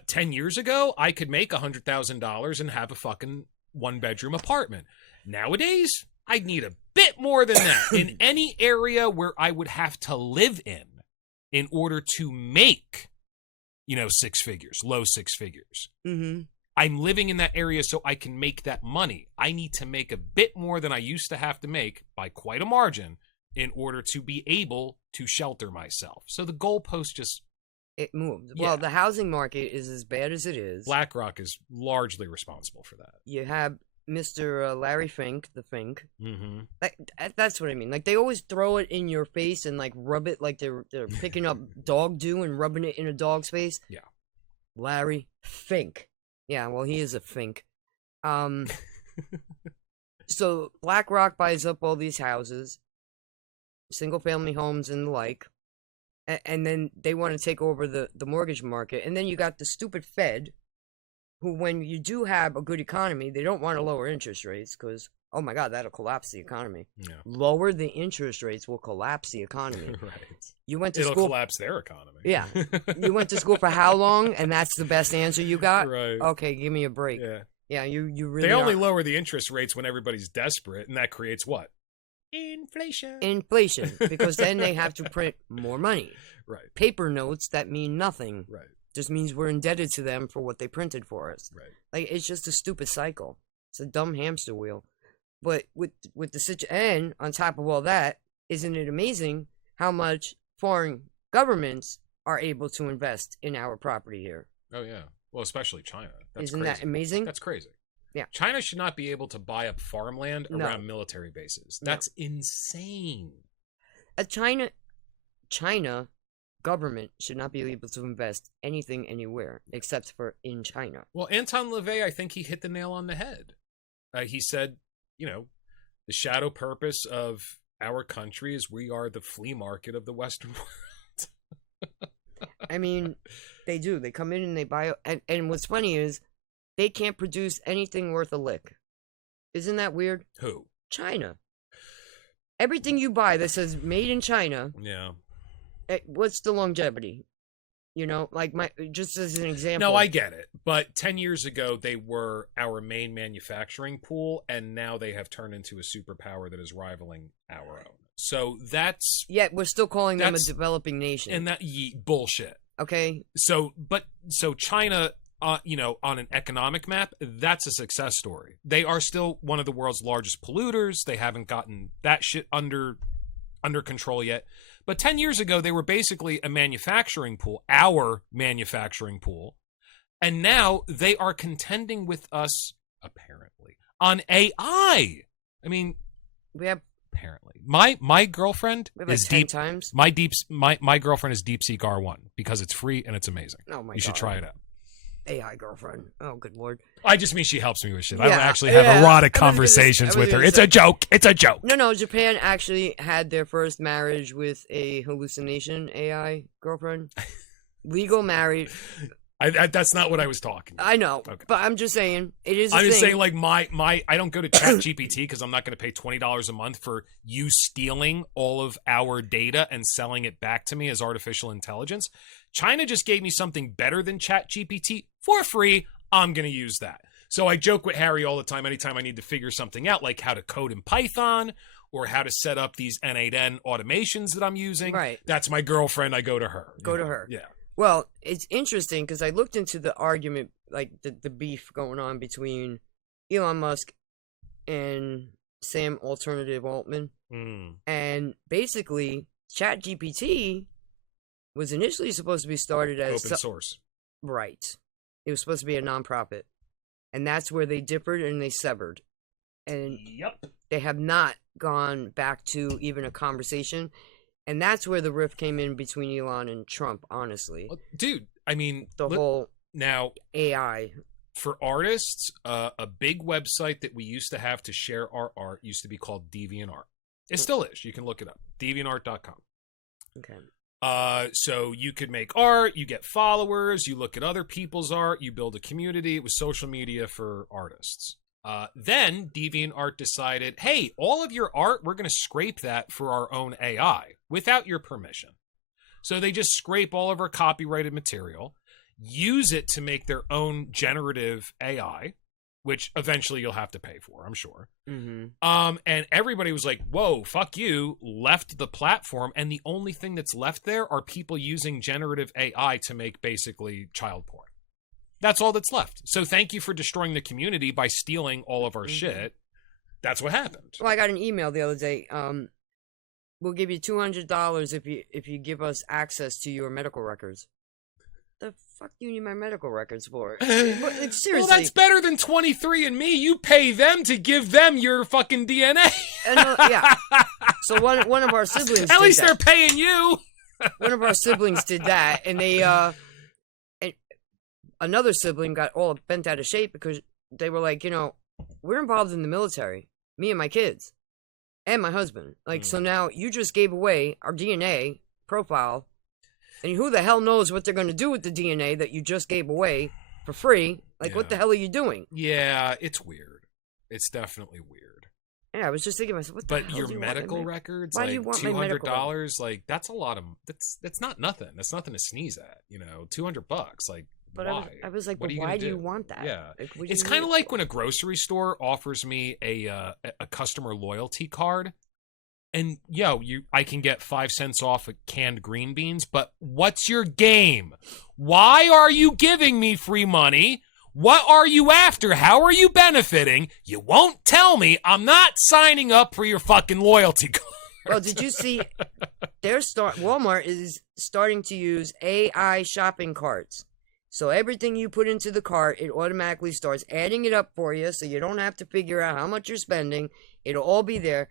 10 years ago, I could make $100,000 and have a fucking 1-bedroom apartment. Nowadays, I'd need a bit more than that in any area where I would have to live in order to make, 6 figures, low 6 figures. Mhm. I'm living in that area so I can make that money. I need to make a bit more than I used to have to make by quite a margin in order to be able to shelter myself. So the goalpost just It moved. Yeah. Well, the housing market is as bad as it is. BlackRock is largely responsible for that. You have Mr. Larry Fink, the Fink. Mm-hmm. That's what I mean. Like, they always throw it in your face and, like, rub it like they're picking up dog dew and rubbing it in a dog's face. Yeah. Larry Fink. Yeah, well, he is a Fink. So BlackRock buys up all these houses, single-family homes and the like, and then they want to take over the mortgage market. And then you got the stupid Fed, who, when you do have a good economy, they don't want to lower interest rates because, oh my God, that'll collapse the economy. Yeah. Lower the interest rates will collapse the economy. Right. You went to It'll school. collapse their economy. Yeah. You went to school for how long? And that's the best answer you got? Right. Okay, give me a break. Yeah. Yeah, you really They only are. lower the interest rates when everybody's desperate, and that creates what? Inflation. Inflation, because then they have to print more money. Right. Paper notes that mean nothing. Right. Just means we're indebted to them for what they printed for us. Right. Like, it's just a stupid cycle. It's a dumb hamster wheel. But with the situation, and on top of all that, isn't it amazing how much foreign governments are able to invest in our property here? Oh yeah. Well, especially China. That's Isn't crazy. that amazing? That's crazy. Yeah. China should not be able to buy up farmland No. around military bases. No. That's insane. China government should not be able to invest anything anywhere except for in China. Well, Anton LaVey, I think he hit the nail on the head. He said, the shadow purpose of our country is we are the flea market of the Western world. I mean, they do. They come in and they buy. And what's funny is they can't produce anything worth a lick. Isn't that weird? Who? China. Everything you buy that says made in China, Yeah. what's the longevity? Like just as an example. No, I get it. But 10 years ago, they were our main manufacturing pool, and now they have turned into a superpower that is rivaling our own. So that's... Yet we're still calling them a That's- developing nation. And that bullshit. Okay? So China, on an economic map, that's a success story. They are still one of the world's largest polluters. They haven't gotten that shit under control yet. But 10 years ago, they were basically a manufacturing pool, our manufacturing pool. And now they are contending with us, apparently, on AI. I mean, We have apparently. My girlfriend like is 10 deep. times. My girlfriend is DeepSeek R1 because it's free and it's amazing. Oh my God. You should try it out. AI girlfriend. Oh, good lord. I just mean she helps me with shit. I don't Yeah, actually have yeah. erotic I was gonna say- conversations I was with her. gonna It's say- a joke. It's a joke. No, Japan actually had their first marriage with a hallucination AI girlfriend. Legal married. That's not what I was talking about. I know, Okay. but I'm just saying it is. I'm just saying, like I don't go to ChatGPT because I'm not going to pay $20 a month for you stealing all of our data and selling it back to me as artificial intelligence. China just gave me something better than ChatGPT for free. I'm going to use that. So I joke with Harry all the time. Anytime I need to figure something out, like how to code in Python or how to set up these N8N automations that I'm using. Right. That's my girlfriend. I go to her. Go to her. Yeah. Well, it's interesting because I looked into the argument, like the beef going on between Elon Musk and Sam Alternative Altman. And basically, ChatGPT was initially supposed to be started as open source. Right. It was supposed to be a nonprofit. And that's where they differed and they severed. And they have not gone back to even a conversation. And that's where the rift came in between Elon and Trump, honestly. Dude, I mean, the whole now AI. For artists, a big website that we used to have to share our art used to be called DeviantArt. It still is. You can look it up. DeviantArt.com. Okay. So you could make art, you get followers, you look at other people's art, you build a community. It was social media for artists. Then DeviantArt decided, hey, all of your art, we're going to scrape that for our own AI without your permission. So they just scrape all of our copyrighted material, use it to make their own generative AI, which eventually you'll have to pay for, I'm sure. And everybody was like, whoa, fuck you, left the platform. And the only thing that's left there are people using generative AI to make basically child porn. That's all that's left. So thank you for destroying the community by stealing all of our shit. That's what happened. Well, I got an email the other day. We'll give you $200 if you give us access to your medical records. The fuck do you need my medical records for? Seriously. Well, that's better than 23andMe. You pay them to give them your fucking DNA. Yeah. So one of our siblings. At least they're paying you. One of our siblings did that, and they another sibling got all bent out of shape because they were like, we're involved in the military, me and my kids, and my husband. Like, so now you just gave away our DNA profile, and who the hell knows what they're going to do with the DNA that you just gave away for free? Like, what the hell are you doing? Yeah, it's weird. It's definitely weird. Yeah, I was just thinking to myself, what the hell But your do you medical want records, Why like do you want my medical $200, like that's a lot of that's not nothing. That's nothing to sneeze at, $200. Like, but why? I was like, what why do you want that? Yeah, like, it's kind of like when a grocery store offers me a customer loyalty card, and I can get 5 cents off of canned green beans. But what's your game? Why are you giving me free money? What are you after? How are you benefiting? You won't tell me. I'm not signing up for your fucking loyalty card. Well, did you see Walmart is starting to use AI shopping carts. So everything you put into the cart, it automatically starts adding it up for you, so you don't have to figure out how much you're spending. It'll all be there.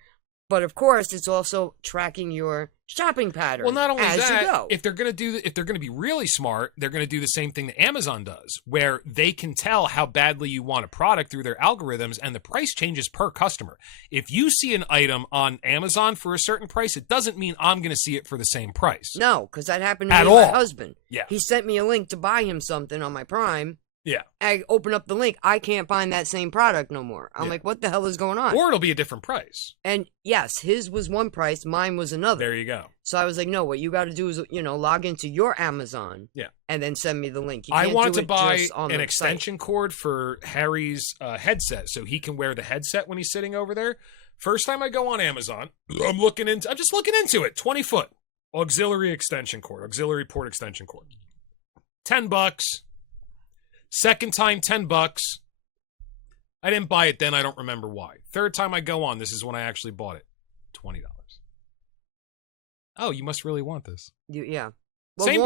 But of course, it's also tracking your shopping pattern. Well, not only as that, you go. if they're going to be really smart, they're going to do the same thing that Amazon does, where they can tell how badly you want a product through their algorithms, and the price changes per customer. If you see an item on Amazon for a certain price, it doesn't mean I'm going to see it for the same price. No, because that happened to me and my husband. Yeah. He sent me a link to buy him something on my Prime. Yeah. I open up the link. I can't find that same product no more. I'm like, what the hell is going on? Or it'll be a different price. And yes, his was one price, mine was another. There you go. So I was like, no, what you got to do is, log into your Amazon. Yeah. And then send me the link. I want to buy an extension cord for Harry's headset so he can wear the headset when he's sitting over there. First time I go on Amazon, I'm just looking into it. 20-foot auxiliary extension cord, auxiliary port extension cord. $10. Second time, $10. I didn't buy it then. I don't remember why. Third time I go on, this is when I actually bought it. $20. Oh, you must really want this. Yeah. Well, same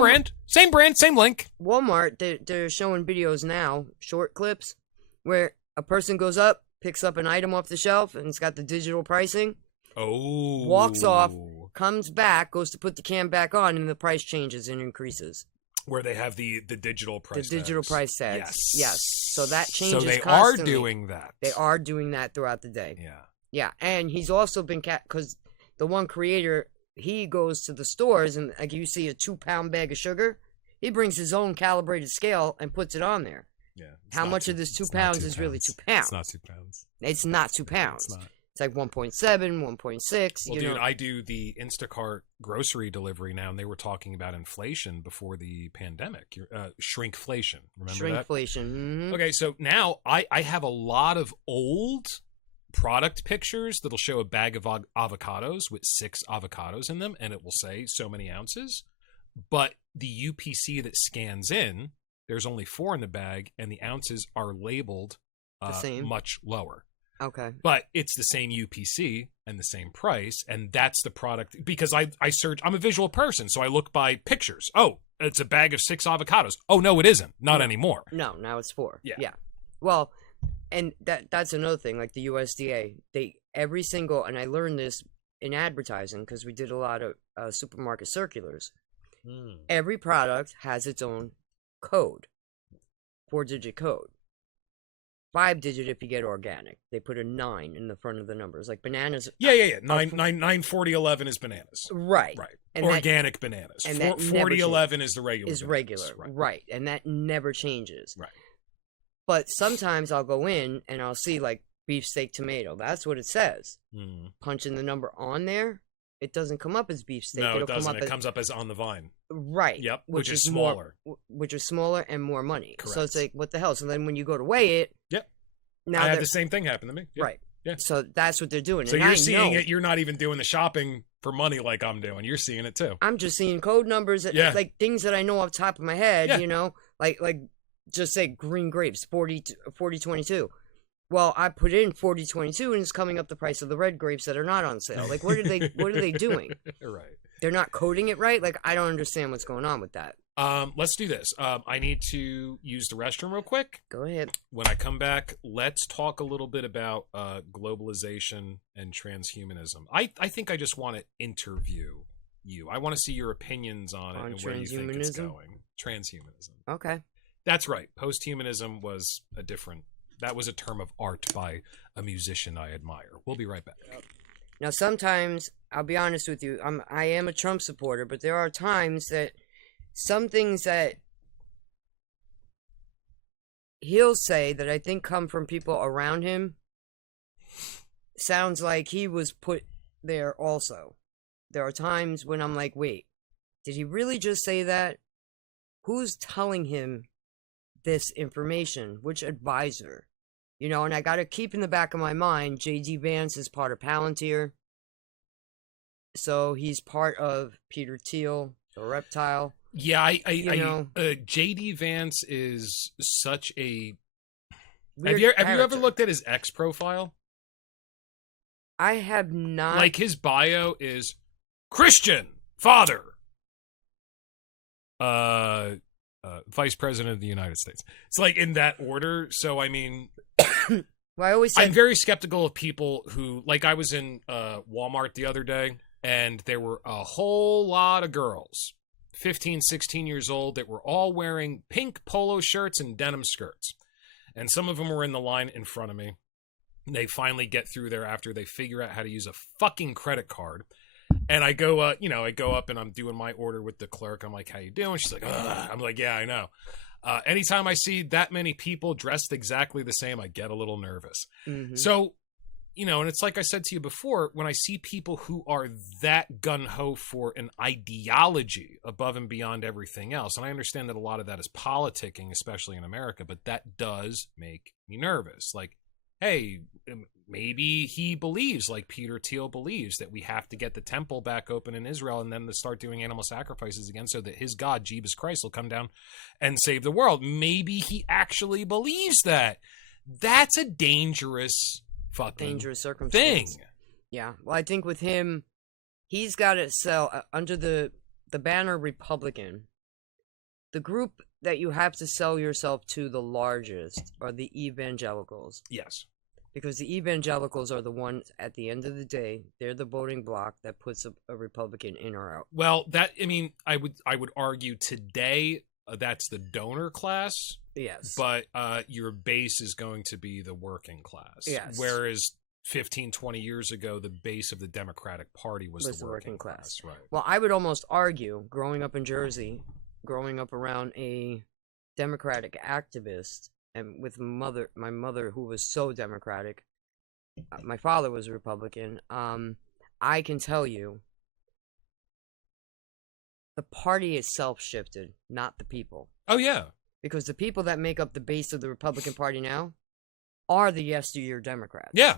brand, same link. Walmart, they're showing videos now, short clips, where a person goes up, picks up an item off the shelf, and it's got the digital pricing. Oh. Walks off, comes back, goes to put the can back on, and the price changes and increases. Where they have the digital price tags. The digital price tags. Yes. So that changes So they constantly. are doing that. They are doing that throughout the day. Yeah. Yeah, and he's also been because the one creator, he goes to the stores and like you see a 2-pound bag of sugar, He brings his own calibrated scale and puts it on there. Yeah. How much of this 2 pounds is really 2 pounds? It's not 2 pounds. It's not 2 pounds. It's not. It's like 1.7, 1.6. Well, you dude, know. I do the Instacart grocery delivery now, and they were talking about inflation before the pandemic. Shrinkflation. Remember that? Shrinkflation. Mm-hmm. Okay, so now I have a lot of old product pictures that'll show a bag of avocados with 6 avocados in them, and it will say so many ounces. But the UPC that scans in, there's only 4 in the bag, and the ounces are labeled much lower. Okay. But it's the same UPC and the same price, and that's the product. Because I search, I'm a visual person, so I look by pictures. Oh, it's a bag of 6 avocados. Oh, no, it isn't. Not anymore. No, now it's 4. Yeah. Well, and that's another thing, like the USDA, every single, and I learned this in advertising because we did a lot of supermarket circulars. Every product has its own code, 4-digit code. 5-digit if you get organic. They put a 9 in the front of the numbers, like bananas. Yeah. 9 40 11 is bananas. Right. And organic bananas. And 40 11 is the regular. Is regular. Right. And that never changes. Right. But sometimes I'll go in and I'll see like beefsteak tomato. That's what it says. Punch in the number on there. It doesn't come up as beefsteak. No, it doesn't. It comes up as on the vine. Right. Yep. Which is smaller. Which is smaller and more money. Correct. So it's like, what the hell? So then when you go to weigh it. Yep. Now I had the same thing happen to me. Yep. Right. Yeah. So that's what they're doing. So and you're seeing it. You're not even doing the shopping for money like I'm doing. You're seeing it too. I'm just seeing code numbers, like things that I know off the top of my head. You know, like just say green grapes 4022. Well, I put in 4022 and it's coming up the price of the red grapes that are not on sale. Like, what are they doing? Right. They're not coding it right. Like, I don't understand what's going on with that. Let's do this. I need to use the restroom real quick. Go ahead. When I come back, let's talk a little bit about globalization and transhumanism. I think I just want to interview you. I want to see your opinions on it and where you think it's going. Transhumanism. Okay. That's right. Posthumanism was that was a term of art by a musician I admire. We'll be right back. Now, sometimes, I'll be honest with you, I am a Trump supporter, but there are times that some things that he'll say that I think come from people around him sounds like he was put there also. There are times when I'm like, wait, did he really just say that? Who's telling him this information? Which advisor? You know, and I got to keep in the back of my mind, J.D. Vance is part of Palantir. So he's part of Peter Thiel, the reptile. Yeah, J.D. Vance is such a... Have you ever looked at his X profile? I have not. Like, his bio is Christian, father, Vice President of the United States. It's like in that order. So, I mean... Well, I'm very skeptical of people who... Like, I was in Walmart the other day, and there were a whole lot of girls, 15, 16 years old, that were all wearing pink polo shirts and denim skirts. And some of them were in the line in front of me. They finally get through there after they figure out how to use a fucking credit card. And I go, I go up and I'm doing my order with the clerk. I'm like, how you doing? She's like, ugh. I'm like, yeah, I know. Anytime I see that many people dressed exactly the same, I get a little nervous. Mm-hmm. So, and it's like I said to you before, when I see people who are that gung-ho for an ideology above and beyond everything else, and I understand that a lot of that is politicking, especially in America, but that does make me nervous. Like, hey, maybe he believes, like Peter Thiel believes, that we have to get the temple back open in Israel and then to start doing animal sacrifices again so that his God, Jesus Christ, will come down and save the world. Maybe he actually believes that. That's a dangerous circumstance thing. Yeah. Well, I think with him, he's got to sell under the banner Republican. The group that you have to sell yourself to the largest are the evangelicals. Yes. Because the evangelicals are the ones, at the end of the day, they're the voting bloc that puts a Republican in or out. Well, I would argue today that's the donor class. Yes. But your base is going to be the working class. Yes. Whereas 15, 20 years ago, the base of the Democratic Party was the working class. Right. Well, I would almost argue, growing up in Jersey, growing up around a Democratic activist, and with my mother who was so Democratic. My father was a Republican. I can tell you, the party itself shifted, not the people. Oh yeah. Because the people that make up the base of the Republican Party now are the yesteryear Democrats. Yeah.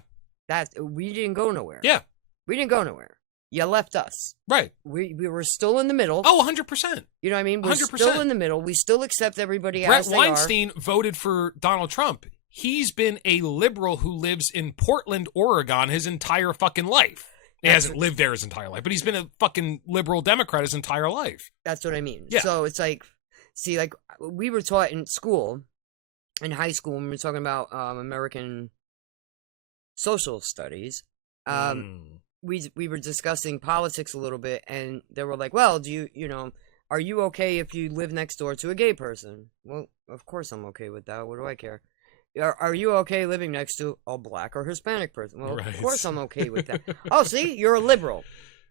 We didn't go nowhere. Yeah. We didn't go nowhere. You left us. Right. We were still in the middle. Oh, 100%. You know what I mean? We're 100%. still in the middle. We still accept everybody Brett as they Weinstein voted for Donald Trump. He's been a liberal who lives in Portland, Oregon his entire fucking life. He hasn't lived there his entire life, but he's been a fucking liberal Democrat his entire life. That's what I mean. Yeah. So it's like, see, like we were taught in school, in high school, when we were talking about American social studies, we were discussing politics a little bit, and they were like, well, are you okay if you live next door to a gay person? Well, of course I'm okay with that. What do I care? Are you okay living next to a black or Hispanic person? Well, Right. Of course I'm okay with that. Oh, see, you're a liberal.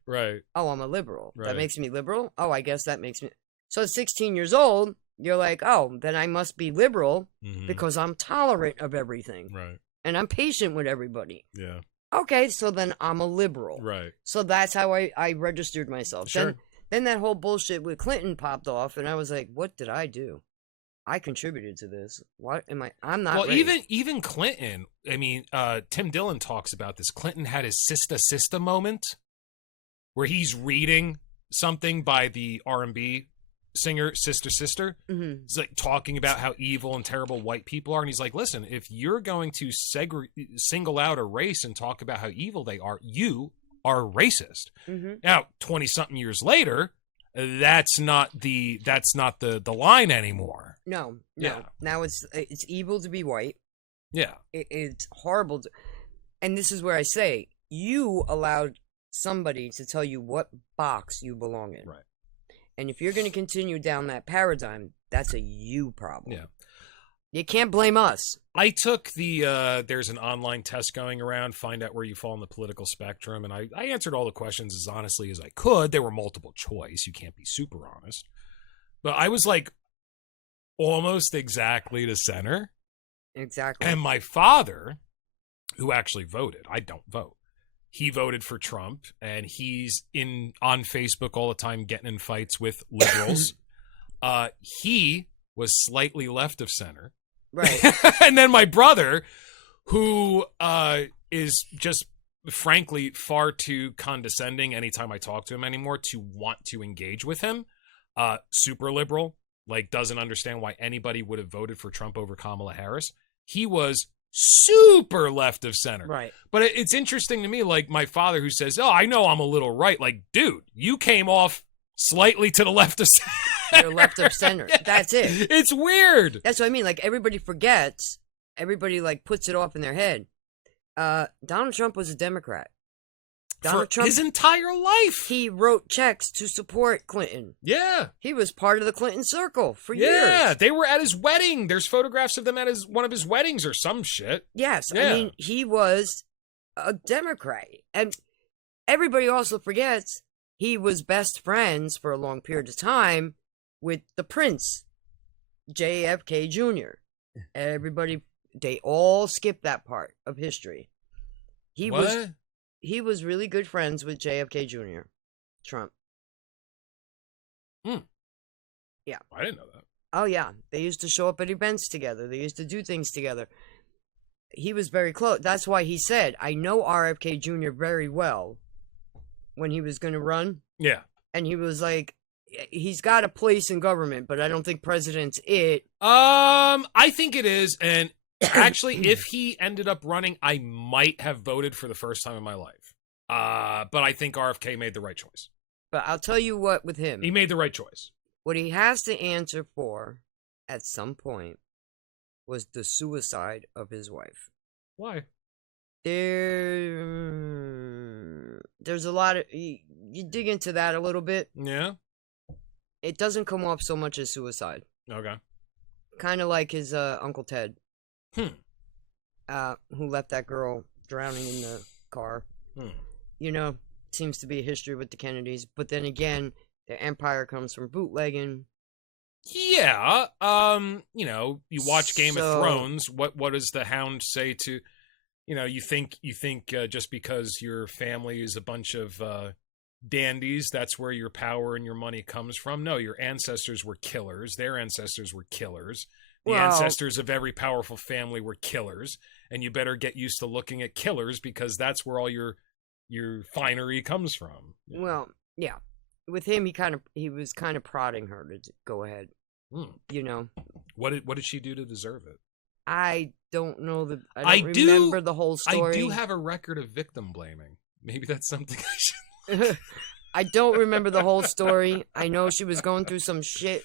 Right. Oh, I'm a liberal. Right. That makes me liberal? Oh, I guess that makes me... So at 16 years old, you're like, oh, then I must be liberal because I'm tolerant of everything. Right. And I'm patient with everybody. Yeah. Okay, so then I'm a liberal. Right. So that's how I registered myself. Sure. Then that whole bullshit with Clinton popped off, and I was like, what did I do? I contributed to this. What am I? I'm not. Well, ready. even Clinton. I mean, Tim Dillon talks about this. Clinton had his sister moment, where he's reading something by the R&B singer Sister. Mm-hmm. He's like talking about how evil and terrible white people are, and he's like, "Listen, if you're going to single out a race and talk about how evil they are, you are racist." Mm-hmm. Now, 20-something years later, that's not the line anymore. No. Yeah. Now it's evil to be white. Yeah. It's horrible. And this is where I say, you allowed somebody to tell you what box you belong in. Right. And if you're going to continue down that paradigm, that's a you problem. Yeah. You can't blame us. I took there's an online test going around, find out where you fall in the political spectrum, and I answered all the questions as honestly as I could. There were multiple choice. You can't be super honest. But I was like almost exactly to center. Exactly. And my father, who actually voted, I don't vote. He voted for Trump, and he's on Facebook all the time getting in fights with liberals. He was slightly left of center. Right. And then my brother, who is just frankly far too condescending anytime I talk to him anymore to want to engage with him, super liberal, like doesn't understand why anybody would have voted for Trump over Kamala Harris. He was super left of center. Right. But it's interesting to me, like my father who says, oh, I know I'm a little right. Like, dude, you came off slightly to the left of center. You're left of center. Yeah. That's it. It's weird. That's what I mean. Like, everybody forgets. Everybody, like, puts it off in their head. Donald Trump was a Democrat. Donald Trump, his entire life. He wrote checks to support Clinton. Yeah. He was part of the Clinton circle for years. Yeah, years. they were at his wedding. There's photographs of them at one of his weddings or some shit. Yes. Yeah. I mean, he was a Democrat. And everybody also forgets he was best friends for a long period of time with the Prince, JFK Jr. Everybody, they all skip that part of history. He was really good friends with JFK Jr., Trump. Yeah. I didn't know that. Oh, yeah. They used to show up at events together. They used to do things together. He was very close. That's why he said, I know RFK Jr. very well when he was going to run. Yeah. And he was like, he's got a place in government, but I don't think president's it. I think it is. And actually, if he ended up running, I might have voted for the first time in my life. But I think RFK made the right choice. But I'll tell you what, with him, he made the right choice. What he has to answer for at some point was the suicide of his wife. Why? There's a lot of, you dig into that a little bit. Yeah. It doesn't come off so much as suicide. Okay. Kind of like his Uncle Ted. Who left that girl drowning in the car. You know, seems to be a history with the Kennedys. But then again, the empire comes from bootlegging. Yeah. You watch Game of So- Thrones. What does the Hound say to, you think just because your family is a bunch of dandies, that's where your power and your money comes from? No, your ancestors were killers. Their ancestors were killers. The Well- ancestors of every powerful family were killers, and you better get used to looking at killers because that's where all your finery comes from. Well, yeah. With him, he was kind of prodding her to go ahead. Hmm. What did she do to deserve it? I don't know I don't do- remember the whole story. I do have a record of victim blaming. Maybe that's something I should. I don't remember the whole story. I know she was going through some shit,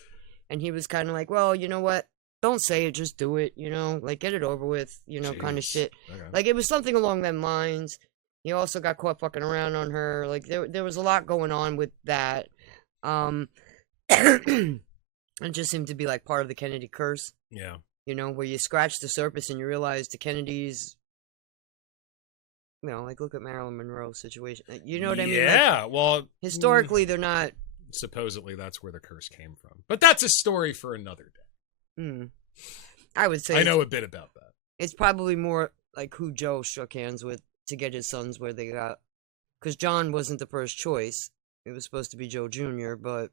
and he was kind of like, well, you know what? Don't say it, just do it, like get it over with, kind of Jeez. shit. Okay. Like it was something along them lines. He also got caught fucking around on her. Like there was a lot going on with that. It just seemed to be like part of the Kennedy curse, Yeah. where you scratch the surface and you realize the Kennedys, like look at Marilyn Monroe's situation. You know what I mean? Like, Yeah. Well, historically, they're not. supposedly that's where the curse came from, but that's a story for another day. I would say I know a bit about that. it's probably more like who Joe shook hands with to get his sons where they got. Because John wasn't the first choice. It was supposed to be Joe Jr., but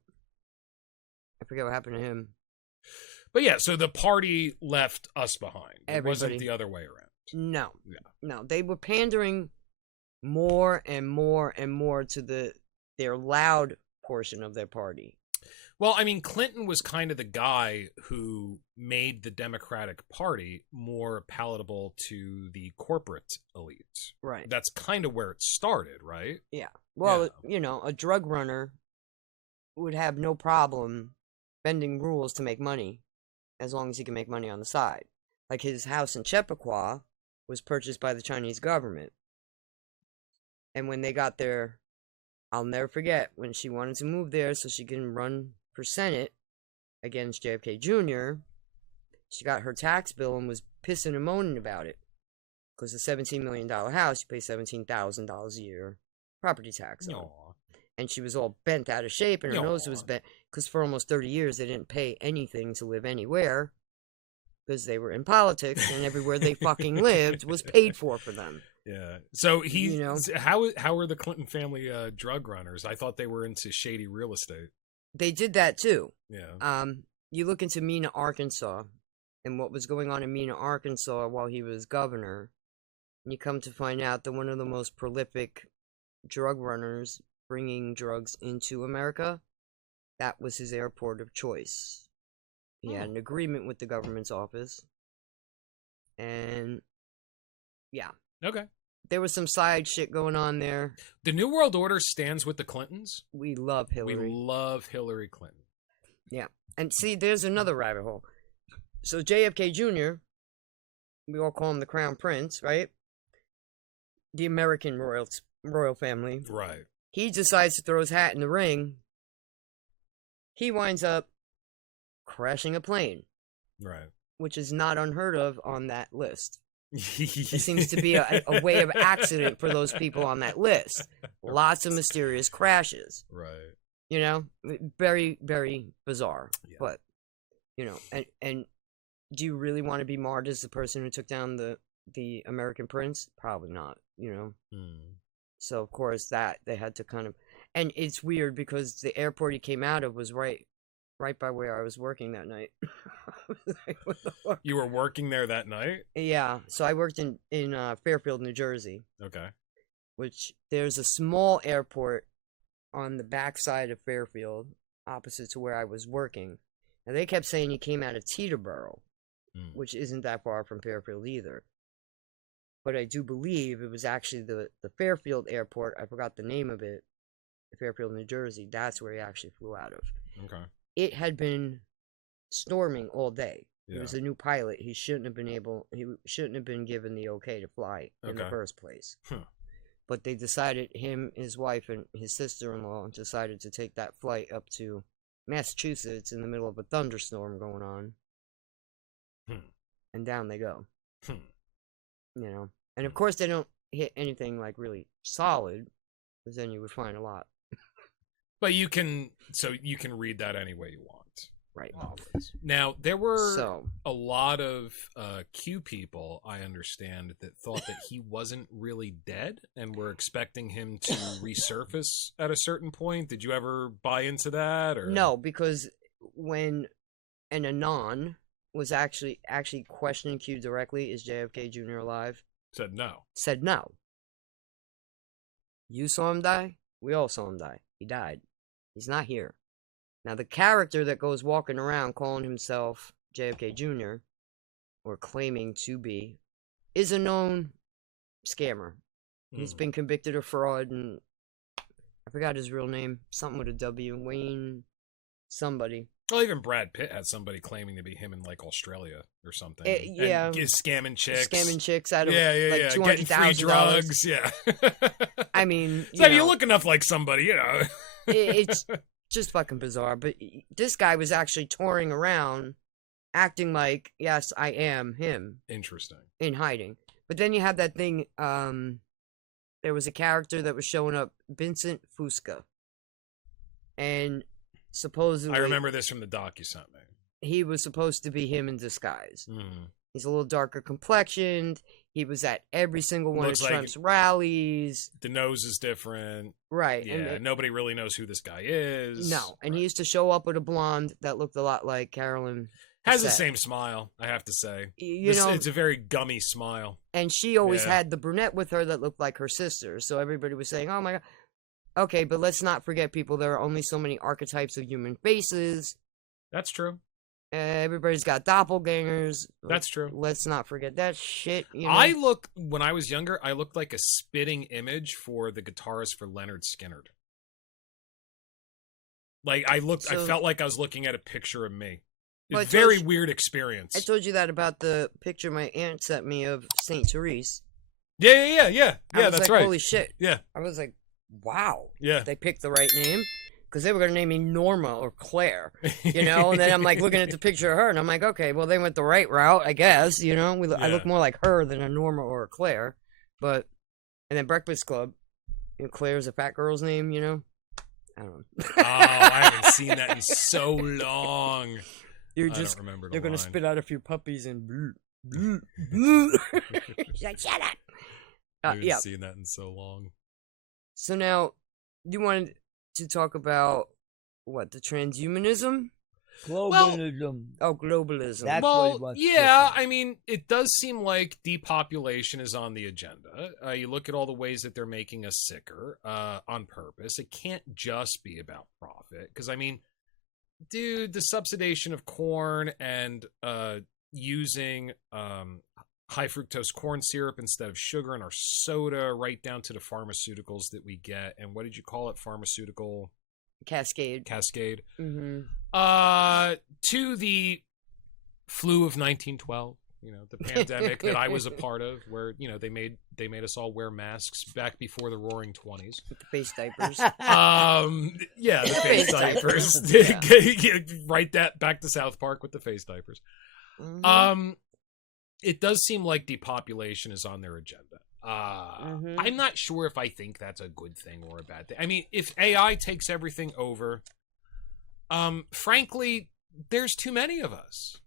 I forget what happened to him. But yeah, so the party left us behind. It wasn't Everybody. the other way around. No. Yeah. No, they were pandering more and more and more to their loud portion of their party. Well, I mean, Clinton was kind of the guy who made the Democratic Party more palatable to the corporate elite. Right. That's kind of where it started, right? Yeah. Well, Yeah. a drug runner would have no problem bending rules to make money as long as he can make money on the side. Like his house in Chappaqua was purchased by the Chinese government. And when they got there, I'll never forget when she wanted to move there so she can run for Senate against JFK Jr., she got her tax bill and was pissing and moaning about it. Because a $17 million house, you pay $17,000 a year property tax on. Aw. And she was all bent out of shape, and her nose Aw. was bent. Because for almost 30 years, they didn't pay anything to live anywhere. Because they were in politics, and everywhere they fucking lived was paid for them. Yeah. So You know? how are the Clinton family drug runners? I thought they were into shady real estate. They did that too. Yeah. You look into Mena, Arkansas, and what was going on in Mena, Arkansas while he was governor, and you come to find out that one of the most prolific drug runners bringing drugs into America, that was his airport of choice. He had an agreement with the government's office, and yeah, Okay. there was some side shit going on there. The New World Order stands with the Clintons. We love Hillary. We love Hillary Clinton. And see, there's another rabbit hole. So JFK Jr., we all call him the Crown Prince, right? The American royal family. Right. He decides to throw his hat in the ring. He winds up crashing a plane, Right. which is not unheard of on that list. It It seems to be a way of accident for those people on that list. Lots of mysterious crashes. Right. Very, very bizarre. Yeah. But, and do you really want to be marred as the person who took down the American prince? Probably not, So, of course, that they had to kind of... And it's weird because the airport he came out of was right by where I was working that night. I was like, what the fuck? You were working there that night? Yeah, so I worked in Fairfield, New Jersey, Okay. which there's a small airport on the backside of Fairfield, opposite to where I was working. And they kept saying he came out of Teterboro, which isn't that far from Fairfield either. But I do believe it was actually the Fairfield airport. I forgot the name of it. Fairfield, New Jersey. That's where he actually flew out of. Okay. It had been storming all day. He Yeah. was a new pilot. He shouldn't have been given the okay to fly in the Okay. first place. Huh. But they decided, his wife, and his sister-in-law decided to take that flight up to Massachusetts in the middle of a thunderstorm going on. And down they go. And of course they don't hit anything like really solid, because then you would find a lot. But you can read that any way you want, Right. Now, there were So a lot of Q people, I understand, that thought that he wasn't really dead and were expecting him to resurface at a certain point. Did you ever buy into that? Or no, because when an anon was actually questioning Q directly, is JFK Jr. alive? Said no. Said no. You saw him die? We all saw him die. He died. He's not here. Now, the character that goes walking around calling himself JFK Jr., or claiming to be, is a known scammer. He's been convicted of fraud, and I forgot his real name. Something with a W. Wayne somebody. Well, even Brad Pitt had somebody claiming to be him in, like, Australia or something. Yeah. And scamming chicks. Scamming chicks out of, like, $200,000. Getting free drugs, yeah. I mean, so you look enough like somebody, you know. It's just fucking bizarre. But this guy was actually touring around, acting like, yes, I am him. Interesting. In hiding. But then you have that thing, there was a character that was showing up, Vincent Fusca. And supposedly... I remember this from the doc you sent me. He was supposed to be him in disguise. Mm. He's a little darker complexioned. He was at every single one of Trump's rallies. The nose is different. Right. Yeah, and nobody really knows who this guy is. No, and he used to show up with a blonde that looked a lot like Carolyn. Has the same smile, I have to say. You know, it's a very gummy smile. And she always had the brunette with her that looked like her sister. So everybody was saying, oh my God. Okay, but let's not forget, people, there are only so many archetypes of human faces. That's true. Everybody's got doppelgangers. That's true. Let's not forget that shit. You know? When I was younger, I looked like a spitting image for the guitarist for Leonard Skinner. Like, I felt like I was looking at a picture of me. It's a very weird experience. I told you that about the picture my aunt sent me of St. Therese. Yeah, that's like, right. Holy shit. Yeah. I was like, wow. Yeah. They picked the right name. Because they were going to name me Norma or Claire, you know? And then I'm like looking at the picture of her, and I'm like, okay, well, they went the right route, I guess, you know? I look more like her than a Norma or a Claire. And then Breakfast Club, you know, Claire's a fat girl's name, you know? I don't know. Oh, I haven't seen that in so long. I don't remember they're going to spit out a few puppies and like, shut up. I haven't seen that in so long. So now, you wanted to talk about what, the transhumanism? Globalism. Globalism. That's I mean, it does seem like depopulation is on the agenda. You look at all the ways that they're making us sicker on purpose. It can't just be about profit. Because, I mean, dude, the subsidization of corn and using high fructose corn syrup instead of sugar in our soda, right down to the pharmaceuticals that we get. And what did you call it? Pharmaceutical Cascade. Mm-hmm. To the flu of 1912, you know, the pandemic that I was a part of, where, you know, they made us all wear masks back before the Roaring 20s. With the face diapers. The face diapers. Write that back to South Park with the face diapers. Mm-hmm. It does seem like depopulation is on their agenda. I'm not sure if I think that's a good thing or a bad thing. I mean, if AI takes everything over, frankly, there's too many of us.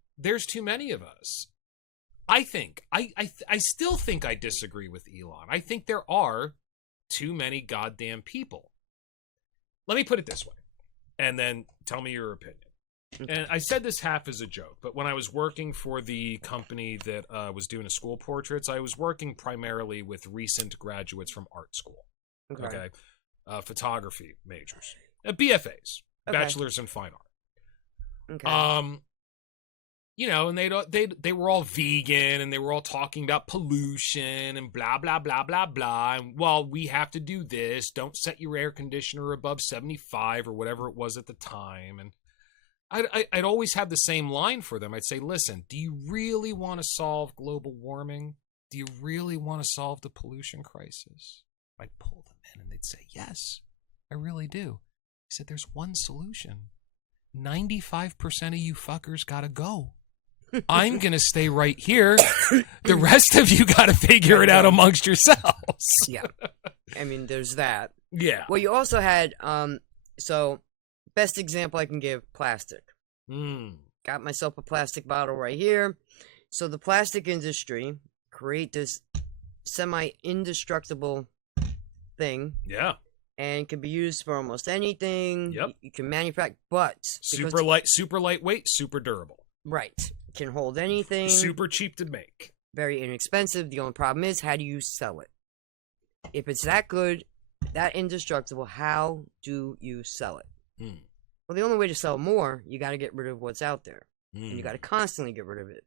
I think, I still think I disagree with Elon. I think there are too many goddamn people. Let me put it this way, and then tell me your opinion. And I said this half as a joke, but when I was working for the company that was doing the school portraits, I was working primarily with recent graduates from art school. Okay. Photography majors. BFAs. Bachelors in Fine Art. Okay. You know, and they were all vegan, and they were all talking about pollution and blah, blah, blah, blah, blah. And, well, we have to do this. Don't set your air conditioner above 75 or whatever it was at the time. And I'd always have the same line for them. I'd say, listen, do you really want to solve global warming? Do you really want to solve the pollution crisis? I'd pull them in, and they'd say, yes, I really do. I said, there's one solution. 95% of you fuckers got to go. I'm going to stay right here. The rest of you got to figure it out amongst yourselves. Yeah. I mean, there's that. Yeah. Well, you also had, best example I can give, plastic. Got myself a plastic bottle right here. So the plastic industry create this semi-indestructible thing. Yeah. And can be used for almost anything. Yep. You can manufacture, but super lightweight, super durable. Right. Can hold anything. Super cheap to make. Very inexpensive. The only problem is, how do you sell it? If it's that good, that indestructible, how do you sell it? Well, the only way to sell more, you got to get rid of what's out there. And you got to constantly get rid of it.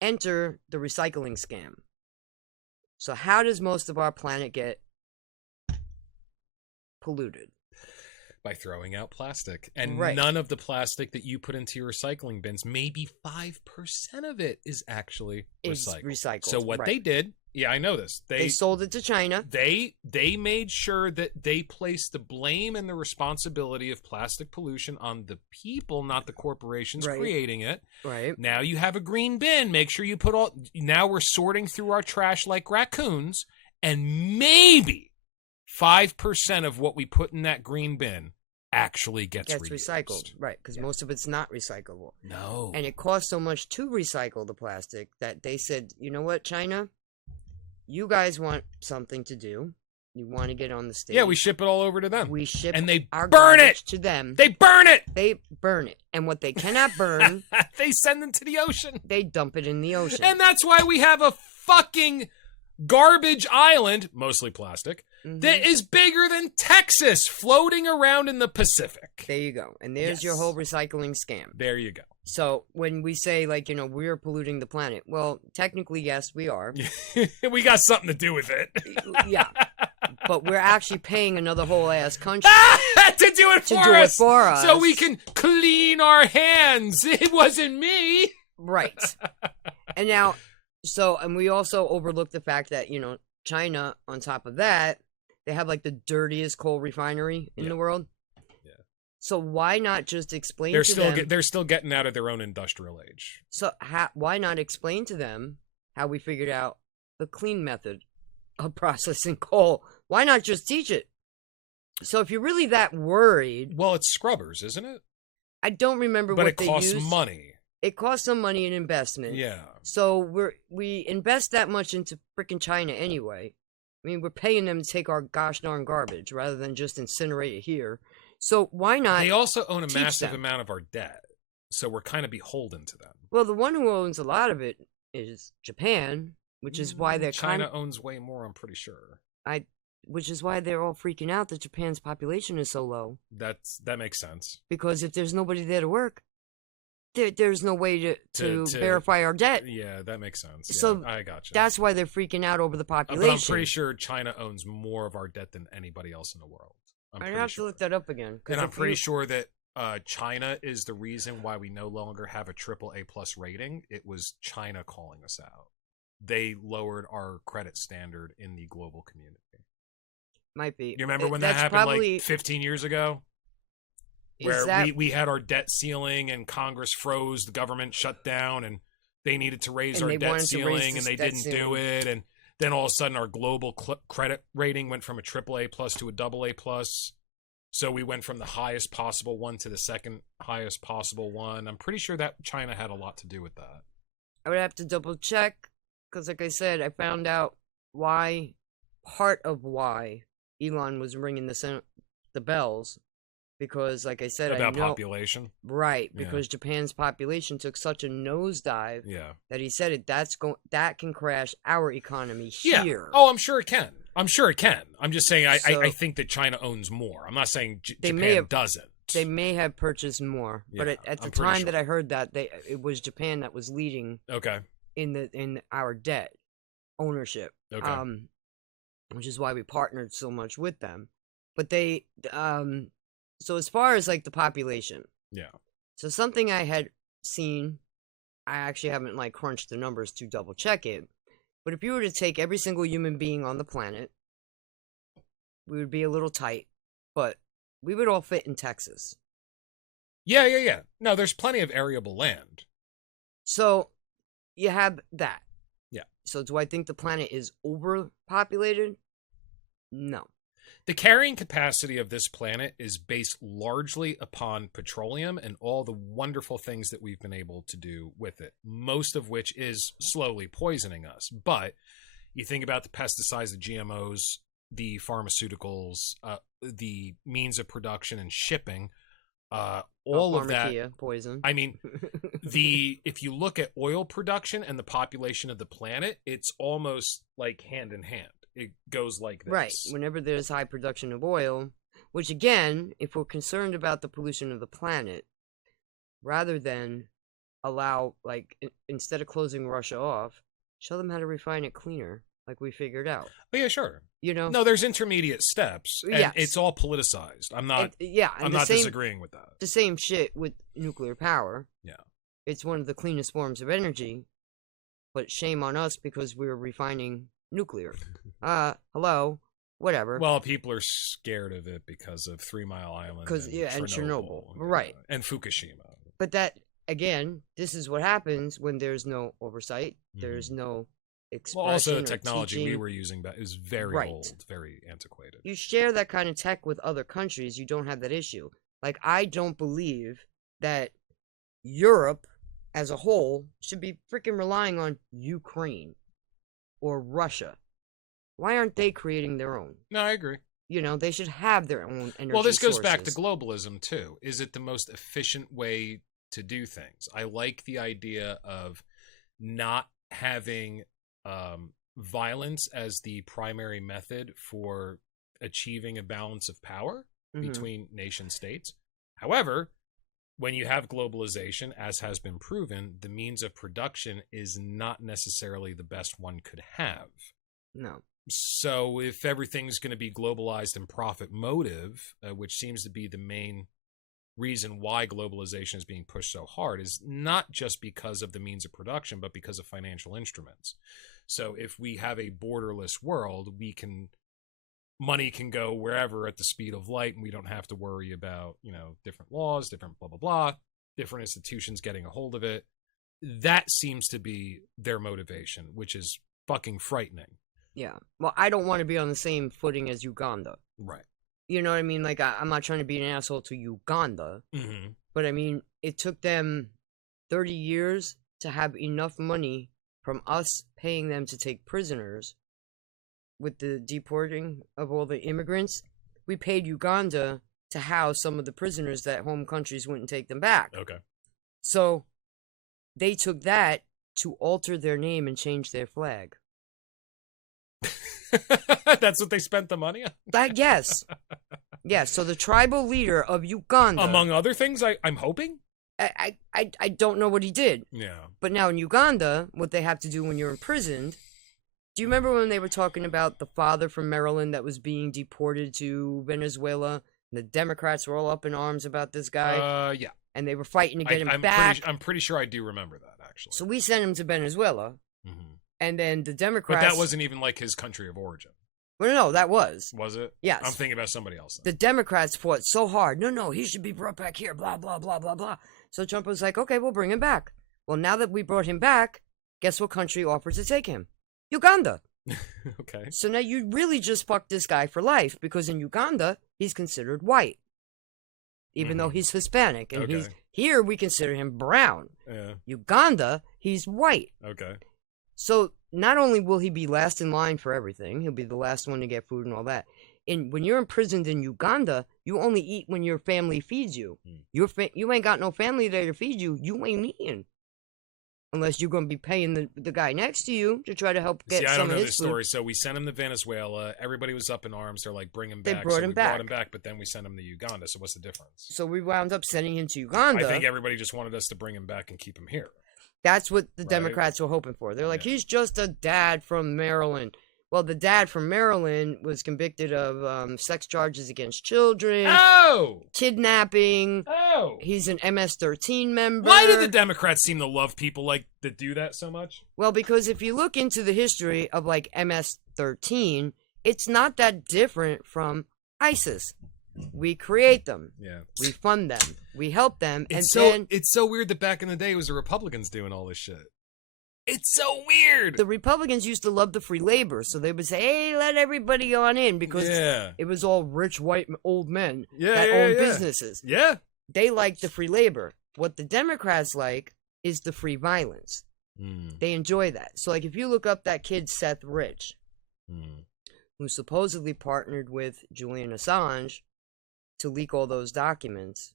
Enter the recycling scam. So how does most of our planet get polluted? By throwing out plastic. And right. None of the plastic that you put into your recycling bins, maybe 5% of it is actually recycled. So what they did, I know this. They sold it to China. They made sure that they placed the blame and the responsibility of plastic pollution on the people, not the corporations creating it. Right. Now you have a green bin. Make sure you put all... Now we're sorting through our trash like raccoons, and maybe 5% of what we put in that green bin actually gets recycled. Right, because most of it's not recyclable. No. And it costs so much to recycle the plastic that they said, you know what, China? You guys want something to do. You want to get on the stage. Yeah, we ship it all over to them. We ship and they our burn it to them. They burn it. They burn it. And what they cannot burn, they send them to the ocean. They dump it in the ocean. And that's why we have a fucking garbage island, mostly plastic, that is bigger than Texas, floating around in the Pacific. There you go. And there's your whole recycling scam. There you go. So when we say, like, you know, we're polluting the planet, well, technically, yes, we are. We got something to do with it. Yeah. But we're actually paying another whole ass country to do it for us. So we can clean our hands. It wasn't me. Right. And now, and we also overlook the fact that, you know, China, on top of that, they have like the dirtiest coal refinery in the world. Yeah. So why not just explain to them? They're still getting out of their own industrial age. So why not explain to them how we figured out the clean method of processing coal? Why not just teach it? So if you're really that worried... Well, it's scrubbers, isn't it? I don't remember what they used. But it costs money. It costs some money in investment. Yeah. So we invest that much into freaking China anyway. I mean, we're paying them to take our gosh darn garbage rather than just incinerate it here. So why not? They also own a massive amount of our debt, so we're kind of beholden to them. Well, the one who owns a lot of it is Japan, which is why they're China owns way more. I'm pretty sure. Which is why they're all freaking out that Japan's population is so low. That makes sense. Because if there's nobody there to work, there's no way to verify our debt. Yeah, that makes sense. Yeah, so I gotcha. That's why they're freaking out over the population. But I'm pretty sure China owns more of our debt than anybody else in the world. I'd have to look that up again. And I'm pretty sure that China is the reason why we no longer have a AAA+ rating. It was China calling us out. They lowered our credit standard in the global community. Might be. You remember when that happened like 15 years ago? Where we had our debt ceiling and Congress froze, the government shut down, and they needed to raise our debt ceiling, and they didn't do it. And then all of a sudden, our global credit rating went from a AAA+ to a AA+. So we went from the highest possible one to the second highest possible one. I'm pretty sure that China had a lot to do with that. I would have to double check, because like I said, I found out part of why Elon was ringing the bells. Because, like I said, about population, right? Because Japan's population took such a nosedive, that he said that can crash our economy here. Yeah. Oh, I'm sure it can. I'm just saying, I think that China owns more. I'm not saying Japan doesn't. They may have purchased more, but at the time that I heard that, it was Japan that was leading. Okay. In our debt ownership. Okay. Which is why we partnered so much with them, but they So as far as like the population, so something I had seen, I actually haven't like crunched the numbers to double check it, but if you were to take every single human being on the planet, we would be a little tight, but we would all fit in Texas. Yeah. No, there's plenty of arable land. So you have that. Yeah. So do I think the planet is overpopulated? No. The carrying capacity of this planet is based largely upon petroleum and all the wonderful things that we've been able to do with it, most of which is slowly poisoning us. But you think about the pesticides, the GMOs, the pharmaceuticals, the means of production and shipping, all of that. Poison. I mean, if you look at oil production and the population of the planet, it's almost like hand in hand. It goes like this. Right. Whenever there's high production of oil, which again, if we're concerned about the pollution of the planet, rather than allow, like, instead of closing Russia off, show them how to refine it cleaner, like we figured out. Oh, yeah, sure. You know? No, there's intermediate steps, and Yes. it's all politicized. I'm not disagreeing with that. The same shit with nuclear power. Yeah. It's one of the cleanest forms of energy, but shame on us because we're refining nuclear. Hello, whatever. Well, people are scared of it because of 3 Mile Island and Chernobyl. Right. And Fukushima. But that, again, this is what happens when there's no oversight. There's no expression. Well, also the or technology teaching. we were using is very old, very antiquated. You share that kind of tech with other countries, you don't have that issue. Like, I don't believe that Europe as a whole should be freaking relying on Ukraine or Russia. Why aren't they creating their own? No, I agree. You know, they should have their own energy. Well, this goes back to sources. globalism, too. Is it the most efficient way to do things? I like the idea of not having violence as the primary method for achieving a balance of power between nation states. However, when you have globalization, as has been proven, the means of production is not necessarily the best one could have. No. So if everything's going to be globalized and profit motive, which seems to be the main reason why globalization is being pushed so hard, is not just because of the means of production, but because of financial instruments. So if we have a borderless world, money can go wherever at the speed of light, and we don't have to worry about, different laws, different blah, blah, blah, different institutions getting a hold of it. That seems to be their motivation, which is fucking frightening. Yeah. Well, I don't want to be on the same footing as Uganda. Right. You know what I mean? Like, I'm not trying to be an asshole to Uganda, but I mean, it took them 30 years to have enough money from us paying them to take prisoners with the deporting of all the immigrants. We paid Uganda to house some of the prisoners that home countries wouldn't take them back. Okay. So they took that to alter their name and change their flag. That's what they spent the money on? Yes. Yes, so the tribal leader of Uganda... Among other things, I'm hoping? I don't know what he did. Yeah. But now in Uganda, what they have to do when you're imprisoned... Do you remember when they were talking about the father from Maryland that was being deported to Venezuela? The Democrats were all up in arms about this guy. Yeah. And they were fighting to get him back. I'm pretty sure I do remember that, actually. So we sent him to Venezuela. And then the Democrats... But that wasn't even like his country of origin. Well, no, that was. Was it? Yes. I'm thinking about somebody else. The Democrats fought so hard. No, he should be brought back here, blah, blah, blah, blah, blah. So Trump was like, okay, we'll bring him back. Well, now that we brought him back, guess what country offered to take him? Uganda. Okay. So now you really just fucked this guy for life, because in Uganda, he's considered white. Even though he's Hispanic. And here we consider him brown. Yeah. Uganda, he's white. Okay. So not only will he be last in line for everything, he'll be the last one to get food and all that. And when you're imprisoned in Uganda, you only eat when your family feeds you. You ain't got no family there to feed you. You ain't eating. Unless you're going to be paying the guy next to you to try to help get some of his food. I don't know this story. So we sent him to Venezuela. Everybody was up in arms. They're like, bring him back. They brought him back. Brought him back, but then we sent him to Uganda. So what's the difference? So we wound up sending him to Uganda. I think everybody just wanted us to bring him back and keep him here. That's what the Democrats were hoping for. They're like, he's just a dad from Maryland. Well, the dad from Maryland was convicted of sex charges against children. Oh! Kidnapping. Oh! He's an MS-13 member. Why do the Democrats seem to love people like that do that so much? Well, because if you look into the history of, like, MS-13, it's not that different from ISIS. We create them. Yeah. We fund them. We help them. It's so weird that back in the day it was the Republicans doing all this shit. It's so weird. The Republicans used to love the free labor, so they would say, hey, let everybody on in, because it was all rich white old men that owned businesses. Yeah. They liked the free labor. What the Democrats like is the free violence. They enjoy that. So, like, if you look up that kid Seth Rich, who supposedly partnered with Julian Assange to leak all those documents,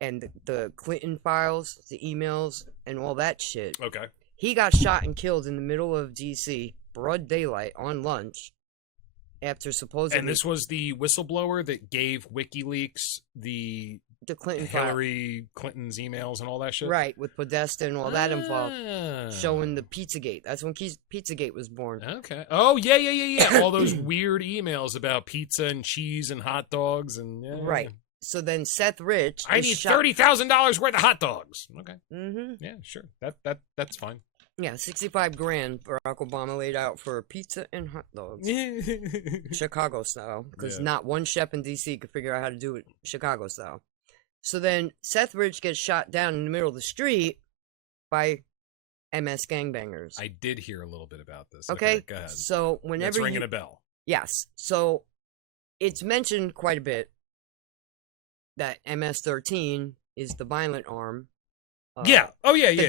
and the Clinton files, the emails, and all that shit. Okay. He got shot and killed in the middle of D.C., broad daylight, on lunch, after supposedly... And this was the whistleblower that gave WikiLeaks the Clinton Hillary Clinton's emails and all that shit? Right, with Podesta and all that involved, showing the Pizzagate. That's when Pizzagate was born. Okay. Oh, yeah. All those weird emails about pizza and cheese and hot dogs and... Right. So then Seth Rich... I need $30,000 worth of hot dogs. Okay. Mm-hmm. Yeah, sure. That's fine. Yeah, $65,000 Barack Obama laid out for pizza and hot dogs. Chicago style. Because not one chef in D.C. could figure out how to do it Chicago style. So then Seth Rich gets shot down in the middle of the street by MS gangbangers. I did hear a little bit about this. Okay, go ahead. So whenever it's ringing a bell. Yes. So it's mentioned quite a bit that MS-13 is the violent arm. The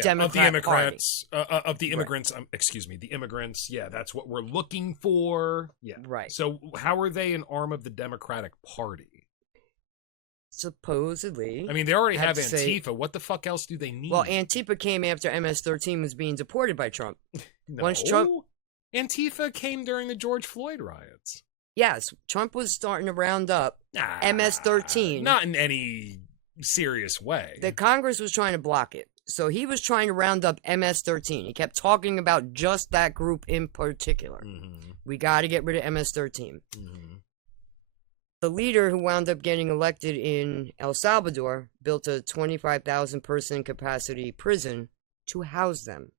Democrat of the immigrants, of the immigrants. Right. Excuse me, the immigrants. Yeah, that's what we're looking for. Yeah, right. So how are they an arm of the Democratic Party? Supposedly. I mean, they already have Antifa. What the fuck else do they need? Well, Antifa came after MS-13 was being deported by Trump. No. Once Trump... Antifa came during the George Floyd riots. Yes, Trump was starting to round up MS-13. Not in any serious way. The Congress was trying to block it. So he was trying to round up MS-13. He kept talking about just that group in particular. Mm-hmm. We got to get rid of MS-13. Mm-hmm. The leader who wound up getting elected in El Salvador built a 25,000 person capacity prison to house them,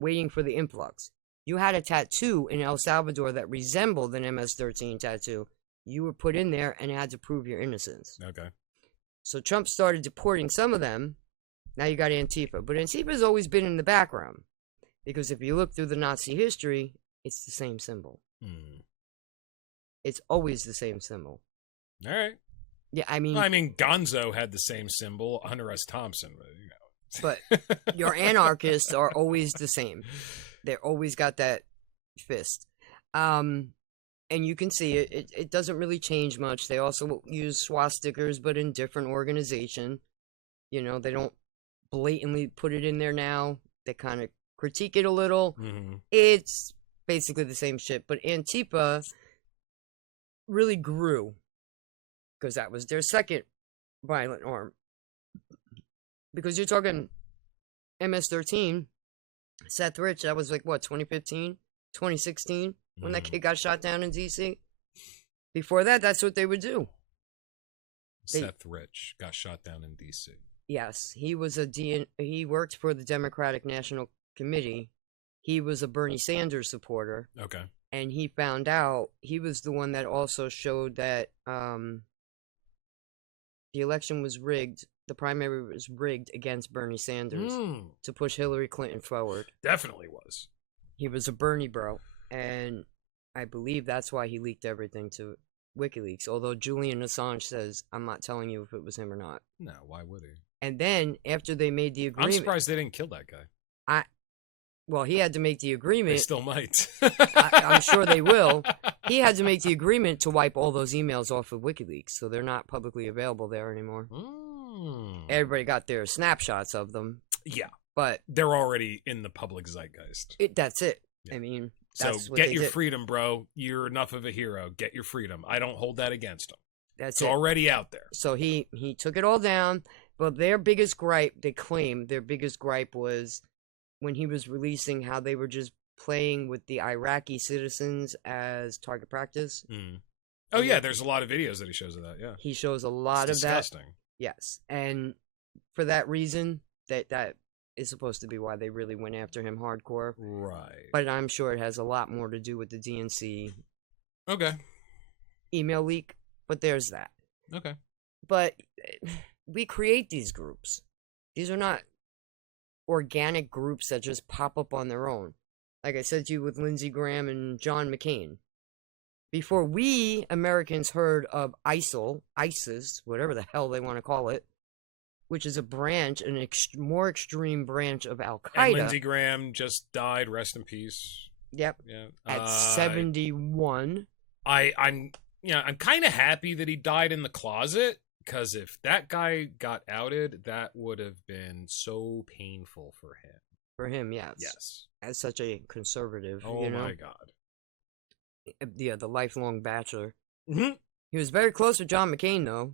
waiting for the influx. You had a tattoo in El Salvador that resembled an MS-13 tattoo. You were put in there and had to prove your innocence. Okay. So Trump started deporting some of them. Now you got Antifa. But Antifa's always been in the background. Because if you look through the Nazi history, it's the same symbol. It's always the same symbol. All right. Yeah, I mean... Gonzo had the same symbol, Hunter S. Thompson, but your anarchists are always the same. They're always got that fist. And you can see it doesn't really change much. They also use swastikas, but in different organization. You know, they don't blatantly put it in there now. They kind of critique it a little. Mm-hmm. It's basically the same shit. But Antifa really grew because that was their second violent arm. Because you're talking MS-13, Seth Rich, that was like, what, 2015, 2016, when that kid got shot down in D.C.? Before that, that's what they would do. Seth Rich got shot down in D.C. Yes, he was he worked for the Democratic National Committee. He was a Bernie Sanders supporter. Okay. And he found out, he was the one that also showed that the election was rigged. The primary was rigged against Bernie Sanders to push Hillary Clinton forward. Definitely was. He was a Bernie bro, and I believe that's why he leaked everything to WikiLeaks, although Julian Assange says, I'm not telling you if it was him or not. No, why would he? And then, after they made the agreement... I'm surprised they didn't kill that guy. Well, he had to make the agreement. They still might. I'm sure they will. He had to make the agreement to wipe all those emails off of WikiLeaks, so they're not publicly available there anymore. Everybody got their snapshots of them. Yeah. But they're already in the public zeitgeist. That's it. Yeah. I mean, that's what they did. So get your freedom, bro. You're enough of a hero. Get your freedom. I don't hold that against them. It's already out there. So he took it all down, but their biggest gripe, they claim their biggest gripe was when he was releasing how they were just playing with the Iraqi citizens as target practice. Oh, yeah, there's a lot of videos that he shows of that, yeah. He shows a lot of that. Disgusting. Yes, and for that reason, that is supposed to be why they really went after him hardcore. Right. But I'm sure it has a lot more to do with the DNC email leak, but there's that. Okay. But we create these groups. These are not organic groups that just pop up on their own. Like I said to you with Lindsey Graham and John McCain. Before we Americans heard of ISIS, whatever the hell they want to call it, which is a branch, more extreme branch of Al Qaeda. And Lindsey Graham just died. Rest in peace. Yep. Yeah. At 71. I'm kind of happy that he died in the closet, because if that guy got outed, that would have been so painful for him. For him, yes. Yes. As such a conservative. Oh you know? my God. Yeah, the lifelong bachelor. Mm-hmm. He was very close with John McCain, though.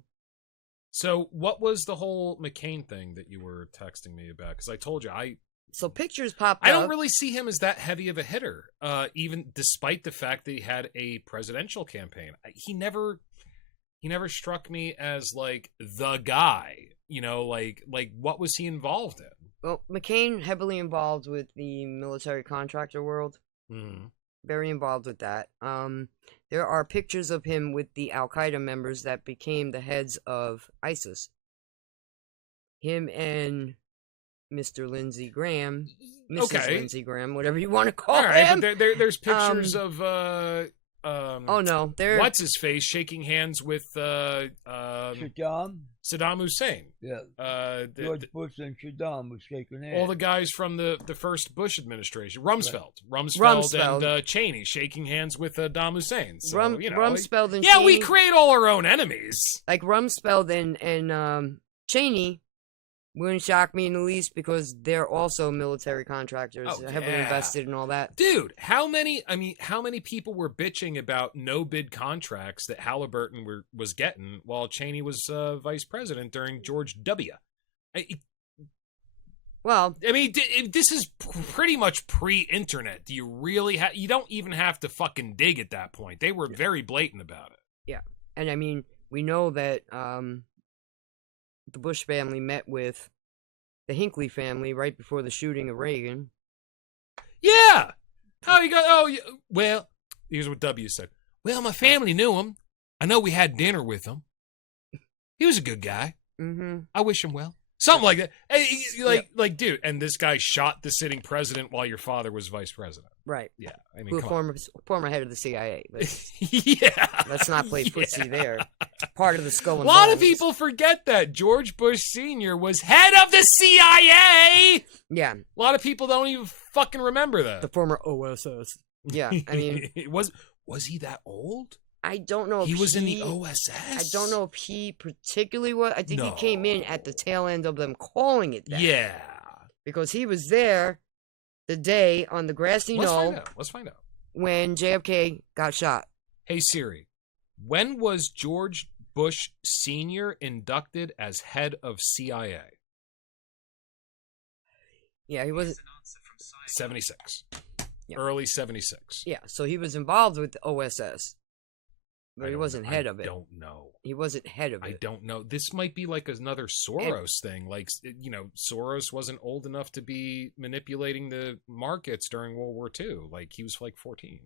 So, what was the whole McCain thing that you were texting me about? Because I told you, So pictures popped up. I don't really see him as that heavy of a hitter, even despite the fact that he had a presidential campaign. He never struck me as like the guy. You know, like what was he involved in? Well, McCain heavily involved with the military contractor world. Mm. Very involved with that. There are pictures of him with the Al Qaeda members that became the heads of ISIS. Him and Mr. Lindsey Graham, Mrs. Lindsey Graham, whatever you want to call him. But there's pictures of oh no, they're what's his face shaking hands with Saddam. Saddam Hussein. Yeah. George Bush and Saddam was shaking hands. All the guys from the first Bush administration, Rumsfeld and Cheney shaking hands with Saddam Hussein. So, Rumsfeld and yeah, Cheney, we create all our own enemies. Like Rumsfeld and Cheney wouldn't shock me in the least, because they're also military contractors, heavily invested in all that. Dude, how many people were bitching about no bid contracts that Halliburton was getting while Cheney was vice president during George W. This is pretty much pre-internet. Do you really you don't even have to fucking dig at that point. They were very blatant about it. Yeah. And I mean, we know that the Bush family met with the Hinckley family right before the shooting of Reagan. Yeah. Well, here's what W said. Well, my family knew him. I know we had dinner with him. He was a good guy. Mm-hmm. I wish him well. Something like that. Hey, dude, and this guy shot the sitting president while your father was vice president. Right. Yeah. I mean, former head of the CIA. But yeah. Let's not play footsie there. Part of the skull and bones. A lot bones. of people forget that George Bush Sr. was head of the CIA. Yeah. A lot of people don't even fucking remember that. The former OSS. Yeah. I mean, was he that old? I don't know if he was in the OSS. I don't know if he particularly was. I think he came in at the tail end of them calling it that. Yeah. Because he was there the day on the grassy knoll. Let's find out. When JFK got shot. Hey Siri, when was George Bush Sr. inducted as head of CIA? Yeah, he was 76. Yeah. Early 76. Yeah, so he was involved with the OSS. But he wasn't head of it. I don't know. He wasn't head of it. I don't know. This might be like another Soros thing. Like, Soros wasn't old enough to be manipulating the markets during World War II. Like, he was like 14.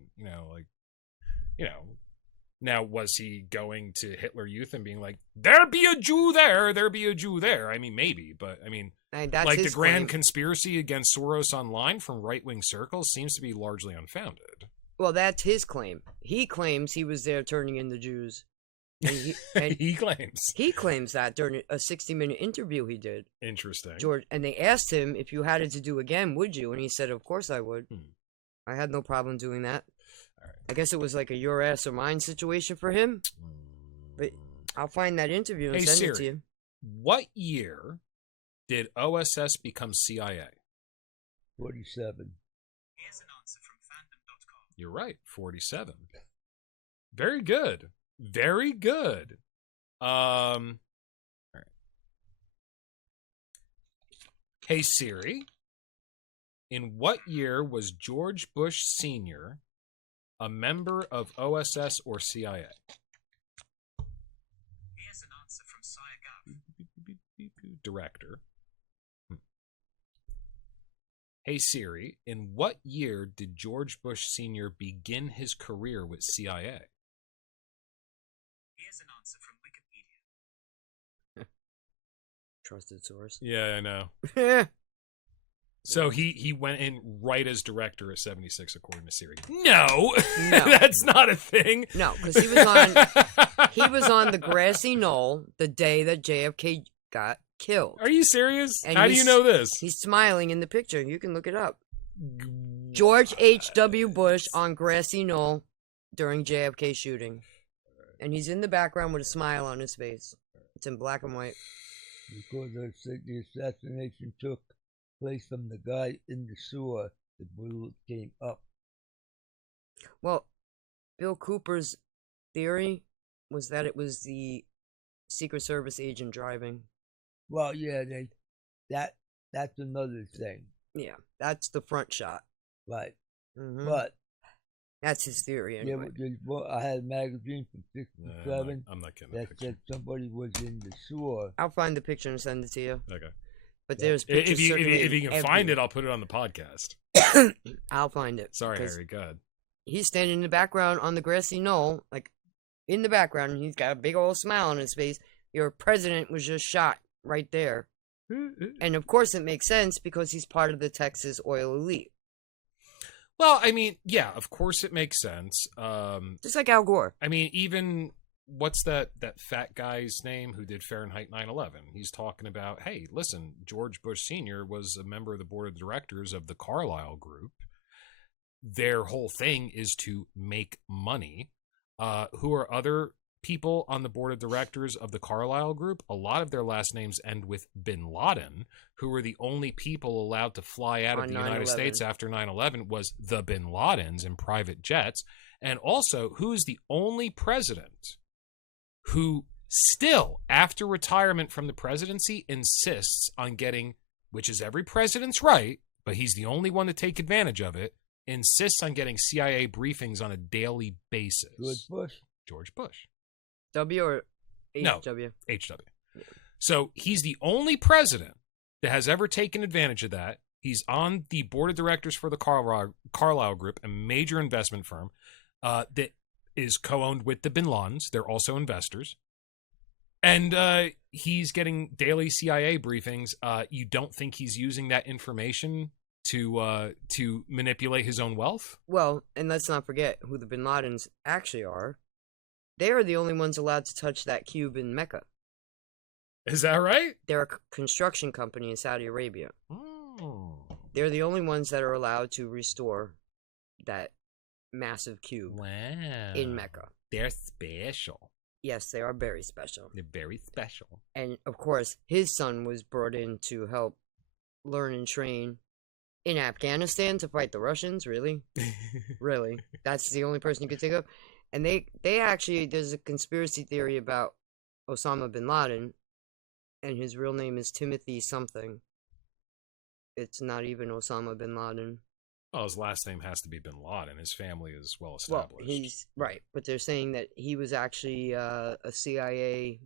Now, was he going to Hitler Youth and being like, there be a Jew there, there be a Jew there? I mean, maybe. But, I mean, that's like the grand claim. conspiracy against Soros online from right-wing circles seems to be largely unfounded. Well, that's his claim. He claims he was there turning in the Jews. And he claims. He claims that during a 60-minute interview he did. Interesting. George, and they asked him, if you had it to do again, would you? And he said, of course I would. I had no problem doing that. All right. I guess it was like a your ass or mine situation for him. But I'll find that interview and send it to you. What year did OSS become CIA? 47. Here's an answer from fandom.com. You're right, 47. Very good. Very good. All right. Hey Siri, in what year was George Bush Sr. a member of OSS or CIA? Here's an answer from SciGov. Director. Hey Siri, in what year did George Bush Sr. begin his career with CIA? Here's an answer from Wikipedia. Trusted source. Yeah, I know. So he went in right as director of 76, according to Siri. No, No. that's not a thing. No, because he was on the grassy knoll the day that JFK got killed. Are you serious? And How do you know this? He's smiling in the picture. You can look it up. George H.W. Bush on grassy knoll during JFK shooting. And he's in the background with a smile on his face. It's in black and white. Because the assassination took place from the guy in the sewer, the bullet came up. Well, Bill Cooper's theory was that it was the Secret Service agent driving. Well, yeah, that's another thing, Yeah, that's the front shot. right? Hmm. But That's his theory anyway. I had a magazine from '67 I'm not getting that said somebody was in the sewer. I'll find the picture and send it to you. Okay. But Yeah. there's pictures If you circulating can find it, I'll put it on the podcast. I'll find it. Sorry, 'cause Harry. Go ahead. He's standing in the background on the grassy knoll, like in the background, and he's got a big old smile on his face. Your president was just shot right there. And of course it makes sense because he's part of the Texas oil elite. Well, I mean, yeah, of course it makes sense. Just like Al Gore. I mean, even what's that fat guy's name who did Fahrenheit 9/11? He's talking about, hey, listen, George Bush Sr. was a member of the board of directors of the Carlyle Group. Their whole thing is to make money. Who are other people on the board of directors of the Carlyle Group? A lot of their last names end with Bin Laden, who were the only people allowed to fly out of On the United 9/11. States after 9/11 was the Bin Ladens in private jets. And also, who is the only president who still, after retirement from the presidency, insists on getting, which is every president's right, but he's the only one to take advantage of it, insists on getting CIA briefings on a daily basis. George Bush. George Bush. W or No. HW? HW. So he's the only president that has ever taken advantage of that. He's on the board of directors for the Carlyle Group, a major investment firm that is co-owned with the Bin Ladens. They're also investors. And he's getting daily CIA briefings. You don't think he's using that information to manipulate his own wealth? Well, and let's not forget who the Bin Ladens actually are. They are the only ones allowed to touch that cube in Mecca. Is that right? They're a construction company in Saudi Arabia. Oh. They're the only ones that are allowed to restore that massive cube Wow. in Mecca. They're special. Yes, they are very special. They're very special. And of course, his son was brought in to help learn and train in Afghanistan to fight the Russians. Really? Really? That's the only person you could think of. And they actually, there's a conspiracy theory about Osama bin Laden, and his real name is Timothy something. It's not even Osama bin Laden. Well, his last name has to be Bin Laden. His family is well Well, established. he's right, but they're saying that he was actually a CIA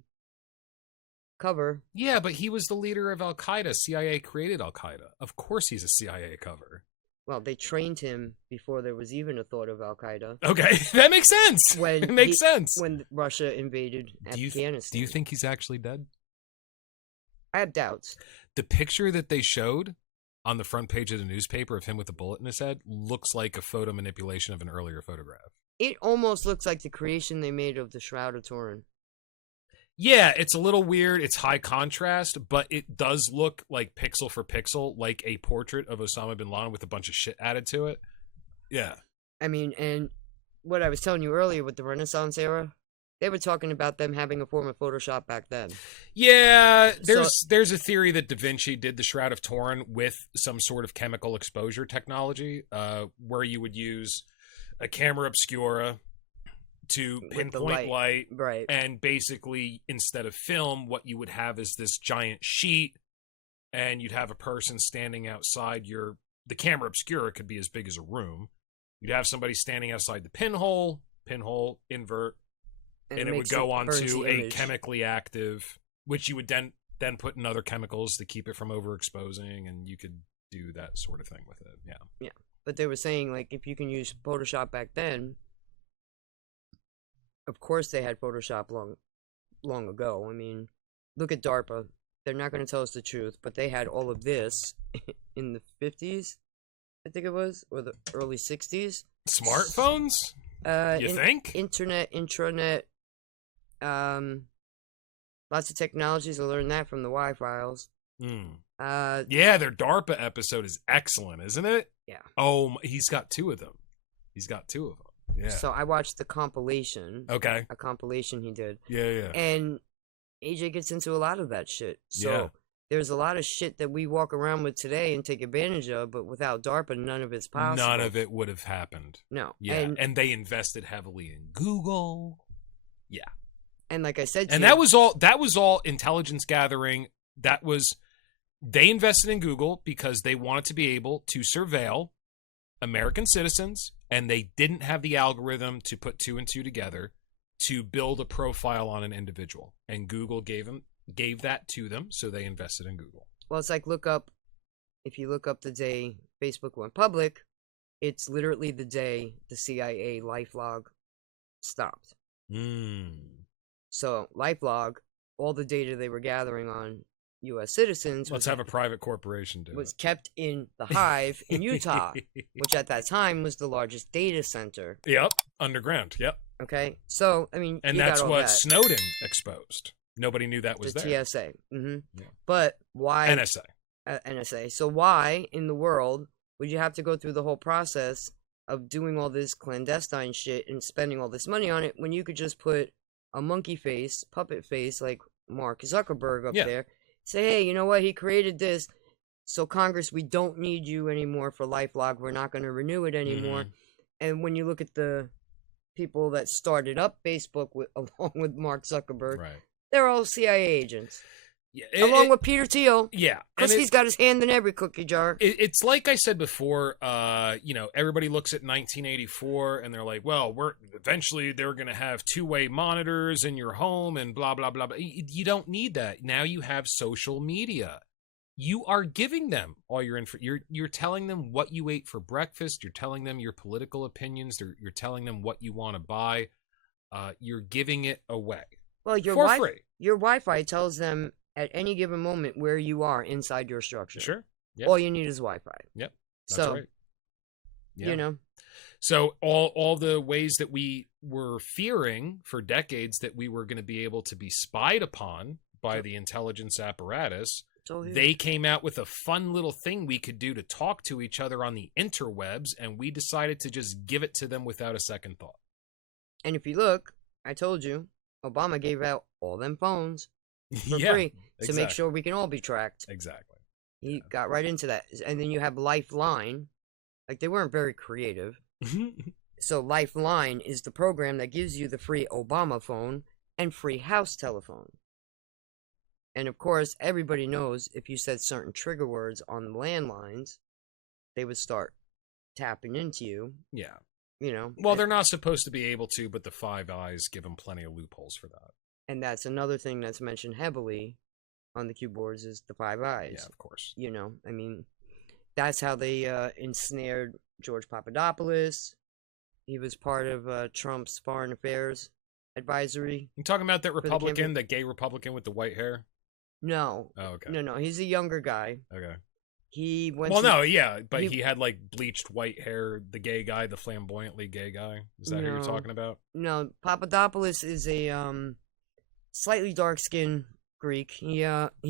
cover. Yeah, but he was the leader of Al Qaeda. CIA created Al Qaeda. Of course, he's a CIA cover. Well, they trained him before there was even a thought of Al Qaeda. Okay, that makes sense. When it makes sense. When Russia invaded Afghanistan. Do you think he's actually dead? I have doubts. The picture that they showed on the front page of the newspaper of him with a bullet in his head looks like a photo manipulation of an earlier photograph. It almost looks like the creation they made of the Shroud of Turin. Yeah, it's a little weird. It's high contrast, but it does look like pixel for pixel, like a portrait of Osama bin Laden with a bunch of shit added to it. Yeah. I mean, and what I was telling you earlier with the Renaissance era, they were talking about them having a form of Photoshop back then. Yeah, there's a theory that Da Vinci did the Shroud of Turin with some sort of chemical exposure technology, where you would use a camera obscura to pinpoint light, right? And basically, instead of film, what you would have is this giant sheet, and you'd have a person standing outside the camera obscura could be as big as a room. You'd have somebody standing outside the pinhole, invert, and it would go onto a chemically active, which you would then put in other chemicals to keep it from overexposing, and you could do that sort of thing with it. Yeah. Yeah. But they were saying, like, if you can use Photoshop back then, of course they had Photoshop long ago. I mean, look at DARPA. they're not going to tell us the truth, but they had all of this in the 50s, I think it was, or the early 60s. Smartphones? You think? Internet, intranet, lots of technologies. I learned that from the Y-Files. Yeah, their DARPA episode is excellent, isn't it? Yeah. Oh, he's got two of them. Yeah. So I watched the compilation. Okay. A compilation he did. Yeah. And AJ gets into a lot of that shit. So Yeah. there's a lot of shit that we walk around with today and take advantage of, but without DARPA, none of it's possible. None of it would have happened. No. Yeah. And they invested heavily in Google. Yeah. And like I said to And you, that was all intelligence gathering. They invested in Google because they wanted to be able to surveil American citizens, and they didn't have the algorithm to put two and two together to build a profile on an individual. And Google gave that to them, so they invested in Google. well, it's like if you look up the day Facebook went public, it's literally the day the CIA LifeLog stopped. So LifeLog, all the data they were gathering on U.S. citizens Let's have a private corporation do was it. kept in the Hive in Utah, which at that time was the largest data center. Yep, underground. Yep, Okay, so I mean, and you that's got all what that. Snowden exposed. Nobody knew that was The there. TSA. Yeah. But why NSA. NSA? So why in the world would you have to go through the whole process of doing all this clandestine shit and spending all this money on it when you could just put a monkey face, puppet face like Mark Zuckerberg up there? Say, hey, you know what? He created this. So Congress, we don't need you anymore for LifeLog. We're not going to renew it anymore. And when you look at the people that started up Facebook along with Mark Zuckerberg, Right. they're all CIA agents. Yeah, Along with Peter Thiel. Yeah. Because and he's got his hand in every cookie jar. It's like I said before, everybody looks at 1984 and they're like, well, eventually they're going to have two-way monitors in your home and blah, blah, blah, blah. You don't need that. Now you have social media. You are giving them all your info. You're telling them what you ate for breakfast. You're telling them your political opinions. You're telling them what you want to buy. You're giving it away. Well, for free. Your Wi-Fi tells them at any given moment where you are inside your structure. Sure. Yep. All you need is Wi-Fi. Yep. That's so, right. Yeah. you know. So all the ways that we were fearing for decades that we were going to be able to be spied upon by the intelligence apparatus, they came out with a fun little thing we could do to talk to each other on the interwebs, and we decided to just give it to them without a second thought. And if you look, I told you, Obama gave out all them phones for free to make sure we can all be tracked. Exactly. He got right into that. And then you have Lifeline. Like, they weren't very creative. So Lifeline is the program that gives you the free Obama phone and free house telephone. And of course, everybody knows if you said certain trigger words on landlines, they would start tapping into you. Yeah. You know. Well, they're not supposed to be able to, but the Five Eyes give them plenty of loopholes for that. And that's another thing that's mentioned heavily on the keyboards is the Five Eyes. Yeah, of course. You know, I mean, that's how they ensnared George Papadopoulos. He was part of Trump's foreign affairs advisory. You talking about that Republican, the gay Republican with the white hair? No. Oh, okay. No, he's a younger guy. Okay. He went but he had like bleached white hair, the gay guy, the flamboyantly gay guy. Is that who you're talking about? No, Papadopoulos is a slightly dark-skinned Greek. He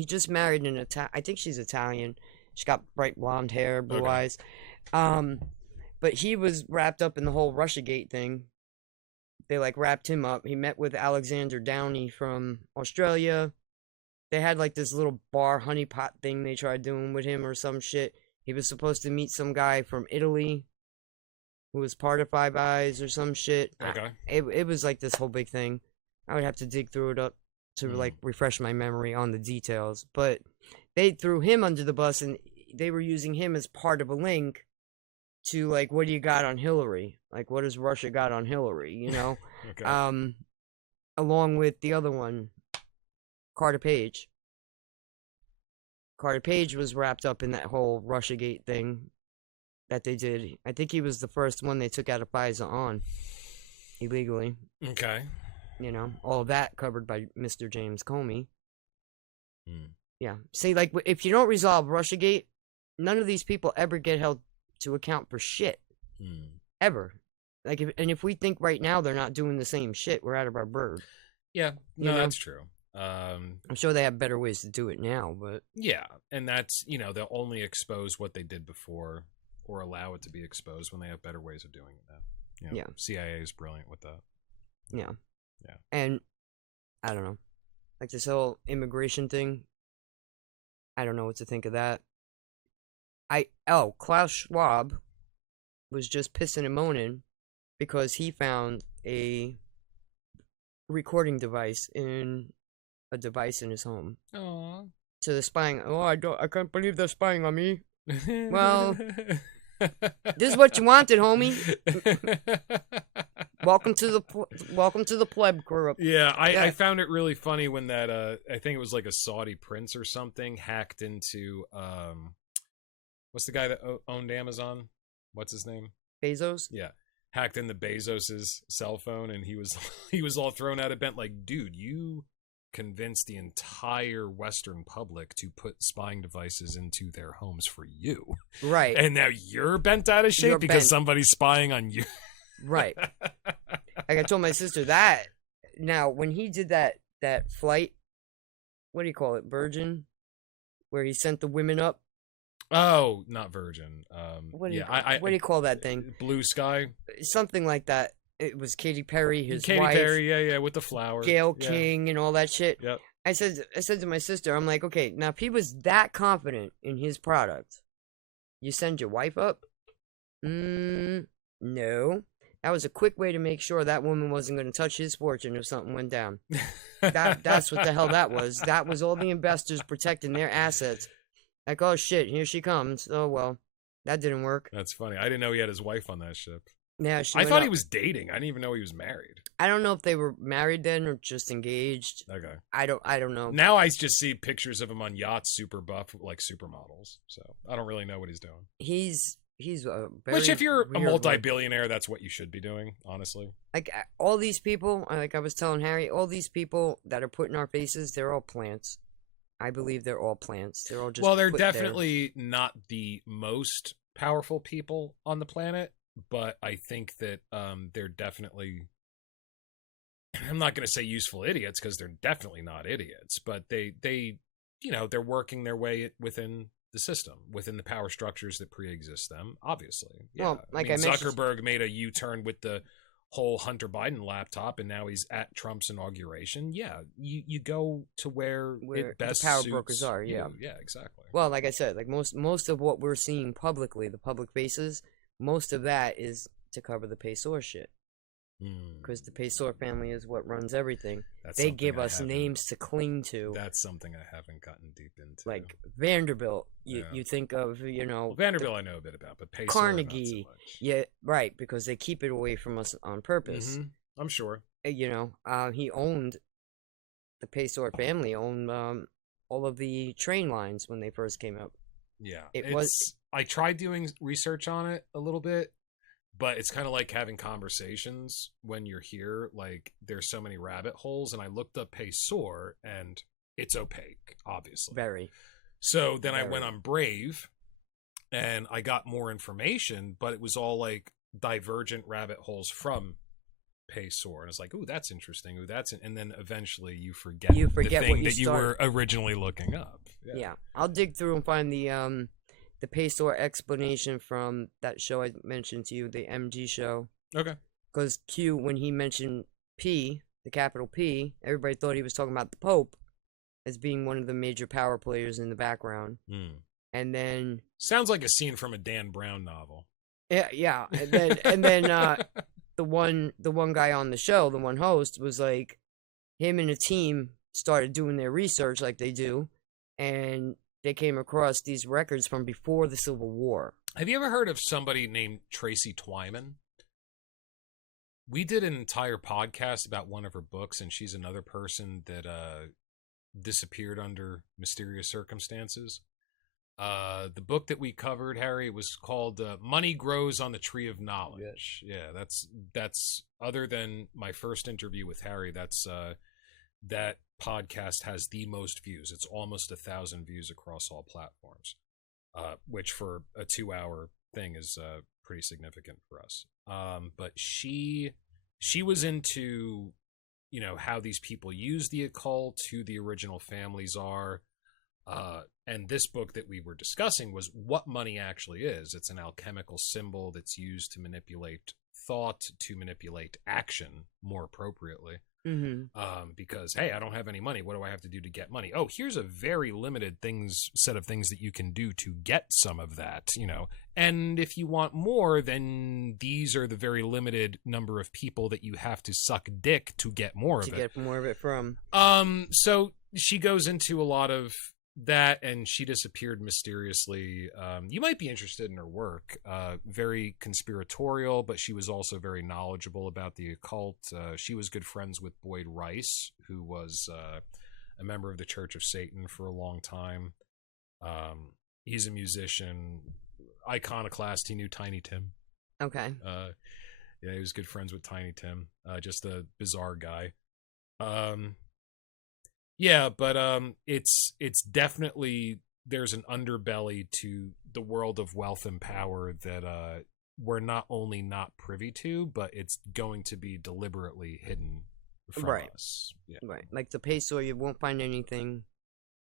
just married an I think she's Italian. She's got bright blonde hair, blue eyes. But he was wrapped up in the whole Russiagate thing. They like wrapped him up. He met with Alexander Downey from Australia. They had like this little bar honeypot thing they tried doing with him or some shit. He was supposed to meet some guy from Italy who was part of Five Eyes or some shit. Okay. It was like this whole big thing. I would have to dig through it up to like refresh my memory on the details. But they threw him under the bus and they were using him as part of a link to like, what do you got on Hillary? Like, what has Russia got on Hillary? You know? Okay. Along with the other one, Carter Page. Carter Page was wrapped up in that whole Russiagate thing that they did. I think he was the first one they took out of FISA on illegally. Okay. You know, all of that covered by Mr. James Comey. Yeah. See, like, if you don't resolve Russiagate, none of these people ever get held to account for shit. Ever. Like, if we think right now they're not doing the same shit, we're out of our bird. Yeah, You no, know? that's true. I'm sure they have better ways to do it now, but Yeah, and that's, they'll only expose what they did before or allow it to be exposed when they have better ways of doing it now. Yeah. CIA is brilliant with that. yeah. Yeah. And I don't know. Like this whole immigration thing, I don't know what to think of that. Klaus Schwab was just pissing and moaning because he found a recording device in his home. Aww. So they're spying. I can't believe they're spying on me. Well, this is what you wanted, homie. Welcome to the pleb group. Yeah, I found it really funny when that I think it was like a Saudi prince or something hacked into what's the guy that owned Amazon? What's his name? Bezos? Yeah. Hacked into Bezos's cell phone, and he was all thrown out of bed like, dude, you convinced the entire Western public to put spying devices into their homes for you. Right. And now you're bent out of shape You're because bent. somebody's spying on you. Right. Like I told my sister that. Now, when he did that flight, what do you call it, Virgin? Where he sent the women up? Oh, not Virgin. What do you call that thing? Blue Sky. Something like that. It was Katy Perry, his Katy wife, Perry, yeah, with the flower. Gail Yeah. King, and all that shit. Yep. I said to my sister, I'm like, okay, now if he was that confident in his product, you send your wife up? No. That was a quick way to make sure that woman wasn't going to touch his fortune if something went down. That's what the hell that was. That was all the investors protecting their assets. Like, oh shit, here she comes. Oh well, that didn't work. That's funny. I didn't know he had his wife on that ship. Yeah, she I went thought up. he was dating. I didn't even know he was married. I don't know if they were married then or just engaged. Okay. I don't know. Now I just see pictures of him on yachts, super buff, like supermodels. So I don't really know what he's doing. He's a very Which, if you're a weird one. multi-billionaire, that's what you should be doing, honestly. Like all these people, like I was telling Harry, all these people that are put in our faces, they're all plants. I believe they're all plants. They're all just Well, they're put there. definitely not the most powerful people on the planet, but I think that they're definitely, I'm not going to say useful idiots because they're definitely not idiots, but they they're working their way within the system, within the power structures that pre-exist them, obviously. Yeah. Well, like I mean, I mentioned- Zuckerberg made a U-turn with the whole Hunter Biden laptop, and now he's at Trump's inauguration. Yeah, you go to where it the best power suits brokers are. Yeah, you. Yeah, exactly. Well, like I said, like most of what we're seeing publicly, the public faces, most of that is to cover the Pesor shit. Because the Pesor family is what runs everything. That's they something give I us haven't- names to cling to. That's something I haven't gotten deep into. Like Vanderbilt, Yeah. you think of, Well, Vanderbilt I know a bit about, but Pesor, Carnegie. not so much. Yeah, right, because they keep it away from us on purpose. Mhm, I'm sure. He owned, the Pesor family owned all of the train lines when they first came up. Yeah, was- I tried doing research on it a little bit, but it's kind of like having conversations when you're here. Like, there's so many rabbit holes, and I looked up Pesor, and it's opaque, obviously. Very. So then I Very. went on Brave, and I got more information, but it was all like divergent rabbit holes from Pesor, and it's like, ooh, that's interesting. Ooh, and then eventually you forget You the forget thing what you that you were originally looking up. Yeah. I'll dig through and find the Pesor explanation from that show I mentioned to you, the MG show. Okay. Because Q, when he mentioned P, the capital P, everybody thought he was talking about the Pope as being one of the major power players in the background. And then Sounds like a scene from a Dan Brown novel. yeah, and then the one guy on the show, the one host, was like, him and a team started doing their research like they do, and they came across these records from before the Civil War. Have you ever heard of somebody named Tracy Twyman? We did an entire podcast about one of her books, and she's another person that disappeared under mysterious circumstances. The book that we covered, Harry, was called Money Grows on the Tree of Knowledge. Yeah, that's other than my first interview with Harry, that's that podcast has the most views. It's almost 1,000 views across all platforms, which for a 2-hour thing is pretty significant for us. But she was into, you know, how these people use the occult, who the original families are. And this book that we were discussing was what money actually is. It's an alchemical symbol that's used to manipulate thought, to manipulate action more appropriately. Because, hey, I don't have any money. What do I have to do to get money? Oh, here's a very limited set of things that you can do to get some of that, you know. And if you want more, then these are the very limited number of people that you have to suck dick to get more of it. To get more of it from. So she goes into a lot of that, and she disappeared mysteriously. You might be interested in her work. Very conspiratorial, but she was also very knowledgeable about the occult. She was good friends with Boyd Rice, who was a member of the Church of Satan for a long time. He's a musician, iconoclast. He knew Tiny Tim. Okay. Yeah, he was good friends with Tiny Tim. Just a bizarre guy. Yeah, but it's definitely, there's an underbelly to the world of wealth and power that we're not only not privy to, but it's going to be deliberately hidden from us. Yeah. Right. Like the peso, you won't find anything.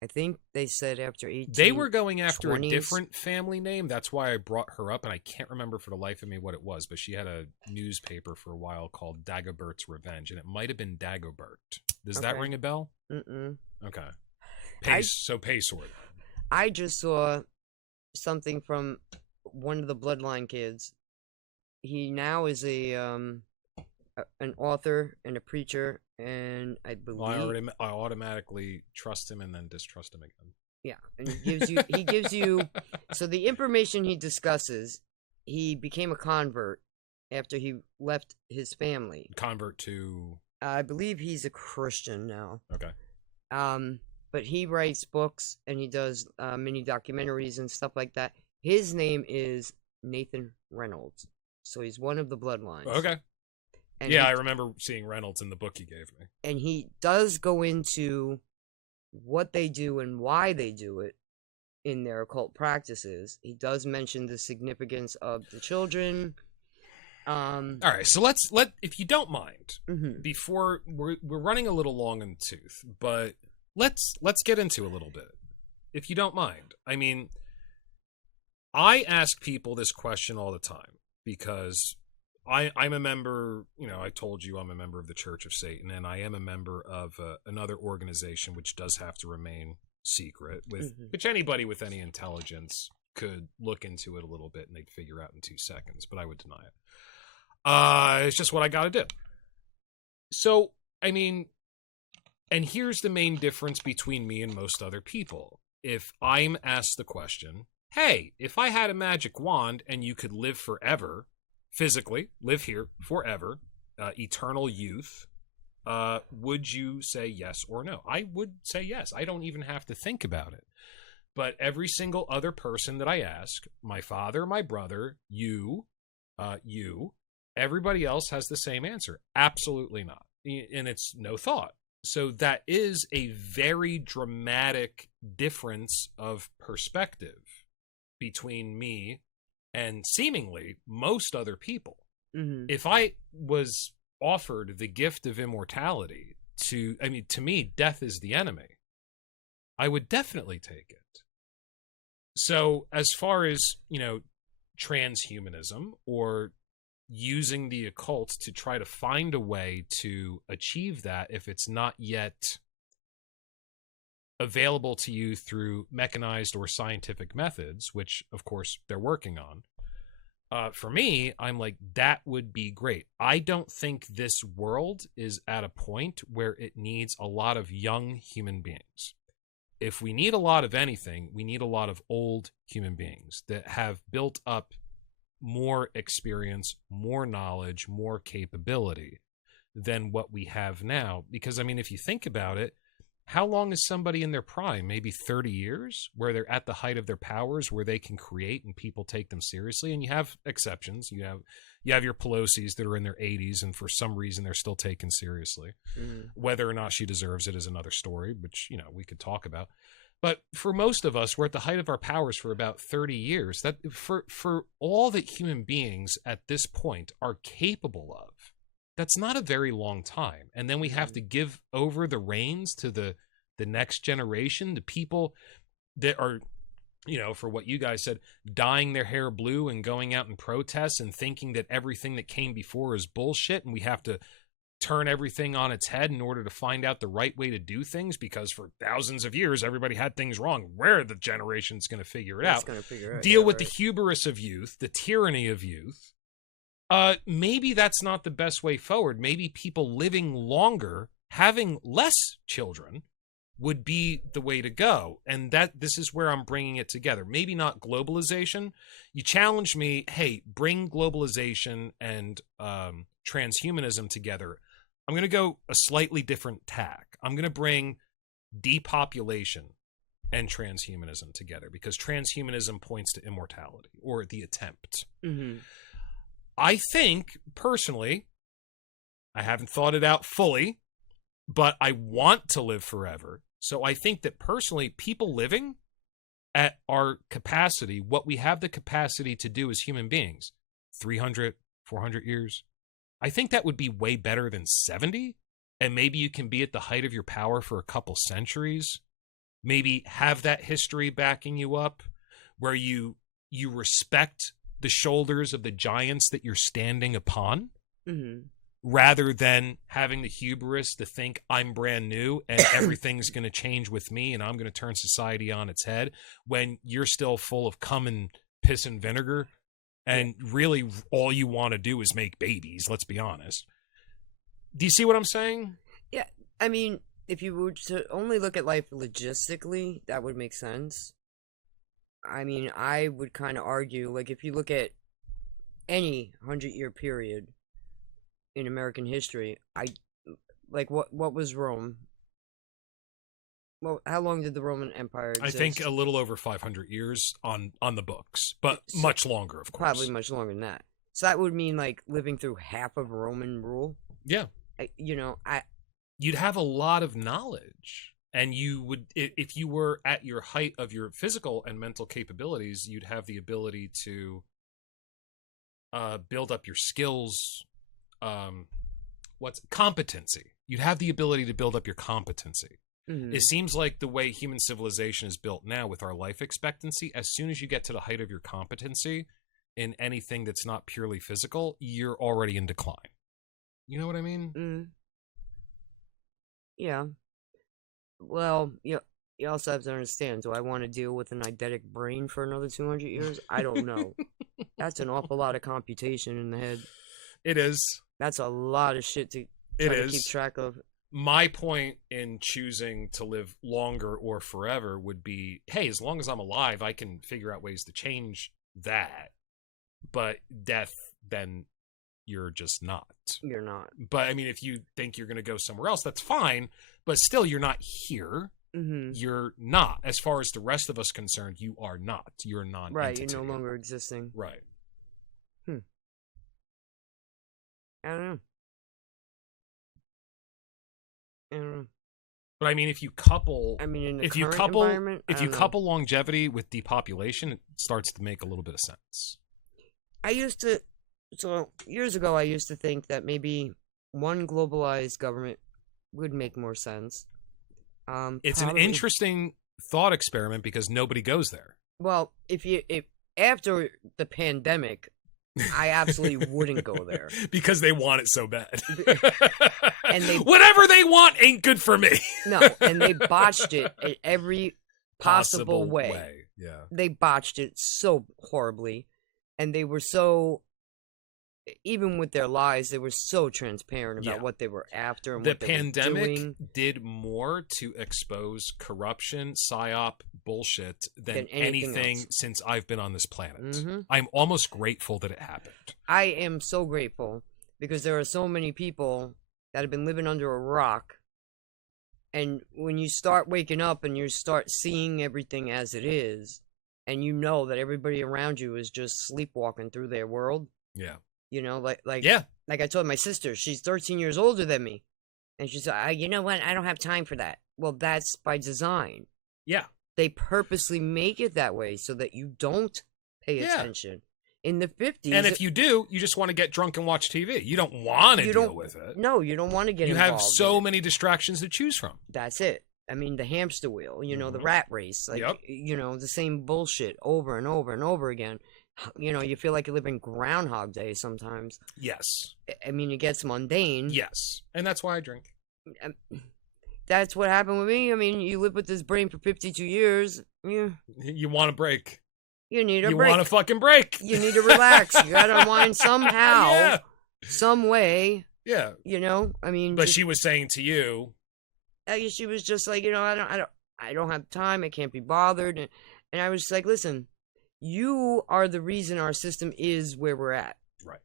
I think they said after 18. They were going after 20s. a different family name. That's why I brought her up, and I can't remember for the life of me what it was, but she had a newspaper for a while called Dagobert's Revenge, and it might have been Dagobert. Does that ring a bell? Mm-mm. Okay. Paysword. I just saw something from one of the Bloodline kids. He now is an author and a preacher, and I believe I automatically trust him and then distrust him again. Yeah, and he gives you so the information he discusses. He became a convert after he left his family. Convert to, I believe he's a Christian now. Okay. But he writes books and he does mini documentaries and stuff like that. His name is Nathan Reynolds, so he's one of the Bloodlines. Okay. And yeah, I remember seeing Reynolds in the book you gave me. And he does go into what they do and why they do it in their occult practices. He does mention the significance of the children. All right, so if you don't mind, before we're running a little long in the tooth, but let's get into a little bit, if you don't mind. I mean, I ask people this question all the time because I'm a member, you know, I told you I'm a member of the Church of Satan, and I am a member of another organization which does have to remain secret, which anybody with any intelligence could look into it a little bit and they'd figure out in 2 seconds, but I would deny it. It's just what I got to do. So, I mean, and here's the main difference between me and most other people. If I'm asked the question, hey, if I had a magic wand and you could live forever, physically, live here forever, eternal youth, would you say yes or no? I would say yes. I don't even have to think about it. But every single other person that I ask, my father, my brother, you, everybody else has the same answer. Absolutely not. And it's no thought. So that is a very dramatic difference of perspective between me and seemingly most other people. If I was offered the gift of immortality to me, death is the enemy, I would definitely take it. So as far as, you know, transhumanism or using the occult to try to find a way to achieve that, if it's not yet available to you through mechanized or scientific methods, which of course they're working on, for me, I'm like, that would be great. I don't think this world is at a point where it needs a lot of young human beings. If we need a lot of anything, we need a lot of old human beings that have built up more experience, more knowledge, more capability than what we have now. Because, I mean, if you think about it, how long is somebody in their prime? Maybe 30 years, where they're at the height of their powers, where they can create and people take them seriously. And you have exceptions. You have your Pelosi's that are in their 80s, and for some reason they're still taken seriously. Whether or not she deserves it is another story, which, you know, we could talk about. But for most of us, we're at the height of our powers for about 30 years. That for all that human beings at this point are capable of, that's not a very long time. And then we have to give over the reins to the next generation, the people that are, you know, for what you guys said, dyeing their hair blue and going out in protests and thinking that everything that came before is bullshit, and we have to turn everything on its head in order to find out the right way to do things, because for thousands of years everybody had things wrong. Where the generation's going to figure it out. Deal with the hubris of youth, the tyranny of youth. Maybe that's not the best way forward. Maybe people living longer, having less children, would be the way to go. And this is where I'm bringing it together. Maybe not globalization. You challenge me, hey, bring globalization and transhumanism together. I'm going to go a slightly different tack. I'm going to bring depopulation and transhumanism together, because transhumanism points to immortality, or the attempt. I think, personally, I haven't thought it out fully, but I want to live forever. So I think that, personally, people living at our capacity, what we have the capacity to do as human beings, 300, 400 years, I think that would be way better than 70. And maybe you can be at the height of your power for a couple centuries. Maybe have that history backing you up, where you respect the shoulders of the giants that you're standing upon, rather than having the hubris to think I'm brand new and everything's going to change with me and I'm going to turn society on its head, when you're still full of cum and piss and vinegar, and really all you want to do is make babies. Let's be honest. Do you see what I'm saying? Yeah, I mean, if you were to only look at life logistically, that would make sense. I mean, I would kind of argue, like, if you look at any 100-year period in American history, what was Rome? Well, how long did the Roman Empire exist? I think a little over 500 years on the books, but much longer, of course. Probably much longer than that. So that would mean, like, living through half of Roman rule. Yeah. You'd have a lot of knowledge. And you would, if you were at your height of your physical and mental capabilities, you'd have the ability to build up your skills. Competency? You'd have the ability to build up your competency. It seems like the way human civilization is built now, with our life expectancy, as soon as you get to the height of your competency in anything that's not purely physical, you're already in decline. You know what I mean? Yeah. Well, you also have to understand, do I want to deal with an eidetic brain for another 200 years? I don't know. That's an awful lot of computation in the head. It is. That's a lot of shit to keep track of. My point in choosing to live longer or forever would be, hey, as long as I'm alive, I can figure out ways to change that. But death, then you're just not. You're not. But, I mean, if you think you're going to go somewhere else, that's fine. But still, you're not here. You're not. As far as the rest of us concerned, you are not. You're a non-entity. Right, you're no longer existing. Right. I don't know. But I mean, if you couple, if you couple longevity with depopulation, it starts to make a little bit of sense. Years ago, I used to think that maybe one globalized government would make more sense. It's an interesting thought experiment, because nobody goes there. Well, if after the pandemic, I absolutely wouldn't go there. Because they want it so bad. And whatever they want ain't good for me. No, and they botched it in every possible way. Yeah. They botched it so horribly. And they were so, even with their lies, they were so transparent about what they were after and what they were doing. The pandemic did more to expose corruption, psyop, bullshit than anything since I've been on this planet. I'm almost grateful that it happened. I am so grateful, because there are so many people that have been living under a rock And when you start waking up and you start seeing everything as it is, and you know that everybody around you is just sleepwalking through their world, Yeah. you know, like Yeah. like I told my sister, she's 13 years older than me, and she said, "You know what? I don't have time for that." Well, that's by design. Yeah. They purposely make it that way so that you don't pay Yeah. attention. In the 50s, And if you do, you just want to get drunk and watch TV. You don't want to You deal don't- with it. no, you don't want to get You involved. have so in it. many distractions to choose from. That's it. I mean, the hamster wheel, you know, the Mhm. rat race, like, Yep. you know, the same bullshit over and over and over again. You know, you feel like you live in Groundhog Day sometimes. Yes. I mean, it gets mundane. Yes. And that's why I drink. That's what happened with me. I mean, you live with this brain for 52 years. You want a break. You need a You break. want a fucking break. You need to relax. You gotta unwind somehow, Yeah. some way. Yeah. You know, I mean, But just- she was saying to you, she was just like, you know, I don't have time. I can't be bothered. And I was just like, listen, you are the reason our system is where we're at. Right.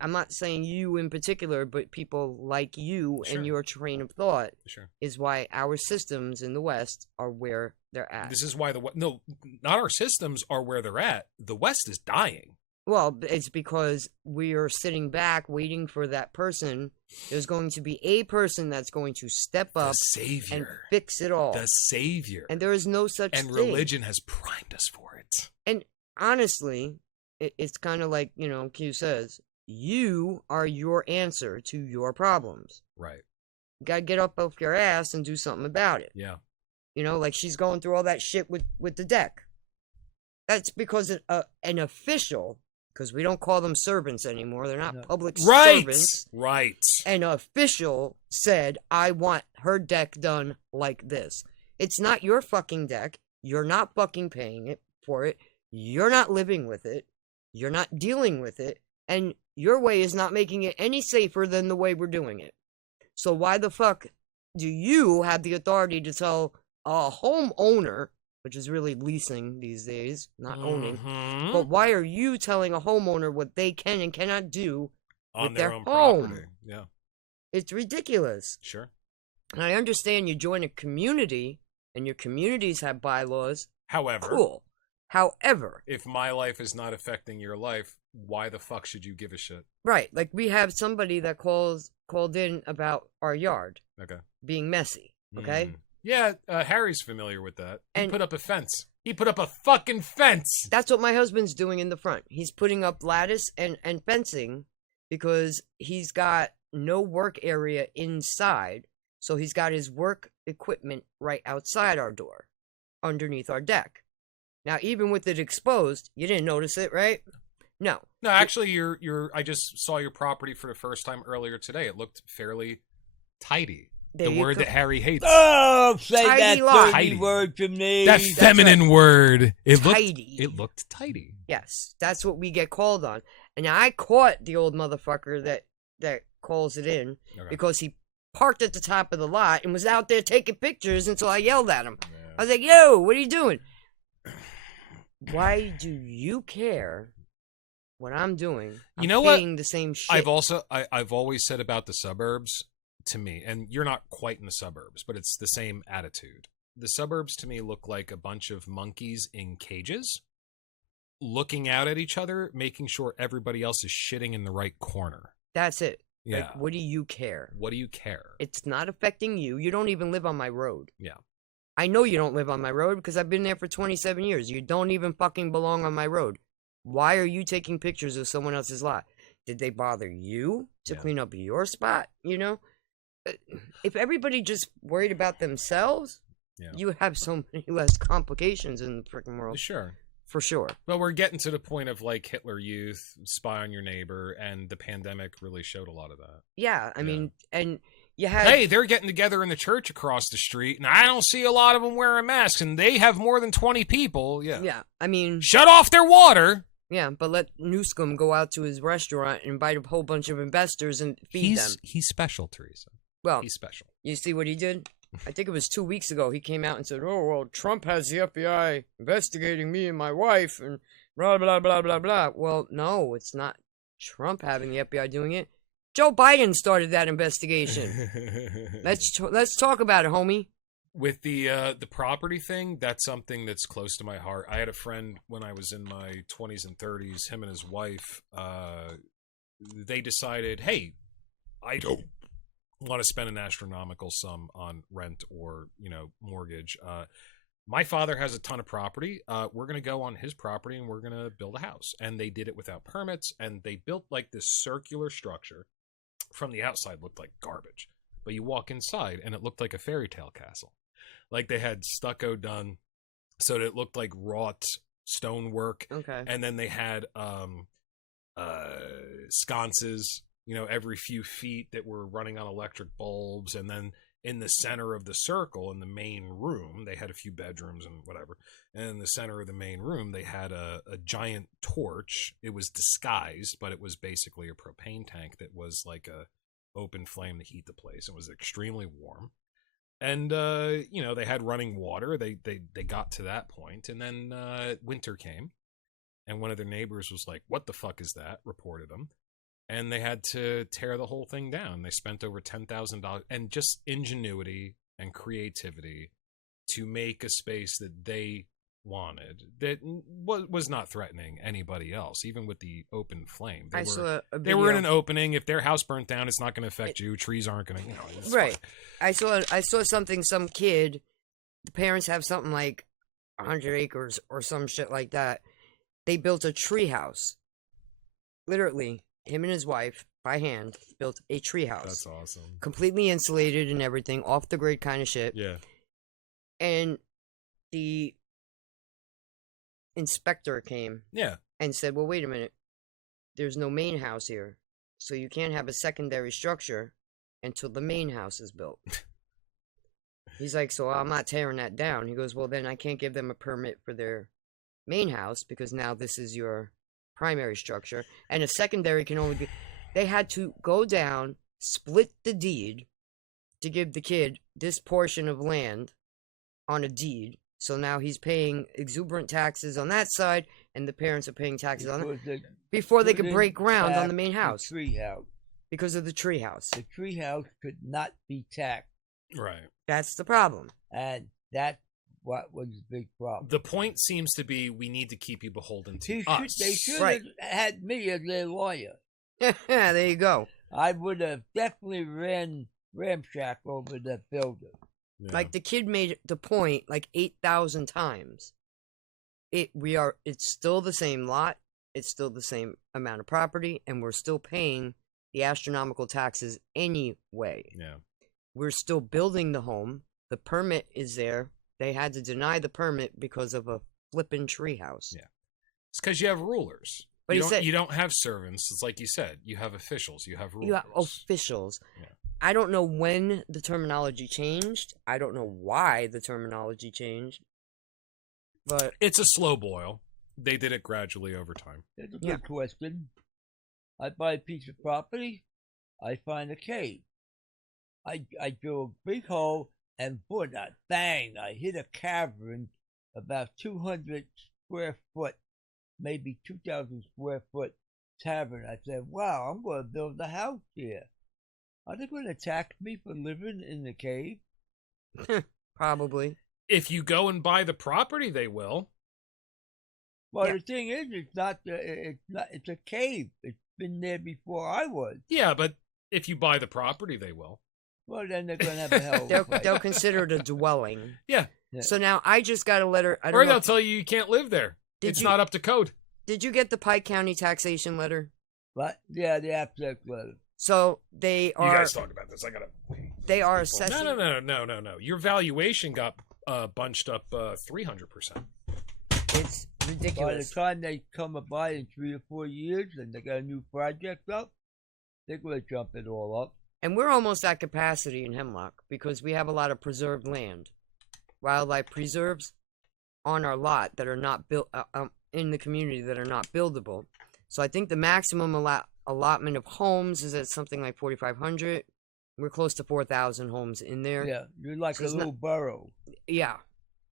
I'm not saying you in particular, but people like you Sure. and your train of thought sure. is why our systems in the West are where they're at. This is why no, not our systems are where they're at. The West is dying. Well, it's because we are sitting back waiting for that person. There's going to be a person that's going to step The up and savior. fix it all. The savior. And there is no such And thing. religion has primed us for it. And honestly, it's kind of like, you know, Q says, you are your answer to your problems. Right. You gotta get up off your ass and do something about it. Yeah. You know, like she's going through all that shit with the deck. That's because an official, because we don't call them servants anymore, they're not No. public Right. servants. Right. An official said, I want her deck done like this. It's not your fucking deck. You're not fucking paying for it. You're not living with it. You're not dealing with it. And your way is not making it any safer than the way we're doing it. So why the fuck do you have the authority to tell a homeowner, which is really leasing these days, not owning, Mhm. but why are you telling a homeowner what they can and cannot do On with their their own home? property. Yeah. It's ridiculous. Sure. And I understand you join a community and your communities have bylaws. However, Cool. However, if my life is not affecting your life, why the fuck should you give a shit? right, like we have somebody that called in about our yard Okay. being messy, okay? Mm. Yeah, Harry's familiar with that. He And- put up a fence. He put up a fucking fence. That's what my husband's doing in the front. He's putting up lattice and fencing because he's got no work area inside. So he's got his work equipment right outside our door, underneath our deck. Now, even with it exposed, you didn't notice it, right? No. No, actually, I just saw your property for the first time earlier today. It looked fairly tidy. There The you word go. that Harry hates. Oh, say Tidy that lot. dirty word to me. That feminine word. Tidy. It looked tidy. Yes, that's what we get called on. And I caught the old motherfucker that calls it in Okay. because he parked at the top of the lot and was out there taking pictures until I yelled at him. Yeah. I was like, yo, what are you doing? Why do you care what I'm doing? You know what? paying the same shit. I've always said about the suburbs to me, and you're not quite in the suburbs, but it's the same attitude. The suburbs to me look like a bunch of monkeys in cages looking out at each other, making sure everybody else is shitting in the right corner. That's it. Yeah. Like, what do you care? What do you care? It's not affecting you. You don't even live on my road. Yeah. I know you don't live on my road because I've been there for 27 years. You don't even fucking belong on my road. Why are you taking pictures of someone else's lot? Did they bother you to Yeah. clean up your spot? You know? If everybody just worried about themselves, Yeah. you would have so many less complications in the freaking world. Sure. For sure. But we're getting to the point of like Hitler Youth, spy on your neighbor, and the pandemic really showed a lot of that. Yeah, I mean, and you had... Hey, they're getting together in the church across the street, and I don't see a lot of them wearing masks, and they have more than 20 people. Yeah. Yeah, I mean... Shut off their water. Yeah, but let Newscomb go out to his restaurant and invite a whole bunch of investors and feed them. He's special, Theresa. Well, He's special. you see what he did? I think it was 2 weeks ago. He came out and said, "Oh, well, Trump has the FBI investigating me and my wife and blah, blah, blah, blah, blah." Well, no, it's not Trump having the FBI doing it. Joe Biden started that investigation. Let's talk about it, homie. With the property thing, that's something that's close to my heart. I had a friend when I was in my 20s and 30s, him and his wife, they decided, hey, I don't want to spend an astronomical sum on rent or, mortgage. My father has a ton of property. We're going to go on his property and we're going to build a house. And they did it without permits, and they built like this circular structure. From the outside, looked like garbage. But you walk inside and it looked like a fairy tale castle. Like they had stucco done so that it looked like wrought stonework. Okay. And then they had sconces, every few feet that were running on electric bulbs. And then in the center of the circle, in the main room, they had a few bedrooms and whatever. And in the center of the main room, they had a giant torch. It was disguised, but it was basically a propane tank that was like a open flame to heat the place. It was extremely warm. And, they had running water. They got to that point. And then winter came. And one of their neighbors was like, what the fuck is that? Reported them. And they had to tear the whole thing down. They spent over $10,000 and just ingenuity and creativity to make a space that they wanted that was not threatening anybody else, even with the open flame. They were in an opening. If their house burnt down, it's not going to affect you. Trees aren't going to, right. Fine. I saw something, some kid, the parents have something like 100 acres or some shit like that. They built a tree house. Literally. Him and his wife, by hand, built a treehouse. That's awesome. Completely insulated and everything, off the grid kind of shit. Yeah. And the inspector came. Yeah. And said, well, wait a minute. There's no main house here. So you can't have a secondary structure until the main house is built. He's like, so I'm not tearing that down. He goes, well, then I can't give them a permit for their main house because now this is your primary structure, and a secondary can only be. They had to go down, split the deed to give the kid this portion of land on a deed. So now he's paying exuberant taxes on that side, and the parents are paying taxes on it before they could break ground on the main house. Tree house. Because of the tree house. The tree house could not be taxed. Right. That's the problem. And that's what was the big problem. The point seems to be we need to keep you beholden to us. They should Right. have had me as their lawyer. There you go. I would have definitely ran ramshack over the building. Yeah. Like the kid made the point like 8,000 times. It's still the same lot, it's still the same amount of property, and we're still paying the astronomical taxes anyway. Yeah. We're still building the home. The permit is there. They had to deny the permit because of a flippin' treehouse. Yeah. It's because you have rulers. But you don't have servants. It's like you said. You have officials. You have rulers. You have officials. Yeah. I don't know when the terminology changed. I don't know why the terminology changed. But it's a slow boil. They did it gradually over time. That's a good question. I buy a piece of property. I find a cave. I drill a big hole, and bang! I hit a cavern about 200 square foot, maybe 2,000 square foot tavern. I said, wow, I'm going to build a house here. Are they going to attack me for living in the cave? probably. If you go and buy the property, they will. Well, Yeah. the thing is, it's a cave. It's been there before I was. Yeah, but if you buy the property, they will. Well, then they're going to have a hell of a fight. They'll consider it a dwelling. Yeah. So now I just got a letter. I Or don't know. they'll tell you can't live there. It's not up to code. Did you get the Pike County taxation letter? What? Yeah, the abstract letter. So they are. You guys talk about this. I gotta. They are assessing. No. Your valuation got bunched up 300%. It's By the ridiculous. time they come by in 3 or 4 years and they got a new project up, they're going to jump it all up. And we're almost at capacity in Hemlock because we have a lot of preserved land, wildlife preserves on our lot that are not built in the community that are not buildable. So I think the maximum allotment of homes is at something like 4,500. We're close to 4,000 homes in there. Yeah, you're like So a it's little borough. Yeah.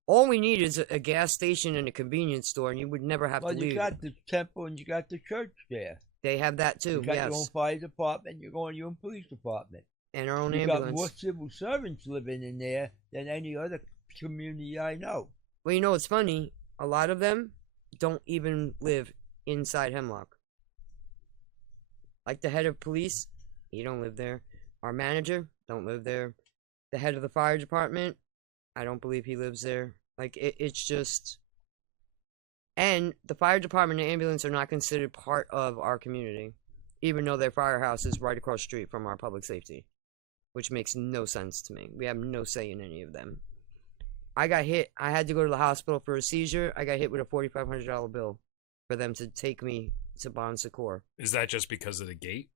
All we need is a gas station and a convenience store, and you would never have Well, to you leave. got the temple and you got the church there. They have that too. You got Yes, your own fire department. You're going to your own police department. and our own You got ambulance. more civil servants living in there than any other community I know. Well, you know what's funny? A lot of them don't even live inside Hemlock. Like the head of police, he don't live there. Our manager don't live there. The head of the fire department, I don't believe he lives there. Like it's just, and the fire department and ambulance are not considered part of our community, even though their firehouse is right across the street from our public safety, which makes no sense to me. We have no say in any of them. I got hit. I had to go to the hospital for a seizure. I got hit with a $4,500 bill for them to take me to Bon Secours. Is that just because of the gate?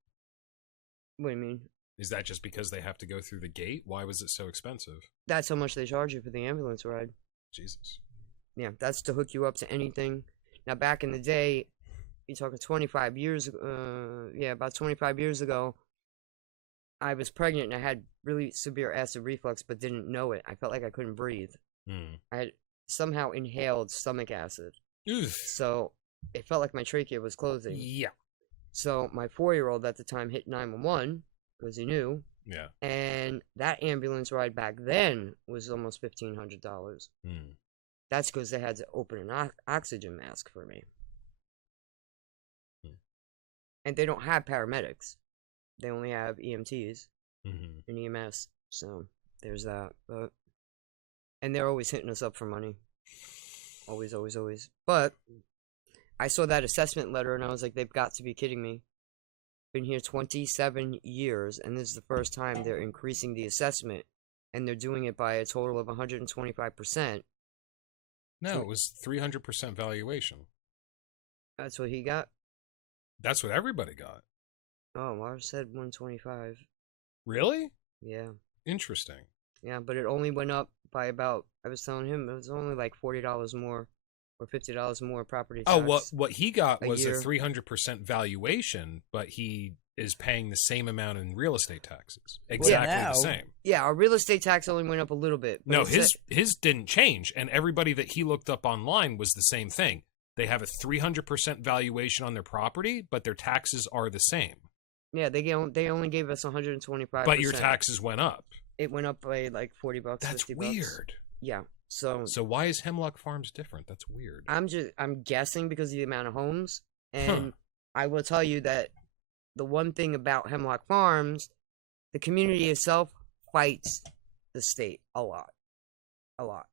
What do you mean? Is that just because they have to go through the gate? Why was it so expensive? That's how much they charge you for the ambulance ride. Jesus. Yeah, that's to hook you up to anything. Now, back in the day, you're talking 25 years ago. Yeah, about 25 years ago, I was pregnant and I had really severe acid reflux, but didn't know it. I felt like I couldn't breathe. I had somehow inhaled stomach acid. Ugh. So it felt like my trachea was closing. Yeah. So my 4-year-old at the time hit 911 because he knew. Yeah. And that ambulance ride back then was almost $1,500. That's because they had to open an oxygen mask for me. And they don't have paramedics. They only have EMTs and EMS. So there's that. And they're always hitting us up for money. Always, always, always. But I saw that assessment letter and I was like, they've got to be kidding me. Been here 27 years and this is the first time they're increasing the assessment and they're doing it by a total of 125%. No, it was 300% valuation. That's what he got? That's what everybody got. Oh, Mars said 125. Really? Yeah. Interesting. Yeah, but it only went up by about, I was telling him, it was only like $40 more or $50 more property tax. Oh, what he got was year. a 300% valuation, but he is paying the same amount in real estate taxes. Exactly now- the same. Yeah, our real estate tax only went up a little bit. but No, it said- his didn't change, and everybody that he looked up online was the same thing. They have a 300% valuation on their property, but their taxes are the same. Yeah, they only gave us 125%. But your taxes went up. It went up by like $40, That's $50. weird. Yeah. So why is Hemlock Farms different? That's weird. I'm guessing because of the amount of homes. And I will tell you that the one thing about Hemlock Farms, the community itself fights the state a lot. A lot.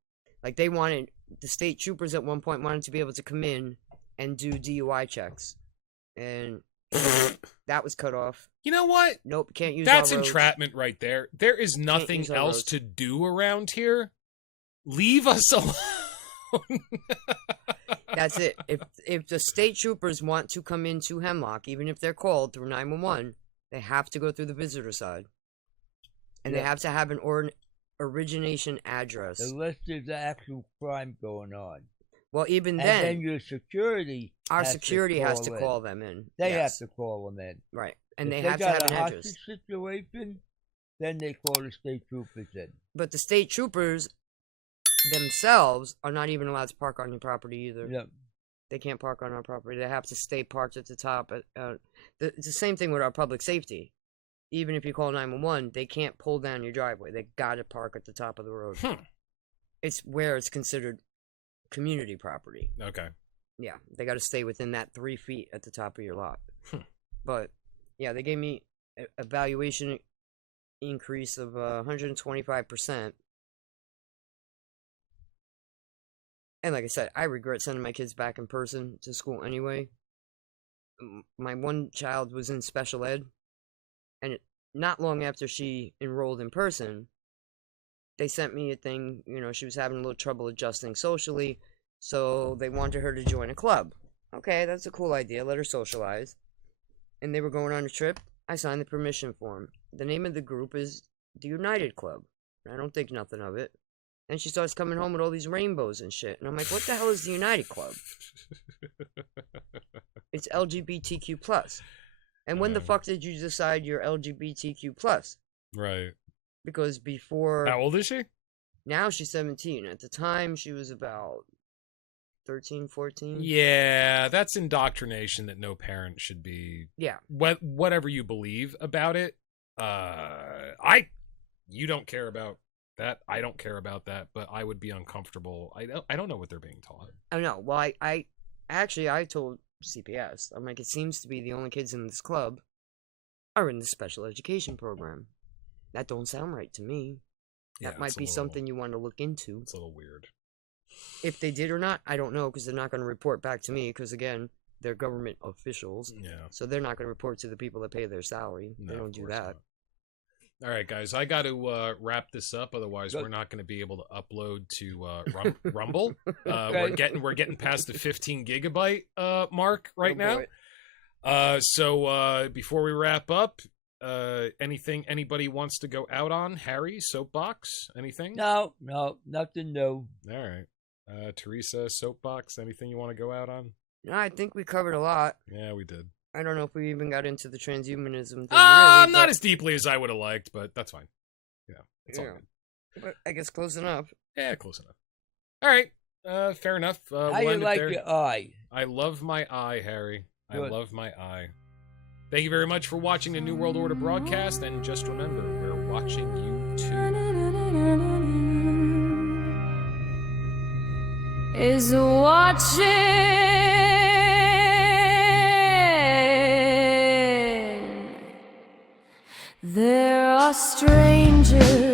Like the state troopers at one point wanted to be able to come in and do DUI checks. And that was cut off. You know what? Nope, can't use That's our roads. entrapment right there. There is nothing use our else roads. to do around here. Leave us alone. That's it. If the state troopers want to come into Hemlock, even if they're called through 911, they have to go through the visitor side. And they have to have an origination address. Unless there's an actual crime going on. Well, even And then, then your security our has security has to in. call them in. They Yes. have to call them in. Right. And If they have to got have a an address. hostage situation, then they call the state troopers in. But the state troopers themselves are not even allowed to park on your property either. Yep. They can't park on our property. They have to stay parked at the top. It's the same thing with our public safety. Even if you call 911, they can't pull down your driveway. They got to park at the top of the road. It's where it's considered community property. Okay. Yeah, they got to stay within that 3 feet at the top of your lot. But yeah, they gave me a valuation increase of 125%. And like I said, I regret sending my kids back in person to school anyway. My one child was in special ed, and not long after she enrolled in person, they sent me a thing, she was having a little trouble adjusting socially, so they wanted her to join a club. Okay, that's a cool idea, let her socialize. And they were going on a trip. I signed the permission form. The name of the group is the United Club. I don't think nothing of it. And she starts coming home with all these rainbows and shit. And I'm like, what the hell is the United Club? It's LGBTQ+. And when the fuck did you decide you're LGBTQ+? Right. Because before... How old is she? Now she's 17. At the time, she was about 13, 14. Yeah, that's indoctrination that no parent should be. Yeah. Whatever you believe about it, you don't care about that. I don't care about that, but I would be uncomfortable. I don't know what they're being taught. I know. Well, I told CPS, I'm like, it seems to be the only kids in this club are in the special education program. That don't sound right to me. That might be something you want to look into. It's a little weird. If they did or not, I don't know, because they're not going to report back to me, because again, they're government officials. Yeah. So they're not going to report to the people that pay their salary. They don't do that. Not. All right, guys, I got to wrap this up. Otherwise, we're not going to be able to upload to Rumble. We're getting past the 15 gigabyte mark right now. So before we wrap up, anything anybody wants to go out on? Harry, soapbox, anything? No, nothing new. All right. Theresa, soapbox, anything you want to go out on? No, I think we covered a lot. Yeah, we did. I don't know if we even got into the transhumanism thing. Not as deeply as I would have liked, but that's fine. It's all good. But I guess close enough. Yeah, close enough. All right. Fair enough. How you like your eye? I love my eye, Harry. Good. I love my eye. Thank you very much for watching the New World Order broadcast, and just remember, we're watching you too. Is watching. There are strangers